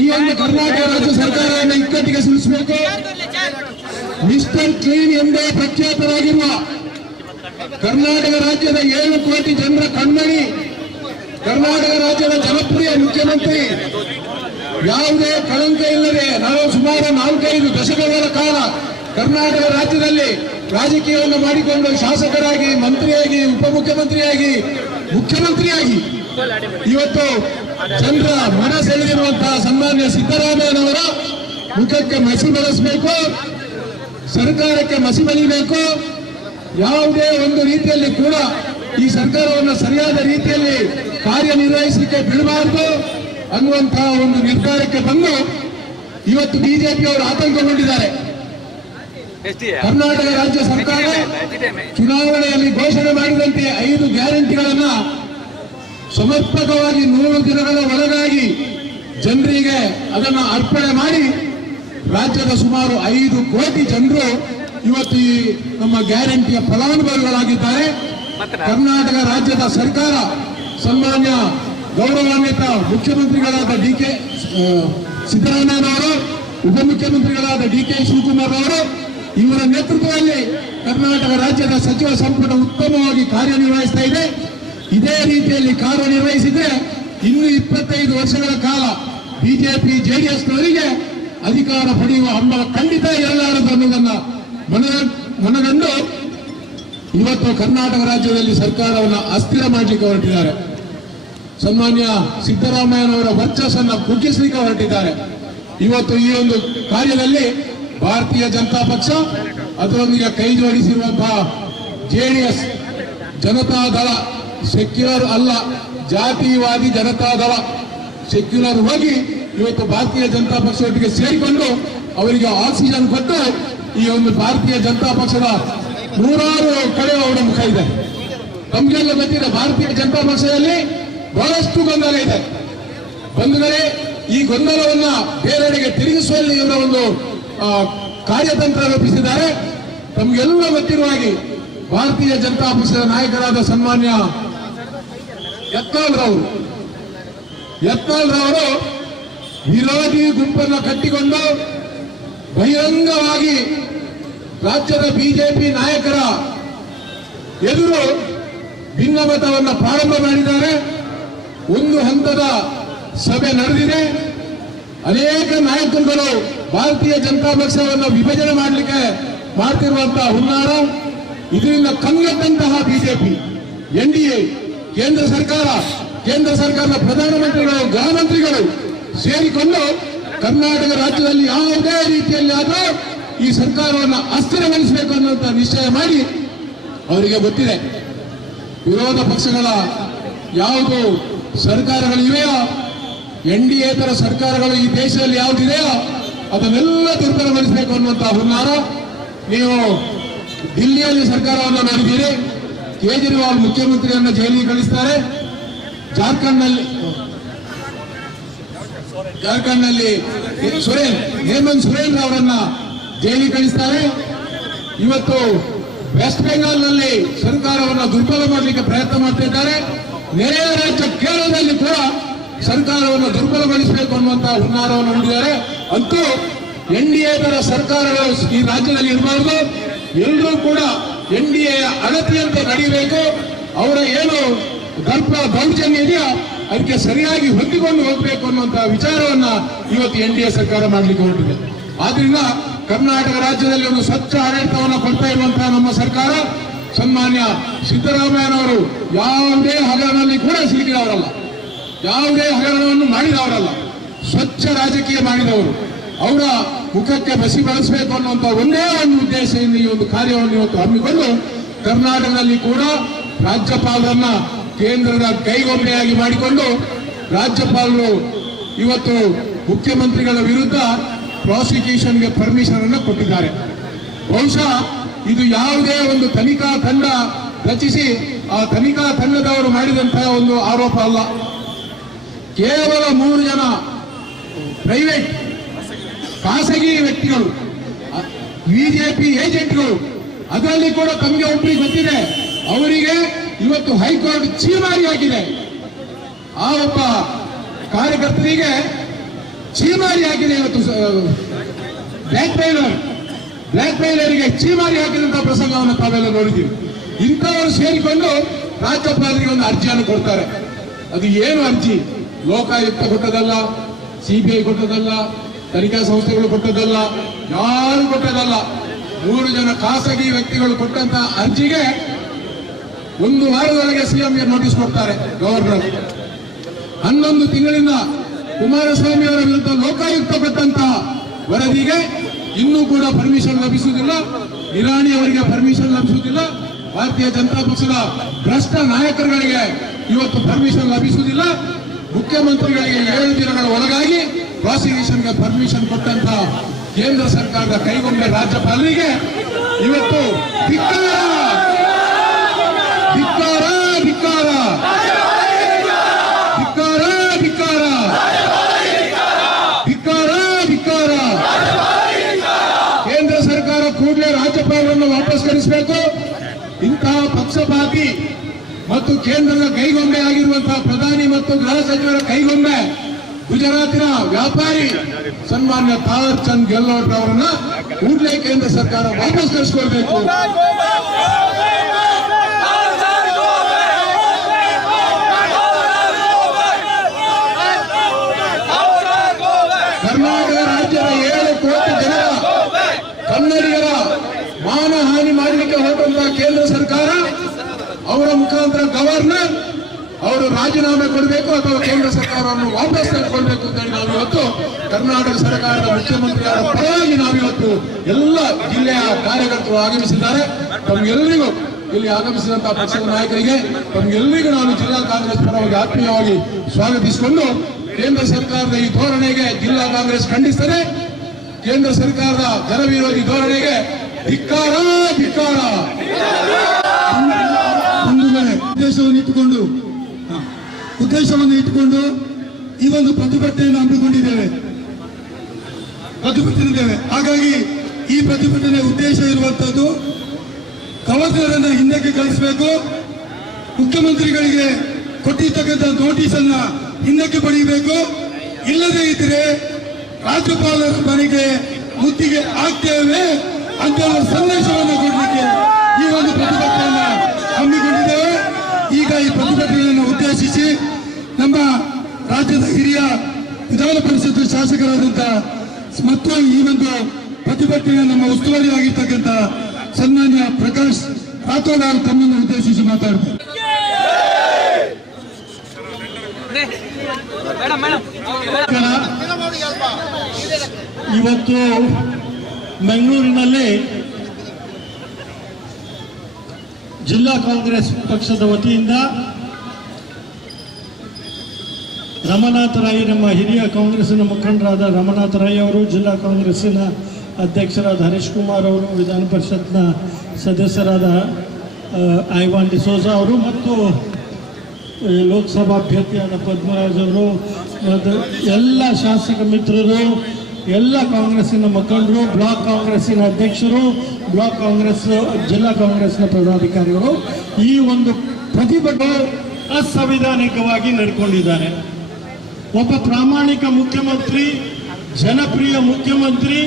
ಈ ಒಂದು ಕರ್ನಾಟಕ ರಾಜ್ಯ ಸರ್ಕಾರವನ್ನು ಇಕ್ಕಟ್ಟಿಗೆ ಸಿಲುಕಿಸಬೇಕು. ಮಿಸ್ಟರ್ ಕ್ಲೀನ್ ಎಂದೇ ಪ್ರಖ್ಯಾತರಾಗಿರುವ ಕರ್ನಾಟಕ ರಾಜ್ಯದ 7 ಕೋಟಿ ಜನರ ಕಣ್ಮಣಿ, ಕರ್ನಾಟಕ ರಾಜ್ಯದ ಜನಪ್ರಿಯ ಮುಖ್ಯಮಂತ್ರಿ, ಯಾವುದೇ ಕಳಂಕ ಇಲ್ಲದೆ ನಾವು ಸುಮಾರು 4-5 ದಶಕಗಳ ಕಾಲ ಕರ್ನಾಟಕ ರಾಜ್ಯದಲ್ಲಿ ರಾಜಕೀಯವನ್ನು ಮಾಡಿಕೊಂಡು ಶಾಸಕರಾಗಿ, ಮಂತ್ರಿಯಾಗಿ, ಉಪಮುಖ್ಯಮಂತ್ರಿಯಾಗಿ, ಮುಖ್ಯಮಂತ್ರಿಯಾಗಿ ಇವತ್ತು ಜನರ ಮನ ಸೆಳೆದಿರುವಂತಹ ಸನ್ಮಾನ್ಯ ಸಿದ್ದರಾಮಯ್ಯನವರ ಮುಖಕ್ಕೆ ಮಸಿ ಬಳಸಬೇಕು, ಸರ್ಕಾರಕ್ಕೆ ಮಸಿ ಬಳಿಬೇಕು. ಯಾವುದೇ ಒಂದು ರೀತಿಯಲ್ಲಿ ಕೂಡ ಈ ಸರ್ಕಾರವನ್ನು ಸರಿಯಾದ ರೀತಿಯಲ್ಲಿ ಕಾರ್ಯನಿರ್ವಹಿಸಲಿಕ್ಕೆ ಬಿಡಬಾರದು ಅನ್ನುವಂತಹ ಒಂದು ನಿರ್ಧಾರಕ್ಕೆ ಬಂದು ಇವತ್ತು ಬಿಜೆಪಿಯವರು ಆತಂಕಗೊಂಡಿದ್ದಾರೆ. ಕರ್ನಾಟಕ ರಾಜ್ಯ ಸರ್ಕಾರ ಚುನಾವಣೆಯಲ್ಲಿ ಘೋಷಣೆ ಮಾಡಿದಂತೆ 5 ಗ್ಯಾರಂಟಿಗಳನ್ನ ಸಮರ್ಪಕವಾಗಿ 100 ದಿನಗಳ ಒಳಗಾಗಿ ಜನರಿಗೆ ಅದನ್ನು ಅರ್ಪಣೆ ಮಾಡಿ ರಾಜ್ಯದ ಸುಮಾರು 5 ಕೋಟಿ ಜನರು ಇವತ್ತು ಈ ನಮ್ಮ ಗ್ಯಾರಂಟಿಯ ಫಲಾನುಭವಿಗಳಾಗಿದ್ದಾರೆ. ಕರ್ನಾಟಕ ರಾಜ್ಯದ ಸರ್ಕಾರ ಸನ್ಮಾನ್ಯ ಗೌರವಾನ್ವಿತ ಮುಖ್ಯಮಂತ್ರಿಗಳಾದ ಡಿ.ಕೆ. ಸಿದ್ದರಾಮಯ್ಯನವರು, ಉಪಮುಖ್ಯಮಂತ್ರಿಗಳಾದ ಡಿ.ಕೆ. ಶಿವಕುಮಾರ್ ಅವರು, ಇವರ ನೇತೃತ್ವದಲ್ಲಿ ಕರ್ನಾಟಕ ರಾಜ್ಯದ ಸಚಿವ ಸಂಪುಟ ಉತ್ತಮವಾಗಿ ಕಾರ್ಯನಿರ್ವಹಿಸ್ತಾ ಇದೆ. ಇದೇ ರೀತಿಯಲ್ಲಿ ಕಾರ್ಯನಿರ್ವಹಿಸಿದ್ರೆ ಇನ್ನು 25 ವರ್ಷಗಳ ಕಾಲ ಬಿಜೆಪಿ ಜೆಡಿಎಸ್ನವರಿಗೆ ಅಧಿಕಾರ ಪಡೆಯುವ ಹಂಬಲ ಖಂಡಿತ ಇರಲಾರದು ಅನ್ನೋದನ್ನ ಮನಗಂಡು ಇವತ್ತು ಕರ್ನಾಟಕ ರಾಜ್ಯದಲ್ಲಿ ಸರ್ಕಾರವನ್ನು ಅಸ್ಥಿರ ಮಾಡಲಿಕ್ಕೆ ಹೊರಟಿದ್ದಾರೆ. ಸನ್ಮಾನ್ಯ ಸಿದ್ದರಾಮಯ್ಯನವರ ವರ್ಚಸ್ಸನ್ನು ಕುಗ್ಗಿಸಲಿಕ್ಕೆ ಹೊರಟಿದ್ದಾರೆ. ಇವತ್ತು ಈ ಒಂದು ಕಾರ್ಯದಲ್ಲಿ ಭಾರತೀಯ ಜನತಾ ಪಕ್ಷ, ಅದರೊಂದಿಗೆ ಕೈ ಜೋಡಿಸಿರುವಂತಹ ಜೆಡಿಎಸ್, ಜನತಾದಳ, ಸೆಕ್ಯುಲರ್ ಅಲ್ಲ, ಜಾತಿವಾದಿ ಜನತಾದಳ, ಸೆಕ್ಯುಲರ್ ಹೋಗಿ ಇವತ್ತು ಭಾರತೀಯ ಜನತಾ ಪಕ್ಷದೊಟ್ಟಿಗೆ ಸೇರಿಕೊಂಡು ಅವರಿಗೆ ಆಕ್ಸಿಜನ್ ಕೊಟ್ಟು ಈ ಒಂದು ಭಾರತೀಯ ಜನತಾ ಪಕ್ಷದ 100 ಕಡೆ ಅವರ ಮುಖ ಇದೆ. ನಮಗೆಲ್ಲ ಗೊತ್ತಿದೆ, ಭಾರತೀಯ ಜನತಾ ಪಕ್ಷದಲ್ಲಿ ಬಹಳಷ್ಟು ಗೊಂದಲ ಇದೆ. ಬಂಧುಗಳೇ, ಈ ಗೊಂದಲವನ್ನ ಬೇರೆಡೆಗೆ ತಿರುಗಿಸುವಲ್ಲಿ ಇವರ ಒಂದು ಕಾರ್ಯತಂತ್ರ ರೂಪಿಸಿದ್ದಾರೆ. ತಮಗೆಲ್ಲ ಗೊತ್ತಿರುವ ಹಾಗೆ ಭಾರತೀಯ ಜನತಾ ಪಕ್ಷದ ನಾಯಕರಾದ ಸನ್ಮಾನ್ಯ ಯತ್ನಾಳ್ ರವರು ವಿರೋಧಿ ಗುಂಪನ್ನು ಕಟ್ಟಿಕೊಂಡು ಬಹಿರಂಗವಾಗಿ ರಾಜ್ಯದ ಬಿಜೆಪಿ ನಾಯಕರ ಎದುರು ಭಿನ್ನಮತವನ್ನು ಪ್ರಾರಂಭ ಮಾಡಿದ್ದಾರೆ. ಒಂದು ಹಂತದ ಸಭೆ ನಡೆದಿದೆ. ಅನೇಕ ನಾಯಕರುಗಳು ಭಾರತೀಯ ಜನತಾ ಪಕ್ಷವನ್ನು ವಿಭಜನೆ ಮಾಡಲಿಕ್ಕೆ ಮಾಡ್ತಿರುವಂತಹ ಹುನ್ನಾರ, ಇದರಿಂದ ಕಂಗೆಟ್ಟಂತಹ ಬಿಜೆಪಿ, ಎನ್ಡಿಎ, ಕೇಂದ್ರ ಸರ್ಕಾರದ ಪ್ರಧಾನಮಂತ್ರಿಗಳು, ಗೃಹ ಮಂತ್ರಿಗಳು ಸೇರಿಕೊಂಡು ಕರ್ನಾಟಕ ರಾಜ್ಯದಲ್ಲಿ ಯಾವುದೇ ರೀತಿಯಲ್ಲಿ ಆದರೂ ಈ ಸರ್ಕಾರವನ್ನು ಅಸ್ಥಿರಗೊಳಿಸಬೇಕು ಅನ್ನುವಂಥ ನಿಶ್ಚಯ ಮಾಡಿ, ಅವರಿಗೆ ಗೊತ್ತಿದೆ ವಿರೋಧ ಪಕ್ಷಗಳ ಯಾವುದು ಸರ್ಕಾರಗಳಿವೆಯೋ, ಎನ್ಡಿಎತರ ಸರ್ಕಾರಗಳು ಈ ದೇಶದಲ್ಲಿ ಯಾವುದಿದೆಯೋ ಅದನ್ನೆಲ್ಲ ದುರ್ಬಲಗೊಳಿಸಬೇಕು ಅನ್ನುವಂತಹ ಹುನ್ನಾರ. ನೀವು ದಿಲ್ಲಿಯಲ್ಲಿ ಸರ್ಕಾರವನ್ನು ನೋಡಿದ್ದೀರಿ, ಕೇಜ್ರಿವಾಲ್ ಮುಖ್ಯಮಂತ್ರಿಯನ್ನು ಜೈಲಿಗೆ ಕಳಿಸ್ತಾರೆ. ಜಾರ್ಖಂಡ್ನಲ್ಲಿ ಹೇಮಂತ್ ಸೊರೇನ್ ಅವರನ್ನ ಜೈಲಿಗೆ ಕಳಿಸ್ತಾರೆ. ಇವತ್ತು ವೆಸ್ಟ್ ಬೆಂಗಾಲ್ನಲ್ಲಿ ಸರ್ಕಾರವನ್ನು ದುರ್ಬಲ ಮಾಡಲಿಕ್ಕೆ ಪ್ರಯತ್ನ ಮಾಡ್ತಿದ್ದಾರೆ. ನೆರೆಯ ರಾಜ್ಯ ಕೇರಳದಲ್ಲಿ ಕೂಡ ಸರ್ಕಾರವನ್ನು ದುರ್ಬಲಗೊಳಿಸಬೇಕು ಅನ್ನುವಂತಹ ಹುನ್ನಾರವನ್ನು ಹೊಂದಿದ್ದಾರೆ. ಅಂತೂ ಎನ್ಡಿಎತರ ಸರ್ಕಾರಗಳು ಈ ರಾಜ್ಯದಲ್ಲಿ ಇರಬಾರದು. ಎಲ್ಲರೂ ಕೂಡ ಎನ್ಡಿಎಯ ಅಳತೆಯಂತೆ ನಡೆಯಬೇಕು. ಅವರ ಏನು ದೌರ್ಜನ್ಯ ಇದೆಯೋ ಅದಕ್ಕೆ ಸರಿಯಾಗಿ ಹೊಂದಿಕೊಂಡು ಹೋಗಬೇಕು ಅನ್ನುವಂತಹ ವಿಚಾರವನ್ನ ಇವತ್ತು ಎನ್ಡಿಎ ಸರ್ಕಾರ ಮಾಡಲಿಕ್ಕೆ ಹೊರಟಿದೆ. ಆದ್ರಿಂದ ಕರ್ನಾಟಕ ರಾಜ್ಯದಲ್ಲಿ ಒಂದು ಸ್ವಚ್ಛ ಆಡಳಿತವನ್ನು ಕೊಡ್ತಾ ಇರುವಂತಹ ನಮ್ಮ ಸರ್ಕಾರ, ಸನ್ಮಾನ್ಯ ಸಿದ್ದರಾಮಯ್ಯನವರು ಯಾವುದೇ ಹಗರಣದಲ್ಲಿ ಕೂಡ ಸಿಲುಕಿದವರಲ್ಲ, ಯಾವುದೇ ಹಗರಣವನ್ನು ಮಾಡಿದವರಲ್ಲ, ಸ್ವಚ್ಛ ರಾಜಕೀಯ ಮಾಡಿದವರು. ಅವರ ಮುಖಕ್ಕೆ ಬಸಿ ಬಳಸಬೇಕು ಅನ್ನುವಂಥ ಒಂದೇ ಒಂದು ಉದ್ದೇಶದಿಂದ ಈ ಒಂದು ಕಾರ್ಯವನ್ನು ಇವತ್ತು ಹಮ್ಮಿಕೊಂಡು ಕರ್ನಾಟಕದಲ್ಲಿ ಕೂಡ ರಾಜ್ಯಪಾಲರನ್ನ ಕೇಂದ್ರದ ಕೈಗೊಂಬೆಯಾಗಿ ಮಾಡಿಕೊಂಡು ರಾಜ್ಯಪಾಲರು ಇವತ್ತು ಮುಖ್ಯಮಂತ್ರಿಗಳ ವಿರುದ್ಧ ಪ್ರಾಸಿಕ್ಯೂಷನ್ಗೆ ಪರ್ಮಿಷನ್ ಅನ್ನು ಕೊಟ್ಟಿದ್ದಾರೆ. ಬಹುಶಃ ಇದು ಯಾವುದೇ ಒಂದು ತನಿಖಾ ತಂಡ ರಚಿಸಿ ಆ ತನಿಖಾ ತಂಡದವರು ಮಾಡಿದಂತಹ ಒಂದು ಆರೋಪ ಅಲ್ಲ. ಕೇವಲ 3 ಜನ ಪ್ರೈವೇಟ್ ಖಾಸಗಿ ವ್ಯಕ್ತಿಗಳು, ಬಿಜೆಪಿ ಏಜೆಂಟ್ಗಳು, ಅದರಲ್ಲಿ ಕೂಡ ತಮಗೆ ಒಬ್ಬರಿಗೆ ಗೊತ್ತಿದೆ, ಅವರಿಗೆ ಇವತ್ತು ಹೈಕೋರ್ಟ್ ಚೀಮಾರಿ ಹಾಕಿದೆ. ಆ ಒಬ್ಬ ಕಾರ್ಯಕರ್ತರಿಗೆ ಚೀಮಾರಿ ಹಾಕಿದೆ. ಇವತ್ತು ಬ್ಲ್ಯಾಕ್ ಮೇಲರಿಗೆ ಚೀಮಾರಿ ಹಾಕಿದಂತಹ ಪ್ರಸಂಗವನ್ನು ತಾವೆಲ್ಲ ನೋಡಿದ್ದೀವಿ. ಇಂಥವರು ಸೇರಿಕೊಂಡು ರಾಜ್ಯಪಾಲರಿಗೆ ಒಂದು ಅರ್ಜಿಯನ್ನು ಕೊಡ್ತಾರೆ. ಅದು ಏನು ಅರ್ಜಿ? ಲೋಕಾಯುಕ್ತ ಕೊಟ್ಟದಲ್ಲ, ಸಿಬಿಐ ಕೊಟ್ಟದಲ್ಲ, ತನಿಖಾ ಸಂಸ್ಥೆಗಳು ಕೊಟ್ಟದಲ್ಲ, ಯಾರು ಕೊಟ್ಟದಲ್ಲ. 3 ಜನ ಖಾಸಗಿ ವ್ಯಕ್ತಿಗಳು ಕೊಟ್ಟಂತಹ ಅರ್ಜಿಗೆ 1 ವಾರದೊಳಗೆ ಸಿಎಂಗೆ ನೋಟಿಸ್ ಕೊಡ್ತಾರೆ ಗವರ್ನರ್. 11 ತಿಂಗಳಿಂದ ಕುಮಾರಸ್ವಾಮಿ ಅವರ ವಿರುದ್ಧ ಲೋಕಾಯುಕ್ತ ಕೊಟ್ಟಂತಹ ವರದಿಗೆ ಇನ್ನೂ ಕೂಡ ಪರ್ಮಿಷನ್ ಲಭಿಸುವುದಿಲ್ಲ. ಇರಾನಿ ಅವರಿಗೆ ಪರ್ಮಿಷನ್ ಲಭಿಸುವುದಿಲ್ಲ. ಭಾರತೀಯ ಜನತಾ ಪಕ್ಷದ ಭ್ರಷ್ಟ ನಾಯಕರುಗಳಿಗೆ ಇವತ್ತು ಪರ್ಮಿಷನ್ ಲಭಿಸುವುದಿಲ್ಲ. ಮುಖ್ಯಮಂತ್ರಿಗಳಿಗೆ 7 ದಿನಗಳ ಒಳಗಾಗಿ ಪ್ರಾಸಿಕ್ಯೂಷನ್ಗೆ ಪರ್ಮಿಷನ್ ಕೊಟ್ಟಂತಹ ಕೇಂದ್ರ ಸರ್ಕಾರದ ಕೈಗೊಂಬೆ ರಾಜ್ಯಪಾಲರಿಗೆ ಇವತ್ತು ಧಿಕ್ಕಾರ ಧಿಕ್ಕಾರ ಧಿಕ್ಕಾರ ಧಿಕ್ಕಾರ ಧಿಕ್ಕಾರ ಧಿಕ್ಕಾರ ಧಿಕ್ಕಾರ. ಕೇಂದ್ರ ಸರ್ಕಾರ ಕೂಡಲೇ ರಾಜ್ಯಪಾಲರನ್ನು ವಾಪಸ್ ಕಳಿಸಬೇಕು. ಇಂತಹ ಪಕ್ಷಪಾತಿ ಮತ್ತು ಕೇಂದ್ರದ ಕೈಗೊಂಬೆ ಆಗಿರುವಂತಹ ಪ್ರಧಾನಿ ಮತ್ತು ಗೃಹ ಸಚಿವರ ಕೈಗೊಂಬೆ ಗುಜರಾತಿನ ವ್ಯಾಪಾರಿ ಸನ್ಮಾನ್ಯ ತಾವರ್ ಚಂದ್ ಗೆಹ್ಲೋಟ್ ಅವರನ್ನ ಕೂಡಲೇ ಕೇಂದ್ರ ಸರ್ಕಾರ ವಾಪಸ್ ಕಳಿಸಿಕೊಳ್ಬೇಕು. ಕರ್ನಾಟಕ ರಾಜ್ಯದ 7 ಕೋಟಿ ಜನರ ಕನ್ನಡಿಗರ ಮಾನಹಾನಿ ಮಾಡಲಿಕ್ಕೆ ಹೊರಟಂತಹ ಕೇಂದ್ರ ಸರ್ಕಾರ, ಅವರ ಮುಖಾಂತರ ಗವರ್ನರ್ ಅವರು ರಾಜೀನಾಮೆ ಕೊಡಬೇಕು ಅಥವಾ ಕೇಂದ್ರ ಸರ್ಕಾರವನ್ನು ವಾಪಸ್ ತೆಗೆದುಕೊಳ್ಬೇಕು ಅಂತ ಹೇಳಿ ನಾವು ಇವತ್ತು ಕರ್ನಾಟಕ ಸರ್ಕಾರದ ಮುಖ್ಯಮಂತ್ರಿಯವರ ಪರವಾಗಿ ನಾವಿವತ್ತು ಎಲ್ಲ ಜಿಲ್ಲೆಯ ಕಾರ್ಯಕರ್ತರು ಆಗಮಿಸಿದ್ದಾರೆ. ತಮಗೆಲ್ಲರಿಗೂ ಇಲ್ಲಿ ಆಗಮಿಸಿದಂತಹ ಪಕ್ಷದ ನಾಯಕರಿಗೆ ತಮಗೆಲ್ಲರಿಗೂ ನಾನು ಜಿಲ್ಲಾ ಕಾಂಗ್ರೆಸ್ ಪರವಾಗಿ ಆತ್ಮೀಯವಾಗಿ ಸ್ವಾಗತಿಸಿಕೊಂಡು, ಕೇಂದ್ರ ಸರ್ಕಾರದ ಈ ಧೋರಣೆಗೆ ಜಿಲ್ಲಾ ಕಾಂಗ್ರೆಸ್ ಖಂಡಿಸುತ್ತದೆ. ಕೇಂದ್ರ ಸರ್ಕಾರದ ಜನವಿರೋಧಿ ಧೋರಣೆಗೆ ಧಿಕ್ಕಾರ ಧಿಕ್ಕಾರ. ಉದ್ದೇಶವನ್ನು ಇಟ್ಟುಕೊಂಡು ಈ ಒಂದು ಪ್ರತಿಭಟನೆಯನ್ನು ಹಮ್ಮಿಕೊಂಡಿದ್ದೇವೆ. ಹಾಗಾಗಿ ಈ ಪ್ರತಿಭಟನೆ ಉದ್ದೇಶ ಇರುವಂತದ್ದು ಗವರ್ನರ್ ಹಿಂದಕ್ಕೆ ಕಳಿಸಬೇಕು, ಮುಖ್ಯಮಂತ್ರಿಗಳಿಗೆ ಕೊಟ್ಟಿರ್ತಕ್ಕಂಥ ನೋಟಿಸ್ ಅನ್ನ ಹಿಂದಕ್ಕೆ ಪಡೆಯಬೇಕು. ಇಲ್ಲದೇ ಇದ್ರೆ ರಾಜ್ಯಪಾಲರ ಮನೆಗೆ ಮುತ್ತಿಗೆ ಆಗ್ತೇವೆ ಅಂತ ಸಂದೇಶವನ್ನು ಕೊಡಲಿಕ್ಕೆ ಈ ಒಂದು ಪ್ರತಿಭಟನೆಯನ್ನ ಹಮ್ಮಿಕೊಂಡಿದ್ದೇವೆ. ಈಗ ಈ ಪ್ರತಿಭಟನೆಯನ್ನು ಉದ್ದೇಶಿಸಿ ನಮ್ಮ ರಾಜ್ಯದ ಹಿರಿಯ ವಿಧಾನ ಪರಿಷತ್ ಶಾಸಕರಾದಂತಹ ಮತ್ತು ಈ ಒಂದು ಪ್ರತಿಭಟನೆಯ ನಮ್ಮ ಉಸ್ತುವಾರಿ ಆಗಿರ್ತಕ್ಕಂಥ ಸನ್ಮಾನ್ಯ ಪ್ರಕಾಶ್ ರಾಥೋಡ್ ಅವರು ತಮ್ಮನ್ನು ಉದ್ದೇಶಿಸಿ ಮಾತಾಡ್ತಾರೆ. ಇವತ್ತು ಬೆಂಗಳೂರಿನಲ್ಲಿ ಜಿಲ್ಲಾ ಕಾಂಗ್ರೆಸ್ ಪಕ್ಷದ ವತಿಯಿಂದ ರಮನಾಥ ರೈ, ನಮ್ಮ ಹಿರಿಯ ಕಾಂಗ್ರೆಸ್ಸಿನ ಮುಖಂಡರಾದ ರಮನಾಥ ರೈ ಅವರು, ಜಿಲ್ಲಾ ಕಾಂಗ್ರೆಸ್ಸಿನ ಅಧ್ಯಕ್ಷರಾದ ಹರೀಶ್ ಕುಮಾರ್ ಅವರು, ವಿಧಾನ ಪರಿಷತ್ನ ಸದಸ್ಯರಾದ ಐವಾನ್ ಡಿಸೋಜಾ ಅವರು ಮತ್ತು ಲೋಕಸಭಾ ಅಭ್ಯರ್ಥಿಯಾದ ಪದ್ಮರಾಜ್ ಅವರು ಮತ್ತು ಎಲ್ಲ ಶಾಸಕ ಮಿತ್ರರು, ಎಲ್ಲ ಕಾಂಗ್ರೆಸ್ಸಿನ ಮುಖಂಡರು, ಬ್ಲಾಕ್ ಕಾಂಗ್ರೆಸ್ಸಿನ ಅಧ್ಯಕ್ಷರು, ಬ್ಲಾಕ್ ಕಾಂಗ್ರೆಸ್ ಜಿಲ್ಲಾ ಕಾಂಗ್ರೆಸ್ನ ಪದಾಧಿಕಾರಿಗಳು ಈ ಒಂದು ಪ್ರತಿಭಟನೆ ಅಸಂವಿಧಾನಿಕವಾಗಿ ನಡ್ಕೊಂಡಿದ್ದಾರೆ. ಒಬ್ಬ ಪ್ರಾಮಾಣಿಕ ಮುಖ್ಯಮಂತ್ರಿ, ಜನಪ್ರಿಯ ಮುಖ್ಯಮಂತ್ರಿ,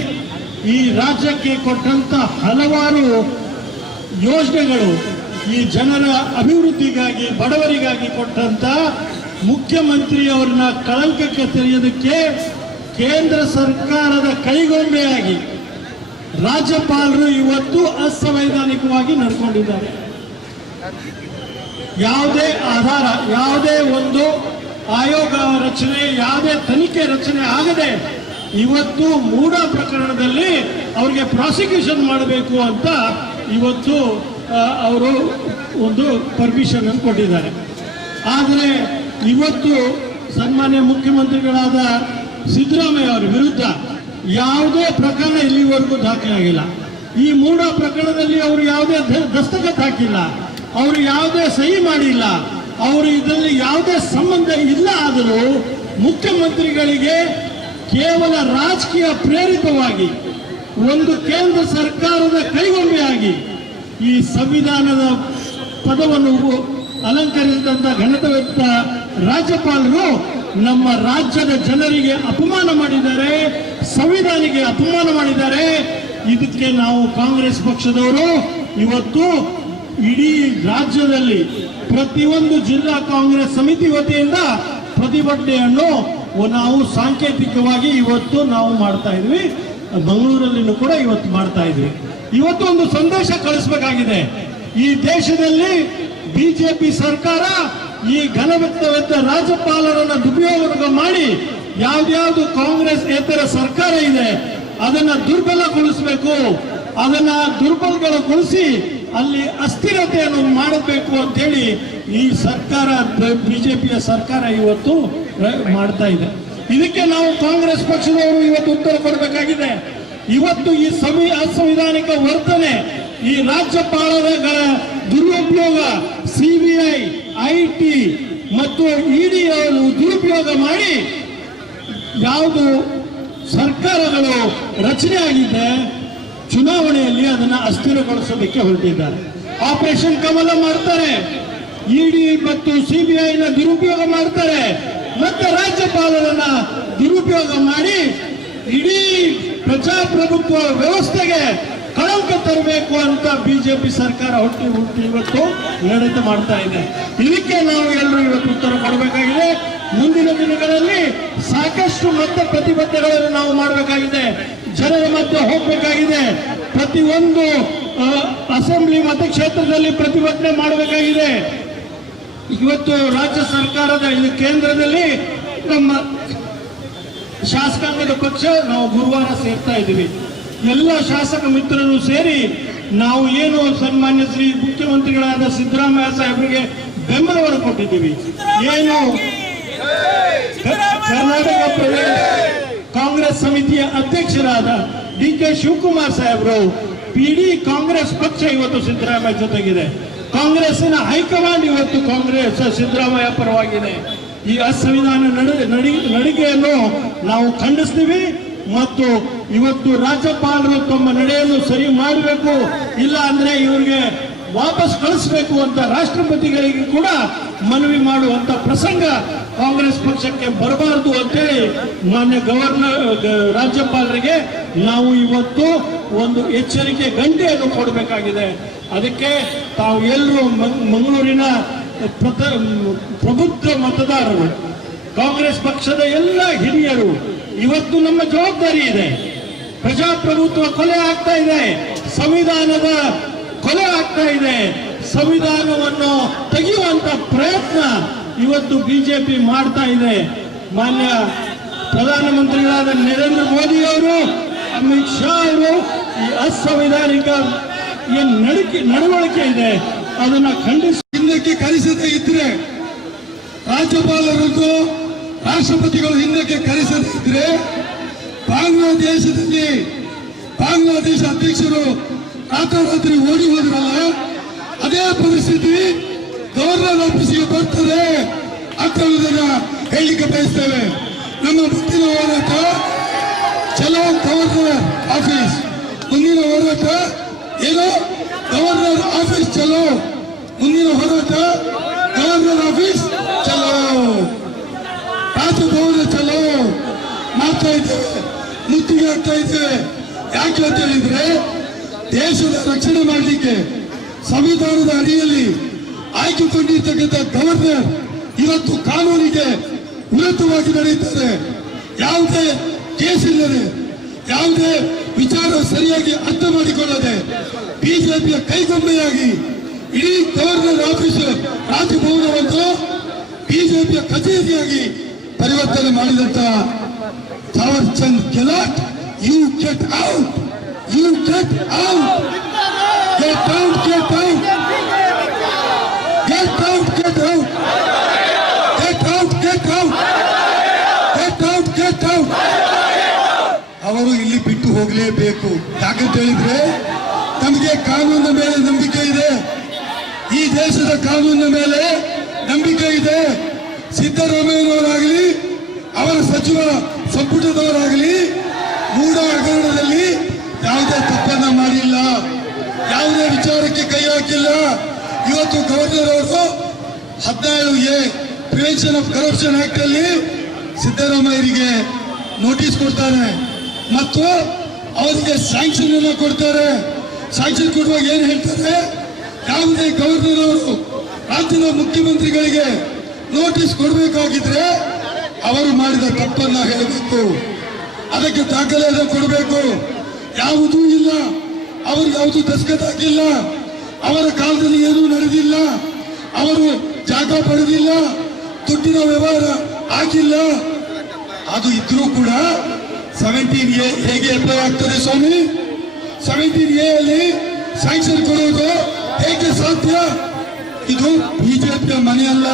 ಈ ರಾಜ್ಯಕ್ಕೆ ಕೊಟ್ಟಂತ ಹಲವಾರು ಯೋಜನೆಗಳು, ಈ ಜನರ ಅಭಿವೃದ್ಧಿಗಾಗಿ, ಬಡವರಿಗಾಗಿ ಕೊಟ್ಟಂತ ಮುಖ್ಯಮಂತ್ರಿಯವರನ್ನ ಕಳಂಕಕ್ಕೆ ತೆರೆಯೋದಕ್ಕೆ ಕೇಂದ್ರ ಸರ್ಕಾರದ ಕೈಗೊಂಬೆಯಾಗಿ ರಾಜ್ಯಪಾಲರು ಇವತ್ತು ಅಸಂವೈಧಾನಿಕವಾಗಿ ನಡ್ಕೊಂಡಿದ್ದಾರೆ. ಯಾವುದೇ ಆಧಾರ, ಯಾವುದೇ ಒಂದು ಆಯೋಗ ರಚನೆ, ಯಾವುದೇ ತನಿಖೆ ರಚನೆ ಆಗದೆ ಇವತ್ತು ಮೂಢ ಪ್ರಕರಣದಲ್ಲಿ ಅವರಿಗೆ ಪ್ರಾಸಿಕ್ಯೂಷನ್ ಮಾಡಬೇಕು ಅಂತ ಇವತ್ತು ಅವರು ಒಂದು ಪರ್ಮಿಷನ್ ಅನ್ನು ಕೊಟ್ಟಿದ್ದಾರೆ. ಆದರೆ ಇವತ್ತು ಸನ್ಮಾನ್ಯ ಮುಖ್ಯಮಂತ್ರಿಗಳಾದ ಸಿದ್ದರಾಮಯ್ಯ ಅವರ ವಿರುದ್ಧ ಯಾವುದೇ ಪ್ರಕರಣ ಇಲ್ಲಿವರೆಗೂ ದಾಖಲಾಗಿಲ್ಲ. ಈ ಮೂಢ ಪ್ರಕರಣದಲ್ಲಿ ಅವರು ಯಾವುದೇ ದಸ್ತಖತ್ ಹಾಕಿಲ್ಲ, ಅವರು ಯಾವುದೇ ಸಹಿ ಮಾಡಿಲ್ಲ, ಅವರು ಇದರಲ್ಲಿ ಯಾವುದೇ ಸಂಬಂಧ ಇಲ್ಲ. ಆದರೂ ಮುಖ್ಯಮಂತ್ರಿಗಳಿಗೆ ಕೇವಲ ರಾಜಕೀಯ ಪ್ರೇರಿತವಾಗಿ ಒಂದು ಕೇಂದ್ರ ಸರ್ಕಾರದ ಕೈಗೊಂಬೆಯಾಗಿ ಈ ಸಂವಿಧಾನದ ಪದವನ್ನು ಅಲಂಕರಿಸಿದಂಥ ಘನತೆಯುತ ರಾಜ್ಯಪಾಲರು ನಮ್ಮ ರಾಜ್ಯದ ಜನರಿಗೆ ಅಪಮಾನ ಮಾಡಿದ್ದಾರೆ, ಸಂವಿಧಾನಿಗೆ ಅಪಮಾನ ಮಾಡಿದ್ದಾರೆ. ಇದಕ್ಕೆ ನಾವು ಕಾಂಗ್ರೆಸ್ ಪಕ್ಷದವರು ಇವತ್ತು ಇಡೀ ರಾಜ್ಯದಲ್ಲಿ ಪ್ರತಿಯೊಂದು ಜಿಲ್ಲಾ ಕಾಂಗ್ರೆಸ್ ಸಮಿತಿ ವತಿಯಿಂದ ಪ್ರತಿಭಟನೆಯನ್ನು ನಾವು ಸಾಂಕೇತಿಕವಾಗಿ ಇವತ್ತು ನಾವು ಮಾಡ್ತಾ ಇದ್ವಿ. ಮಂಗಳೂರಲ್ಲಿನೂ ಕೂಡ ಇವತ್ತು ಮಾಡ್ತಾ ಇದ್ವಿ. ಇವತ್ತು ಒಂದು ಸಂದೇಶ ಕಳಿಸಬೇಕಾಗಿದೆ. ಈ ದೇಶದಲ್ಲಿ ಬಿಜೆಪಿ ಸರ್ಕಾರ ಈ ಘನವೆತ್ತ ರಾಜ್ಯಪಾಲರನ್ನು ದುರುಪಯೋಗ ಮಾಡಿ ಯಾವ್ದ್ಯಾವ್ದು ಕಾಂಗ್ರೆಸ್ ಏತರ ಸರ್ಕಾರ ಇದೆ ಅದನ್ನ ದುರ್ಬಲಗೊಳಿಸಬೇಕು, ಅದನ್ನ ದುರ್ಬಲಗೊಳಿಸಿ ಅಲ್ಲಿ ಅಸ್ಥಿರತೆಯನ್ನು ಮಾಡಬೇಕು ಅಂತೇಳಿ ಈ ಸರ್ಕಾರ, ಬಿಜೆಪಿಯ ಸರ್ಕಾರ ಇವತ್ತು ಮಾಡ್ತಾ ಇದೆ. ಇದಕ್ಕೆ ನಾವು ಕಾಂಗ್ರೆಸ್ ಪಕ್ಷದವರು ಇವತ್ತು ಉತ್ತರ ಕೊಡಬೇಕಾಗಿದೆ. ಇವತ್ತು ಈ ಅಸಂವಿಧಾನಿಕ ವರ್ತನೆ, ಈ ರಾಜ್ಯಪಾಲರ ದುರುಪಯೋಗ, ಸಿಬಿಐ, ಐಟಿ ಮತ್ತು ಇಡಿ ದುರುಪಯೋಗ ಮಾಡಿ ಯಾವುದು ಸರ್ಕಾರಗಳು ರಚನೆ ಆಗಿದೆ, ಚುನಾವಣೆಯಲ್ಲಿ ಅದನ್ನು ಅಸ್ಥಿರಗೊಳಿಸೋದಕ್ಕೆ ಹೊರಟಿದ್ದಾರೆ. ಆಪರೇಷನ್ ಕಮಲ ಮಾಡ್ತಾರೆ, ಇಡಿ ಮತ್ತು ಸಿಬಿಐನ ದುರುಪಯೋಗ ಮಾಡ್ತಾರೆ, ಮತ್ತೆ ರಾಜ್ಯಪಾಲರನ್ನ ದುರುಪಯೋಗ ಮಾಡಿ ಇಡೀ ಪ್ರಜಾಪ್ರಭುತ್ವ ವ್ಯವಸ್ಥೆಗೆ ಕಳಂಕ ತರಬೇಕು ಅಂತ ಬಿಜೆಪಿ ಸರ್ಕಾರ ಹುಟ್ಟಿ ಇವತ್ತು ನಡೆದು ಮಾಡ್ತಾ ಇದೆ. ಇದಕ್ಕೆ ನಾವು ಎಲ್ಲರೂ ಇವತ್ತು ಉತ್ತರ ಕೊಡಬೇಕಾಗಿದೆ. ಮುಂದಿನ ದಿನಗಳಲ್ಲಿ ಸಾಕಷ್ಟು ಮತ್ತೆ ಪ್ರತಿಭಟನೆಗಳನ್ನು ನಾವು ಮಾಡಬೇಕಾಗಿದೆ, ಜನರ ಮಧ್ಯೆ ಹೋಗಬೇಕಾಗಿದೆ. ಪ್ರತಿಯೊಂದು ಅಸೆಂಬ್ಲಿ ಮತಕ್ಷೇತ್ರದಲ್ಲಿ ಪ್ರತಿಭಟನೆ ಮಾಡಬೇಕಾಗಿದೆ. ಇವತ್ತು ರಾಜ್ಯ ಸರ್ಕಾರದ ಇದು ಕೇಂದ್ರದಲ್ಲಿ ನಮ್ಮ ಶಾಸಕಾಂಗದ ಪಕ್ಷ ನಾವು ಗುರುವಾರ ಸೇರ್ತಾ ಇದ್ದೀವಿ. ಎಲ್ಲ ಶಾಸಕ ಮಿತ್ರರು ಸೇರಿ ನಾವು ಏನು ಸನ್ಮಾನ್ಯ ಶ್ರೀ ಮುಖ್ಯಮಂತ್ರಿಗಳಾದ ಸಿದ್ದರಾಮಯ್ಯ ಸಾಹೇಬರಿಗೆ ಬೆಂಬಲವನ್ನು ಕೊಟ್ಟಿದ್ದೀವಿ. ಏನು ಕರ್ನಾಟಕ ಪ್ರದೇಶ ಕಾಂಗ್ರೆಸ್ ಸಮಿತಿಯ ಅಧ್ಯಕ್ಷರಾದ ಡಿ.ಕೆ. ಶಿವಕುಮಾರ್ ಸಾಹೇಬರು, ಇಡೀ ಕಾಂಗ್ರೆಸ್ ಪಕ್ಷ ಇವತ್ತು ಸಿದ್ದರಾಮಯ್ಯ ಜೊತೆಗಿದೆ. ಕಾಂಗ್ರೆಸ್ಸಿನ ಹೈಕಮಾಂಡ್ ಇವತ್ತು ಕಾಂಗ್ರೆಸ್ ಸಿದ್ದರಾಮಯ್ಯ ಪರವಾಗಿದೆ. ಈ ಅಸಂವಿಧಾನ ನಡಿಗೆಯನ್ನು ನಾವು ಖಂಡಿಸ್ತೀವಿ ಮತ್ತು ಇವತ್ತು ರಾಜ್ಯಪಾಲರು ತಮ್ಮ ನಡೆಯನ್ನು ಸರಿ ಮಾಡಬೇಕು, ಇಲ್ಲ ಅಂದ್ರೆ ಇವರಿಗೆ ವಾಪಸ್ ಕಳಿಸಬೇಕು ಅಂತ ರಾಷ್ಟ್ರಪತಿಗಳಿಗೆ ಕೂಡ ಮನವಿ ಮಾಡುವಂತ ಪ್ರಸಂಗ ಕಾಂಗ್ರೆಸ್ ಪಕ್ಷಕ್ಕೆ ಬರಬಾರದು ಅಂತೇಳಿ ಮಾನ್ಯ ರಾಜ್ಯಪಾಲರಿಗೆ ನಾವು ಇವತ್ತು ಒಂದು ಎಚ್ಚರಿಕೆ ಗಂಟೆಯನ್ನು ಕೊಡಬೇಕಾಗಿದೆ. ಅದಕ್ಕೆ ತಾವು ಎಲ್ಲರೂ ಮಂಗಳೂರಿನ ಪ್ರಬುದ್ಧ ಮತದಾರರು, ಕಾಂಗ್ರೆಸ್ ಪಕ್ಷದ ಎಲ್ಲ ಹಿರಿಯರು, ಇವತ್ತು ನಮ್ಮ ಜವಾಬ್ದಾರಿ ಇದೆ. ಪ್ರಜಾಪ್ರಭುತ್ವ ಕೊಲೆ ಆಗ್ತಾ ಇದೆ, ಸಂವಿಧಾನದ ಕೊಲೆ ಆಗ್ತಾ ಇದೆ. ಸಂವಿಧಾನವನ್ನು ತೆಗೆಯುವಂತ ಪ್ರಯತ್ನ ಇವತ್ತು ಬಿಜೆಪಿ ಮಾಡ್ತಾ ಇದೆ. ಮಾನ್ಯ ಪ್ರಧಾನಮಂತ್ರಿಗಳಾದ ನರೇಂದ್ರ ಮೋದಿ ಅವರು, ಅಮಿತ್ ಶಾ ಅವರು ಈ ಅಸಂವಿಧಾನಿಕ ಏನ್ ನಡವಳಿಕೆ ಇದೆ ಅದನ್ನ ಖಂಡಿಸಿ ಹಿಂದಕ್ಕೆ ಕರೆಸದೇ ಇದ್ರೆ, ರಾಜ್ಯಪಾಲರನ್ನು ರಾಷ್ಟ್ರಪತಿಗಳು ಹಿಂದಕ್ಕೆ ಕರೆಸದೇ ಇದ್ರೆ, ಬಾಂಗ್ಲಾದೇಶದಲ್ಲಿ ಬಾಂಗ್ಲಾದೇಶ ಅಧ್ಯಕ್ಷರು ರಾತ್ರೋರಾತ್ರಿ ಓಡಿ ಹೋದ್ರಲ್ಲ, ಅದೇ ಪರಿಸ್ಥಿತಿ ಗವರ್ನರ್ ಆಫೀಸಿಗೆ ಬರ್ತದೆ ಅಂತ ಹೇಳಲಿಕ್ಕೆ ಬಯಸ್ತೇವೆ. ನಮ್ಮ ಮುಂದಿನ ಹೋರಾಟ ಚಲೋ ಗವರ್ನರ್ ಆಫೀಸ್, ಮುಂದಿನ ಹೋರಾಟ ಏನು ಗವರ್ನರ್ ಆಫೀಸ್ ಚಲೋ, ಮುಂದಿನ ಹೋರಾಟ ಗವರ್ನರ್ ಆಫೀಸ್ ಚಲೋ, ರಾಜಭವನ ಚಲೋ ಮಾಡ್ತಾ ಇದ್ದೇವೆ, ಮುತ್ತಿಗೆ ಆಗ್ತಾ ಇದ್ದೇವೆ. ಯಾಕೆ ಅಂತ ಹೇಳಿದ್ರೆ, ದೇಶದ ರಕ್ಷಣೆ ಮಾಡಲಿಕ್ಕೆ ಸಂವಿಧಾನದ ಅಡಿಯಲ್ಲಿ ಆಯ್ಕೆಗೊಂಡಿರ್ತಕ್ಕಂಥ ಗವರ್ನರ್ ಇವತ್ತು ಕಾನೂನಿಗೆ ವಿರುದ್ಧವಾಗಿ ನಡೆಯುತ್ತಾರೆ. ಯಾವುದೇ ಕೇಸ್ ಇಲ್ಲದೆ ಯಾವುದೇ ವಿಚಾರ ಸರಿಯಾಗಿ ಅರ್ಥ ಮಾಡಿಕೊಳ್ಳದೆ ಬಿಜೆಪಿಯ ಕೈಗೊಂಬೆಯಾಗಿ ಇಡೀ ಗವರ್ನರ್ ಆಫೀಸ್ ರಾಜಭವನವನ್ನು ಬಿಜೆಪಿಯ ಕಚೇರಿಯಾಗಿ ಪರಿವರ್ತನೆ ಮಾಡಿದಂತ Thawar Chand Gehlot, you get out, you get out, get out, get out, get out, get out, get out, get out, get out, get out. ಅವರು ಇಲ್ಲಿ ಬಿಟ್ಟು ಹೋಗಲೇಬೇಕು. ಯಾಕಂತ ಹೇಳಿದ್ರೆ ನಮಗೆ ಕಾನೂನಿನ ಮೇಲೆ ನಂಬಿಕೆ ಇದೆ, ಈ ದೇಶದ ಕಾನೂನಿನ ಮೇಲೆ ನಂಬಿಕೆ ಇದೆ. ಸಿದ್ದರಾಮಯ್ಯನವರಾಗಲಿ ಅವರ ಸಚಿವ ಸಂಪುಟದವರಾಗಲಿ ಮೂಢ ಹಗರಣದಲ್ಲಿ ಯಾವುದೇ ತಪ್ಪನ್ನ ಮಾಡಿಲ್ಲ, ಯಾವುದೇ ವಿಚಾರಕ್ಕೆ ಕೈ ಹಾಕಿಲ್ಲ. ಇವತ್ತು ಗವರ್ನರ್ ಅವರು 17A prevention of corruption act ಅಲ್ಲಿ ಸಿದ್ದರಾಮಯ್ಯರಿಗೆ ನೋಟಿಸ್ ಕೊಡ್ತಾರೆ ಮತ್ತು ಅವರಿಗೆ ಸ್ಯಾಂಕ್ಷನ್ ಅನ್ನು ಕೊಡ್ತಾರೆ. ಸ್ಯಾಂಕ್ಷನ್ ಕೊಡುವಾಗ ಏನು ಹೇಳ್ತಾರೆ, ಯಾವುದೇ ಗವರ್ನರ್ ಅವರು ರಾಜ್ಯದ ಮುಖ್ಯಮಂತ್ರಿಗಳಿಗೆ ನೋಟಿಸ್ ಕೊಡಬೇಕಾಗಿದ್ರೆ ಅವರು ಮಾಡಿದ ತಪ್ಪನ್ನ ಹೇಳಬೇಕು, ಅದಕ್ಕೆ ದಾಖಲೆ ಕೊಡಬೇಕು. ಯಾವುದೂ ಇಲ್ಲ, ಅವರು ಯಾವುದು ದಸ್ಕತ್ ಹಾಕಿಲ್ಲ, ಅವರ ಕಾಲದಲ್ಲಿ ಏನೂ ನಡೆದಿಲ್ಲ, ಅವರು ಜಾಗ ಪಡೆದಿಲ್ಲ, ದುಡ್ಡಿನ ವ್ಯವಹಾರ ಆಗಿಲ್ಲ. ಅದು ಇದ್ರೂ ಕೂಡ 17A ಹೇಗೆ ಅಪ್ಲೈ ಆಗ್ತದೆ ಸ್ವಾಮಿ? 17A ಅಲ್ಲಿ ಸ್ಯಾಂಕ್ಷನ್ ಕೊಡುವುದು ಹೇಗೆ ಸಾಧ್ಯ? ಇದು ಬಿಜೆಪಿಯ ಮನೆ ಅಲ್ಲ,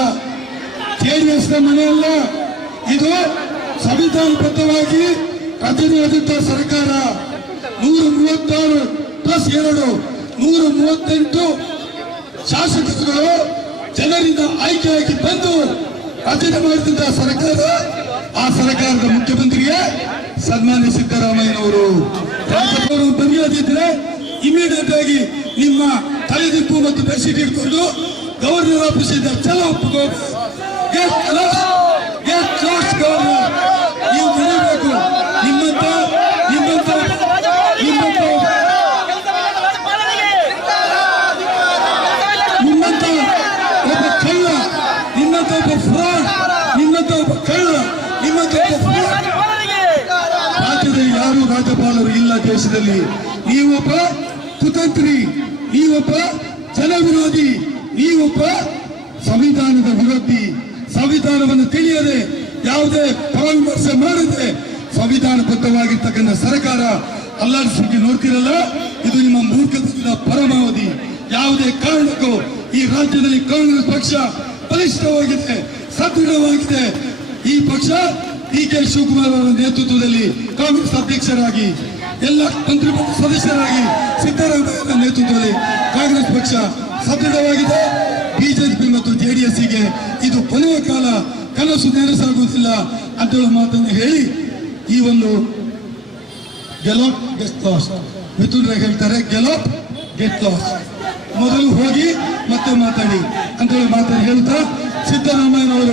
ಜೆಡಿಎಸ್ ನ ಮನೆ ಅಲ್ಲ, ಇದು ಸಂವಿಧಾನಬದ್ಧವಾಗಿ ರಚನೆಯಾದಂತಹ ಸರ್ಕಾರ. 136 ಪ್ಲಸ್ 2 138 ಶಾಸಕರುಗಳು ಜನರಿಂದ ಆಯ್ಕೆಯಾಗಿ ಬಂದು ರಚನೆ ಮಾಡಿದಂತಹ ಸರ್ಕಾರ. ಆ ಸರ್ಕಾರದ ಮುಖ್ಯಮಂತ್ರಿಗೆ ಸನ್ಮಾನ್ಯ ಸಿದ್ದರಾಮಯ್ಯನವರು ಬರೆಯೋದಿದ್ರೆ ಇಮಿಡಿಯೇಟ್ ಆಗಿ ನಿಮ್ಮ ತಲೆದಿಂಪು ಮತ್ತು ಬೆಡ್ಶೀಟ್ ಇಟ್ಕೊಂಡು ಗವರ್ನರ್ ಆಫೀಸಿಂದ ಚಲೋ ಒಪ್ಪಿಕೊಂಡು ಗವರ್ನರ್ ನೀವು ಬರೀಬೇಕು. ನಿಮ್ಮಂತ ಒಬ್ಬ ಕಳ್ಳ, ನಿಮ್ಮಂತ ಒಬ್ಬ ಫ್ರಾಡ್, ನಿಮ್ಮಂತ ಒಬ್ಬ ಕಳ್ಳ, ನಿಮ್ಮಂತ ಒಬ್ಬ ಫ್ರಾಡ್ ರಾಜ್ಯದಲ್ಲಿ ಯಾರು ರಾಜ್ಯಪಾಲರು ಇಲ್ಲ ದೇಶದಲ್ಲಿ. ನೀವೊಬ್ಬ ಕುತಂತ್ರಿ, ನೀವೊಬ್ಬ ಜನವಿರೋಧಿ, ನೀವೊಬ್ಬ ಸಂವಿಧಾನದ ವಿರೋಧಿ. ಸಂವಿಧಾನವನ್ನು ತಿಳಿಯದೆ ಯಾವುದೇ ಪರಾಮರ್ಶೆ ಮಾಡದೆ ಸಂವಿಧಾನಬದ್ಧವಾಗಿರ್ತಕ್ಕಂಥ ಸರ್ಕಾರ ಅಲ್ಲಾಡಿಸಲಿಕ್ಕೆ ನೋಡ್ತಿರಲ್ಲ, ಇದು ನಿಮ್ಮ ಮೂರ್ಖತನದ ಪರಮಾವಧಿ. ಯಾವುದೇ ಕಾರಣಕ್ಕೂ ಈ ರಾಜ್ಯದಲ್ಲಿ ಕಾಂಗ್ರೆಸ್ ಪಕ್ಷ ಬಲಿಷ್ಠವಾಗಿದೆ, ಸದೃಢವಾಗಿದೆ. ಈ ಪಕ್ಷ ಡಿ.ಕೆ. ಶಿವಕುಮಾರ್ ಅವರ ನೇತೃತ್ವದಲ್ಲಿ ಕಾಂಗ್ರೆಸ್ ಅಧ್ಯಕ್ಷರಾಗಿ, ಎಲ್ಲ ಮಂತ್ರಿಮಂಡಲ ಸದಸ್ಯರಾಗಿ ಸಿದ್ದರಾಮಯ್ಯ ನೇತೃತ್ವದಲ್ಲಿ ಕಾಂಗ್ರೆಸ್ ಪಕ್ಷ ಸದೃಢವಾಗಿದೆ. ಬಿಜೆಪಿ ಮತ್ತು ಜೆಡಿಎಸ್ಗೆ ಇದು ಕೊನೆಯ ಕಾಲ, ಕನಸು ನನಸಾಗುವುದಿಲ್ಲ ಅಂತ ಮಾತನ್ನು ಹೇಳಿ ಈ ಒಂದು ಗೆಲೋಟ್ ಗೆಟ್ ಲಾಸ್, ಮಿಥುನ್ ರೈ ಹೇಳ್ತಾರೆ ಗೆಲೋಟ್ ಗೆಟ್ ಲಾಸ್, ಮೊದಲು ಹೋಗಿ ಮತ್ತೆ ಮಾತಾಡಿ ಅಂತ ಮಾತನ್ನು ಹೇಳ್ತಾ ಸಿದ್ದರಾಮಯ್ಯನವರು